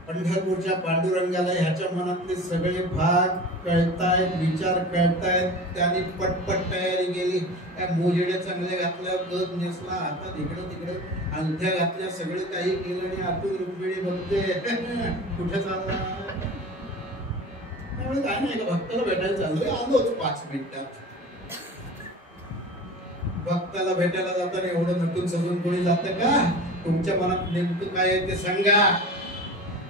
पंढरपूरच्या पांडुरंगाला ह्याच्या मनातले सगळे भाग कळतायत, विचार कळतायत. त्याने पटपट तयारी केली. त्या मोजेड्या चांगल्या घातल्या, गज नेसला, हातात इकडं तिकडं अंगठ्या घातल्या, सगळं काही केलं आणि आतून रुक्मिणी बघते कुठे चालला. त्यामुळे काय नाही, एका भक्ताला भेटायला चाललोय, आलोच 5 मिनिटात. भक्ताला भेटायला जाताना एवढं नटून सजून कोणी जातं का? तुमच्या मनात नेमकं काय आहे ते सांगा.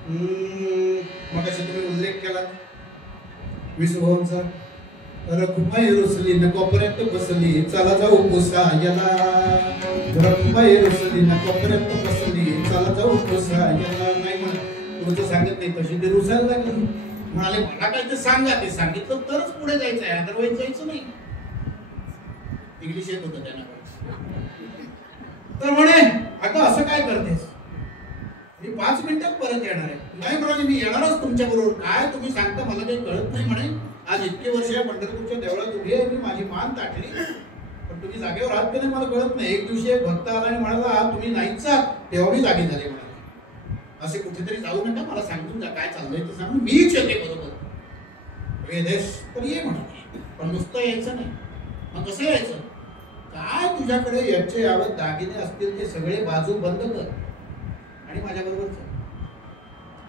मग अशी तुम्ही उल्लेख केला विसुभाऊंचा, रखुमाई रुसली न कोपऱ्यात बसली चला जाऊ पुसायला, रखुमाई रुसली न कोपऱ्यात बसली चला जाऊ पुसायला. नाही म्हणत तुमचं सांगत नाही तशी ते रुसायला लागली. म्हणाले मला काय ते सांगा, ते सांगितलं तरच पुढे जायचं आहे, अदरवाईज जायचं नाही. इंग्लिश येत होतं त्यांना. तर म्हणे आता असं काय करतेस, मी 5 मिनिटात परत येणार आहे. नाही म्हणाले मी येणारच तुमच्या बरोबर. काय तुम्ही सांगता मला काही कळत नाही म्हणे. आज इतके वर्ष या पंढरपूरच्या देवळात उभी आहे, मी माझी मान ताटली, पण तुम्ही जागेवर आहात की नाही मला कळत नाही. एक दिवशी एक भक्त आला आणि म्हणाला तुम्ही नाहीच आहात, तेव्हा मी जागे झाले म्हणाले. असे कुठेतरी जाऊ नका, मला सांगून जा काय चाललंय ते सांगून मीच येते बरोबर. वेदेश तर ये म्हणाले, पण नुसतं यायचं नाही. मग कसं यायचं, काय तुझ्याकडे याचे यावत दागिने असतील ते सगळे बाजू बंद कर आणि माझ्याबरोबर चल.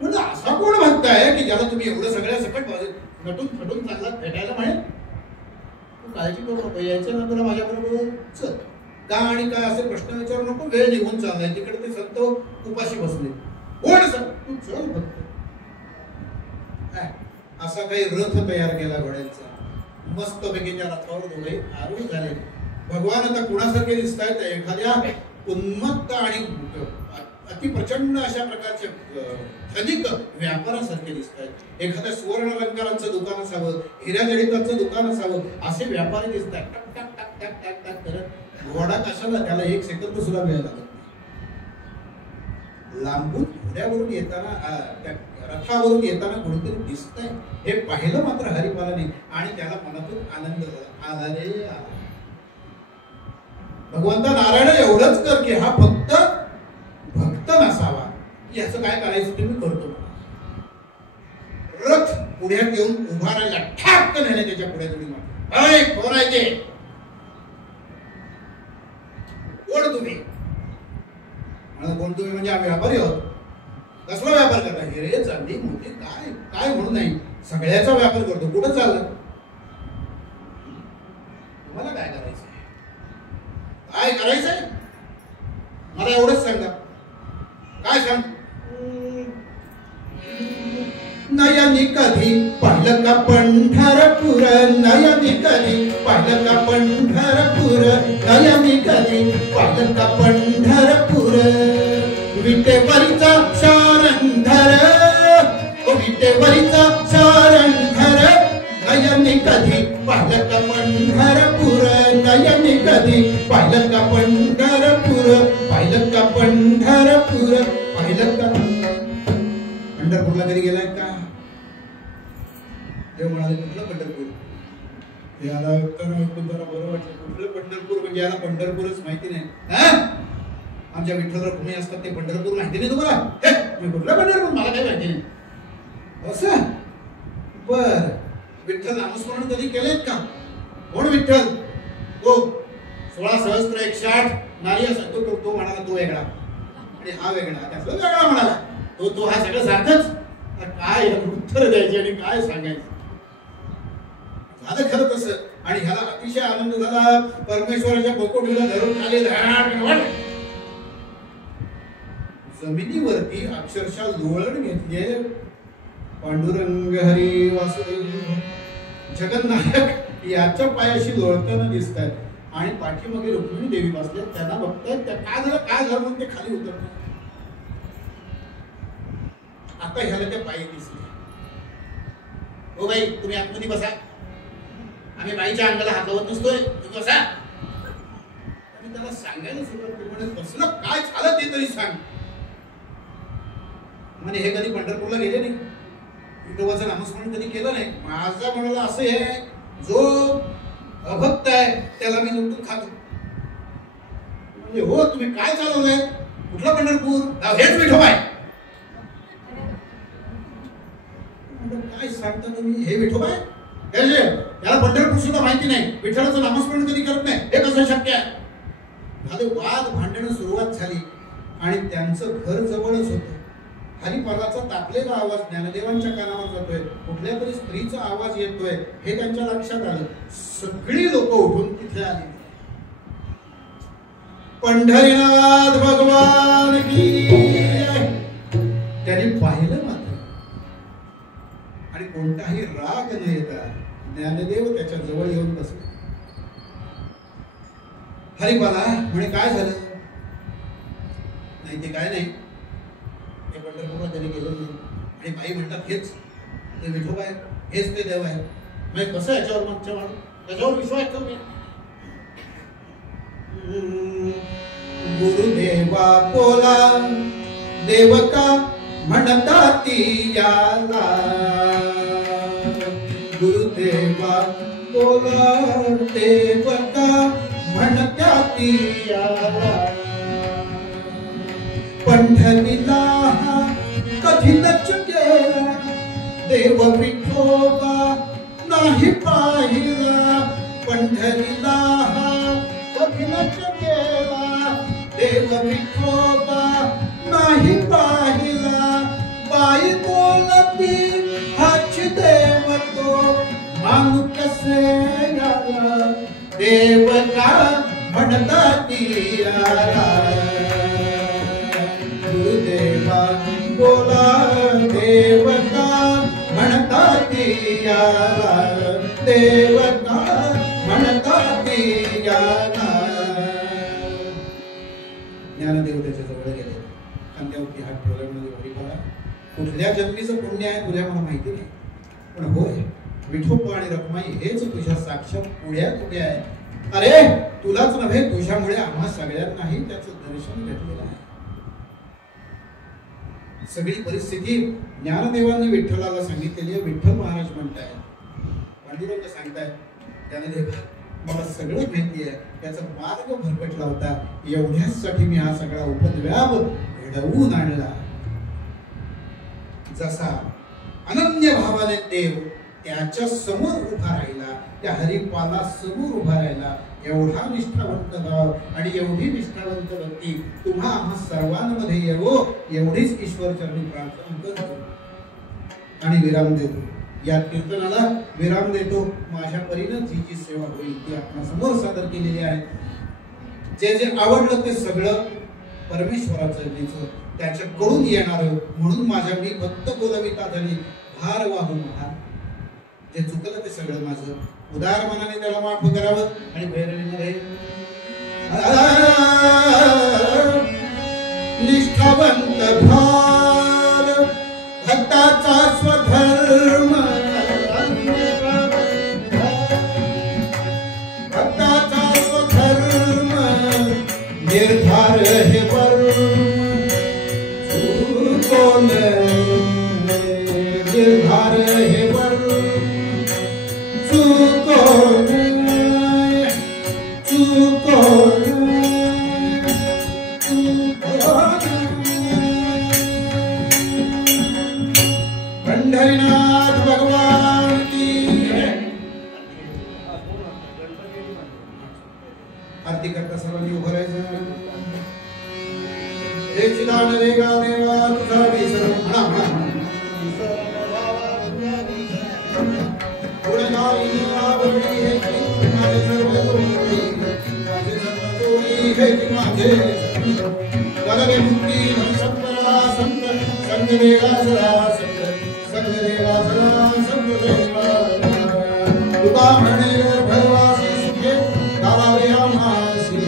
म्हणजे असा कोण भक्त आहे की ज्याला तुम्ही एवढं सगळ्या सकट नटून फटून चाललात भेटायला म्हणे. तू काळजी करू नको, यायचं ना तुला माझ्याबरोबर चल. का आणि काय असे प्रश्न विचारू नको, वेळ निघून चाललाय. तिकडे ते संत उपाशी बसले. कोण सर तू चल भक्त. असा काही रथ तयार केला घोड्यांचा. मस्त पैकी त्या रथावर दोघे आरूढ झाले. भगवान आता कुणासारखे दिसत आहेत, एखाद्या उन्मत्त आणि अति प्रचंड अशा प्रकारचे धनिक व्यापारासारखे दिसत आहेत. एखाद्या सुवर्ण अलंकारांचं दुकान असावं, हिऱ्याजडितांचं दुकान असावं, असे व्यापारी दिसत आहेत. टक टक टक टक टक टक करत. घोडा कशाला, त्याला 1 सेकंद सुद्धा वेळ लागत नाही. लांबून घोड्यावरून येताना, रथावरून येताना कोणीतरी दिसतंय हे पाहिलं मात्र हरिपालाने आणि त्याला मनातून आनंद झाला. आला रे आला. भगवंता नारायण एवढंच कर की हा फक्त भक्त नसावा. याचं काय करायचं ते मी करतो. रथ पुढ्यात येऊन उभा राहिला, ठाक नेले त्याच्या पुढे तुम्ही अय कोण आहे ते, कोण तुम्ही. कोण तुम्ही म्हणजे आम्ही व्यापारी आहोत. कसला व्यापार करता, हिरे चांदी मोठी काय काय म्हणून नाही, सगळ्याचा व्यापार करतो. कुठं चाललं, तुम्हाला काय करायचं, काय करायचंय मला एवढंच सांगा. काय सांग. नयनी कधी पाहिलं का पंढरपूर, नयनी कधी पाहिलं का पंढरपूर, नयनी कधी पाहिलं का पंढरपूर. विटेवरीचा शारंधर, विटेवरीचा शारंधर, नयनी कधी पाहिलं का पंढरपूर, नयनी कधी पाहिलं का पंढरपूर, पाहिलं का पंढरपूर, पाहिलं का. पंढरपूरला कधी गेलाय का. देव म्हणाले कुठलं पंढरपूर. याला जरा बरं वाटलं. कुठलं पंढरपूर म्हणजे याला पंढरपूरच माहिती नाही. आमच्या विठ्ठल रुक्मिणी असतात ते पंढरपूर माहिती नाही तुम्हाला. कुठलं पंढरपूर मला काही माहिती नाही. असं बर. विठ्ठल नामस्मरण कधी केलेत का. कोण विठ्ठल. तो 16 सहस्त्र 108 नारी असं तो म्हणाला तो वेगळा आणि हा वेगळा, त्यातला वेगळा म्हणाला. तो हा सगळं सारखंच. काय उत्तर द्यायचे आणि काय सांगायचं. झालं खरं तसं. आणि ह्याला अतिशय आनंद झाला. परमेश्वराच्या बोकोटीला धरून खाली जमिनीवरती अक्षरशः लोळण घेतले. पांडुरंग हरी वासुदेव जगन्नायक याच्या पायाशी लोळताना दिसत आहेत आणि पाठीमागे रुक्मिणी देवी बसल्या. त्यांना बघतायत त्या काय झालं म्हणून ते खाली उतरतात. आता ह्याला त्या पायी दिसले. हो बाई तुम्ही आतमध्ये बसा, आम्ही बाईच्या अंगाला हात लावत नसतोय, तुम्ही बसा. आणि त्याला सांगायला सुरुवात केली. म्हणजे बसलं काय झालं ते तरी सांग. म्हणजे हे कधी पंढरपूरला गेले नाही, विठोबाचं नामस्मरण कधी केलं नाही. माझा म्हणाला असं आहे, जो अभक्त आहे त्याला मी लुटून खातो. म्हणजे हो तुम्ही काय चालवलंय, कुठलं पंढरपूर, हेच विठोबा आहे. काय सांगता तुम्ही, हे विठोबा आहे. त्याला पंढरपूर सुद्धा माहिती नाही, विठ्ठलाचं नामस्मरण कधी करत नाही, हे कसं शक्य आहे. झाले वाद भांडणं सुरुवात झाली आणि त्यांचं घर जवळच होतं. हरिपालाचा तापलेला आवाज ज्ञानदेवांच्या कानावर जातोय, कुठल्या तरी स्त्रीचा आवाज येतोय हे त्यांच्या लक्षात आलं. सगळी लोक उठून तिथे आली. पंढरीनाथ भगवान की. त्यांनी पाहिलं कोणताही राग न येता ज्ञानदेव त्याच्या जवळ येऊन बसले. हरिपाला म्हणे काय झालं? नाही ते काय नाही, हे पंढरपूरला कधी गेलो नाही. आणि बाई म्हणतात हेच ते विठोबा आहे, हेच ते देव आहे. म्हणजे कसं याच्यावर मागच्या माणूस त्याच्यावर विश्वास ठेवू नये. गुरुदेवा बोला देवका म्हणतात याला, गुरुदेवा बोला देवका म्हणतात याला. पंढरीला कधी नच गेला देव विठोबा नाही पाहिला. पंढरीला कधी नच गेला देव विठोबा नाही पाहिला. बाई बोलती हाच देव तो मानू कसे याला, देव का म्हणतात याला. गुरुदेवा बोला देव का म्हणतात याला, देव का म्हणतात याला. ज्ञानदेव त्याच्या जवळ गेले, खांद्यावरती हात ठेवला, म्हणजे हरिपाला कुठल्या जन्मीचं पुण्य आहे तुझ्या मला माहिती नाही, पण होय विठोबा आणि रखुमाई हेच तुझ्या साक्षात पुढ्या कुठे आहे. अरे तुलाच नव्हे तुझ्यामुळे आम्हा सगळ्यांनाही त्याचं दर्शन घेतलेलं आहे. सगळी परिस्थिती ज्ञानदेवांनी विठ्ठलाला सांगितलेली आहे. विठ्ठल महाराज म्हणताय, पांडुरंग सांगताय, ज्ञानदेवा मला सगळं माहिती आहे, त्याचा मार्ग भरकटला होता, एवढ्यासाठी मी हा सगळा उपद्व्याप घडवून आणला. जसा अनन्य भावाने देव त्याच्या समोर उभा राहिला, त्या हरिपाला समोर उभा राहिला, एवढा निष्ठावंत भाव आणि एवढी निष्ठावंत भक्ती तुम्हा आम्हा सर्वांमध्ये येवो, एवढीच ईश्वर चरणी प्रार्थना करतो आणि विराम देतो. या कीर्तनाला विराम देतो. माझ्या परीनं जी जी सेवा होईल ती आपण समोर सादर केलेली आहे. जे जे आवडलं ते सगळं परमेश्वराचं त्याच्याकडून येणार, म्हणून माझ्या मी भक्त बोलविता झाली भार वाहू महा. जे चुकलं ते सगळं माझं उदार मनाने त्याला माफ करावं. आणि भैरवीमध्ये निष्ठावंत भार भक्ताचा स्वधर्म, भक्ताचा स्वधर्म निर्धार हे चुकोन, निर्धार हे चुकोन, चुकोन, पंढरीनाथ भगवान की. आरती करता सर्वांनी उभं राहायचं. हे चिदान रेगा देवा तुझा विसर म्हणा. गुणगायी आवडी हे की माझे सर्व जोडी, माझे सर्व जोडी हे की माझे गगने मुक्ती संतरा संत संग देगा सदा संत संग देगा सदा संग देगा. तुका म्हणे भरवासी सुखे घालावे आम्हासी,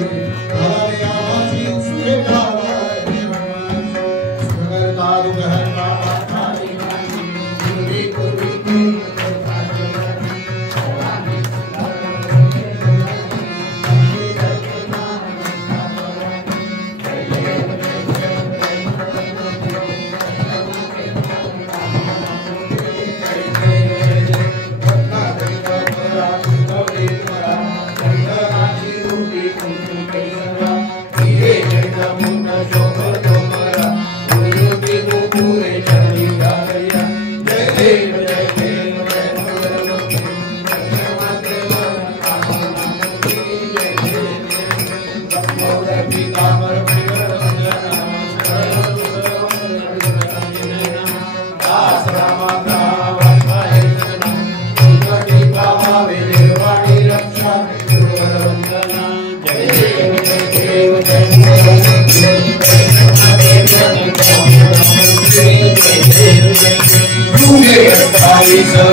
घालावे आम्हासी सुखे घालावे आम्हासी. सुगरता दुगहरता आठारी पूर्वी पूर्वी Thank you. हरी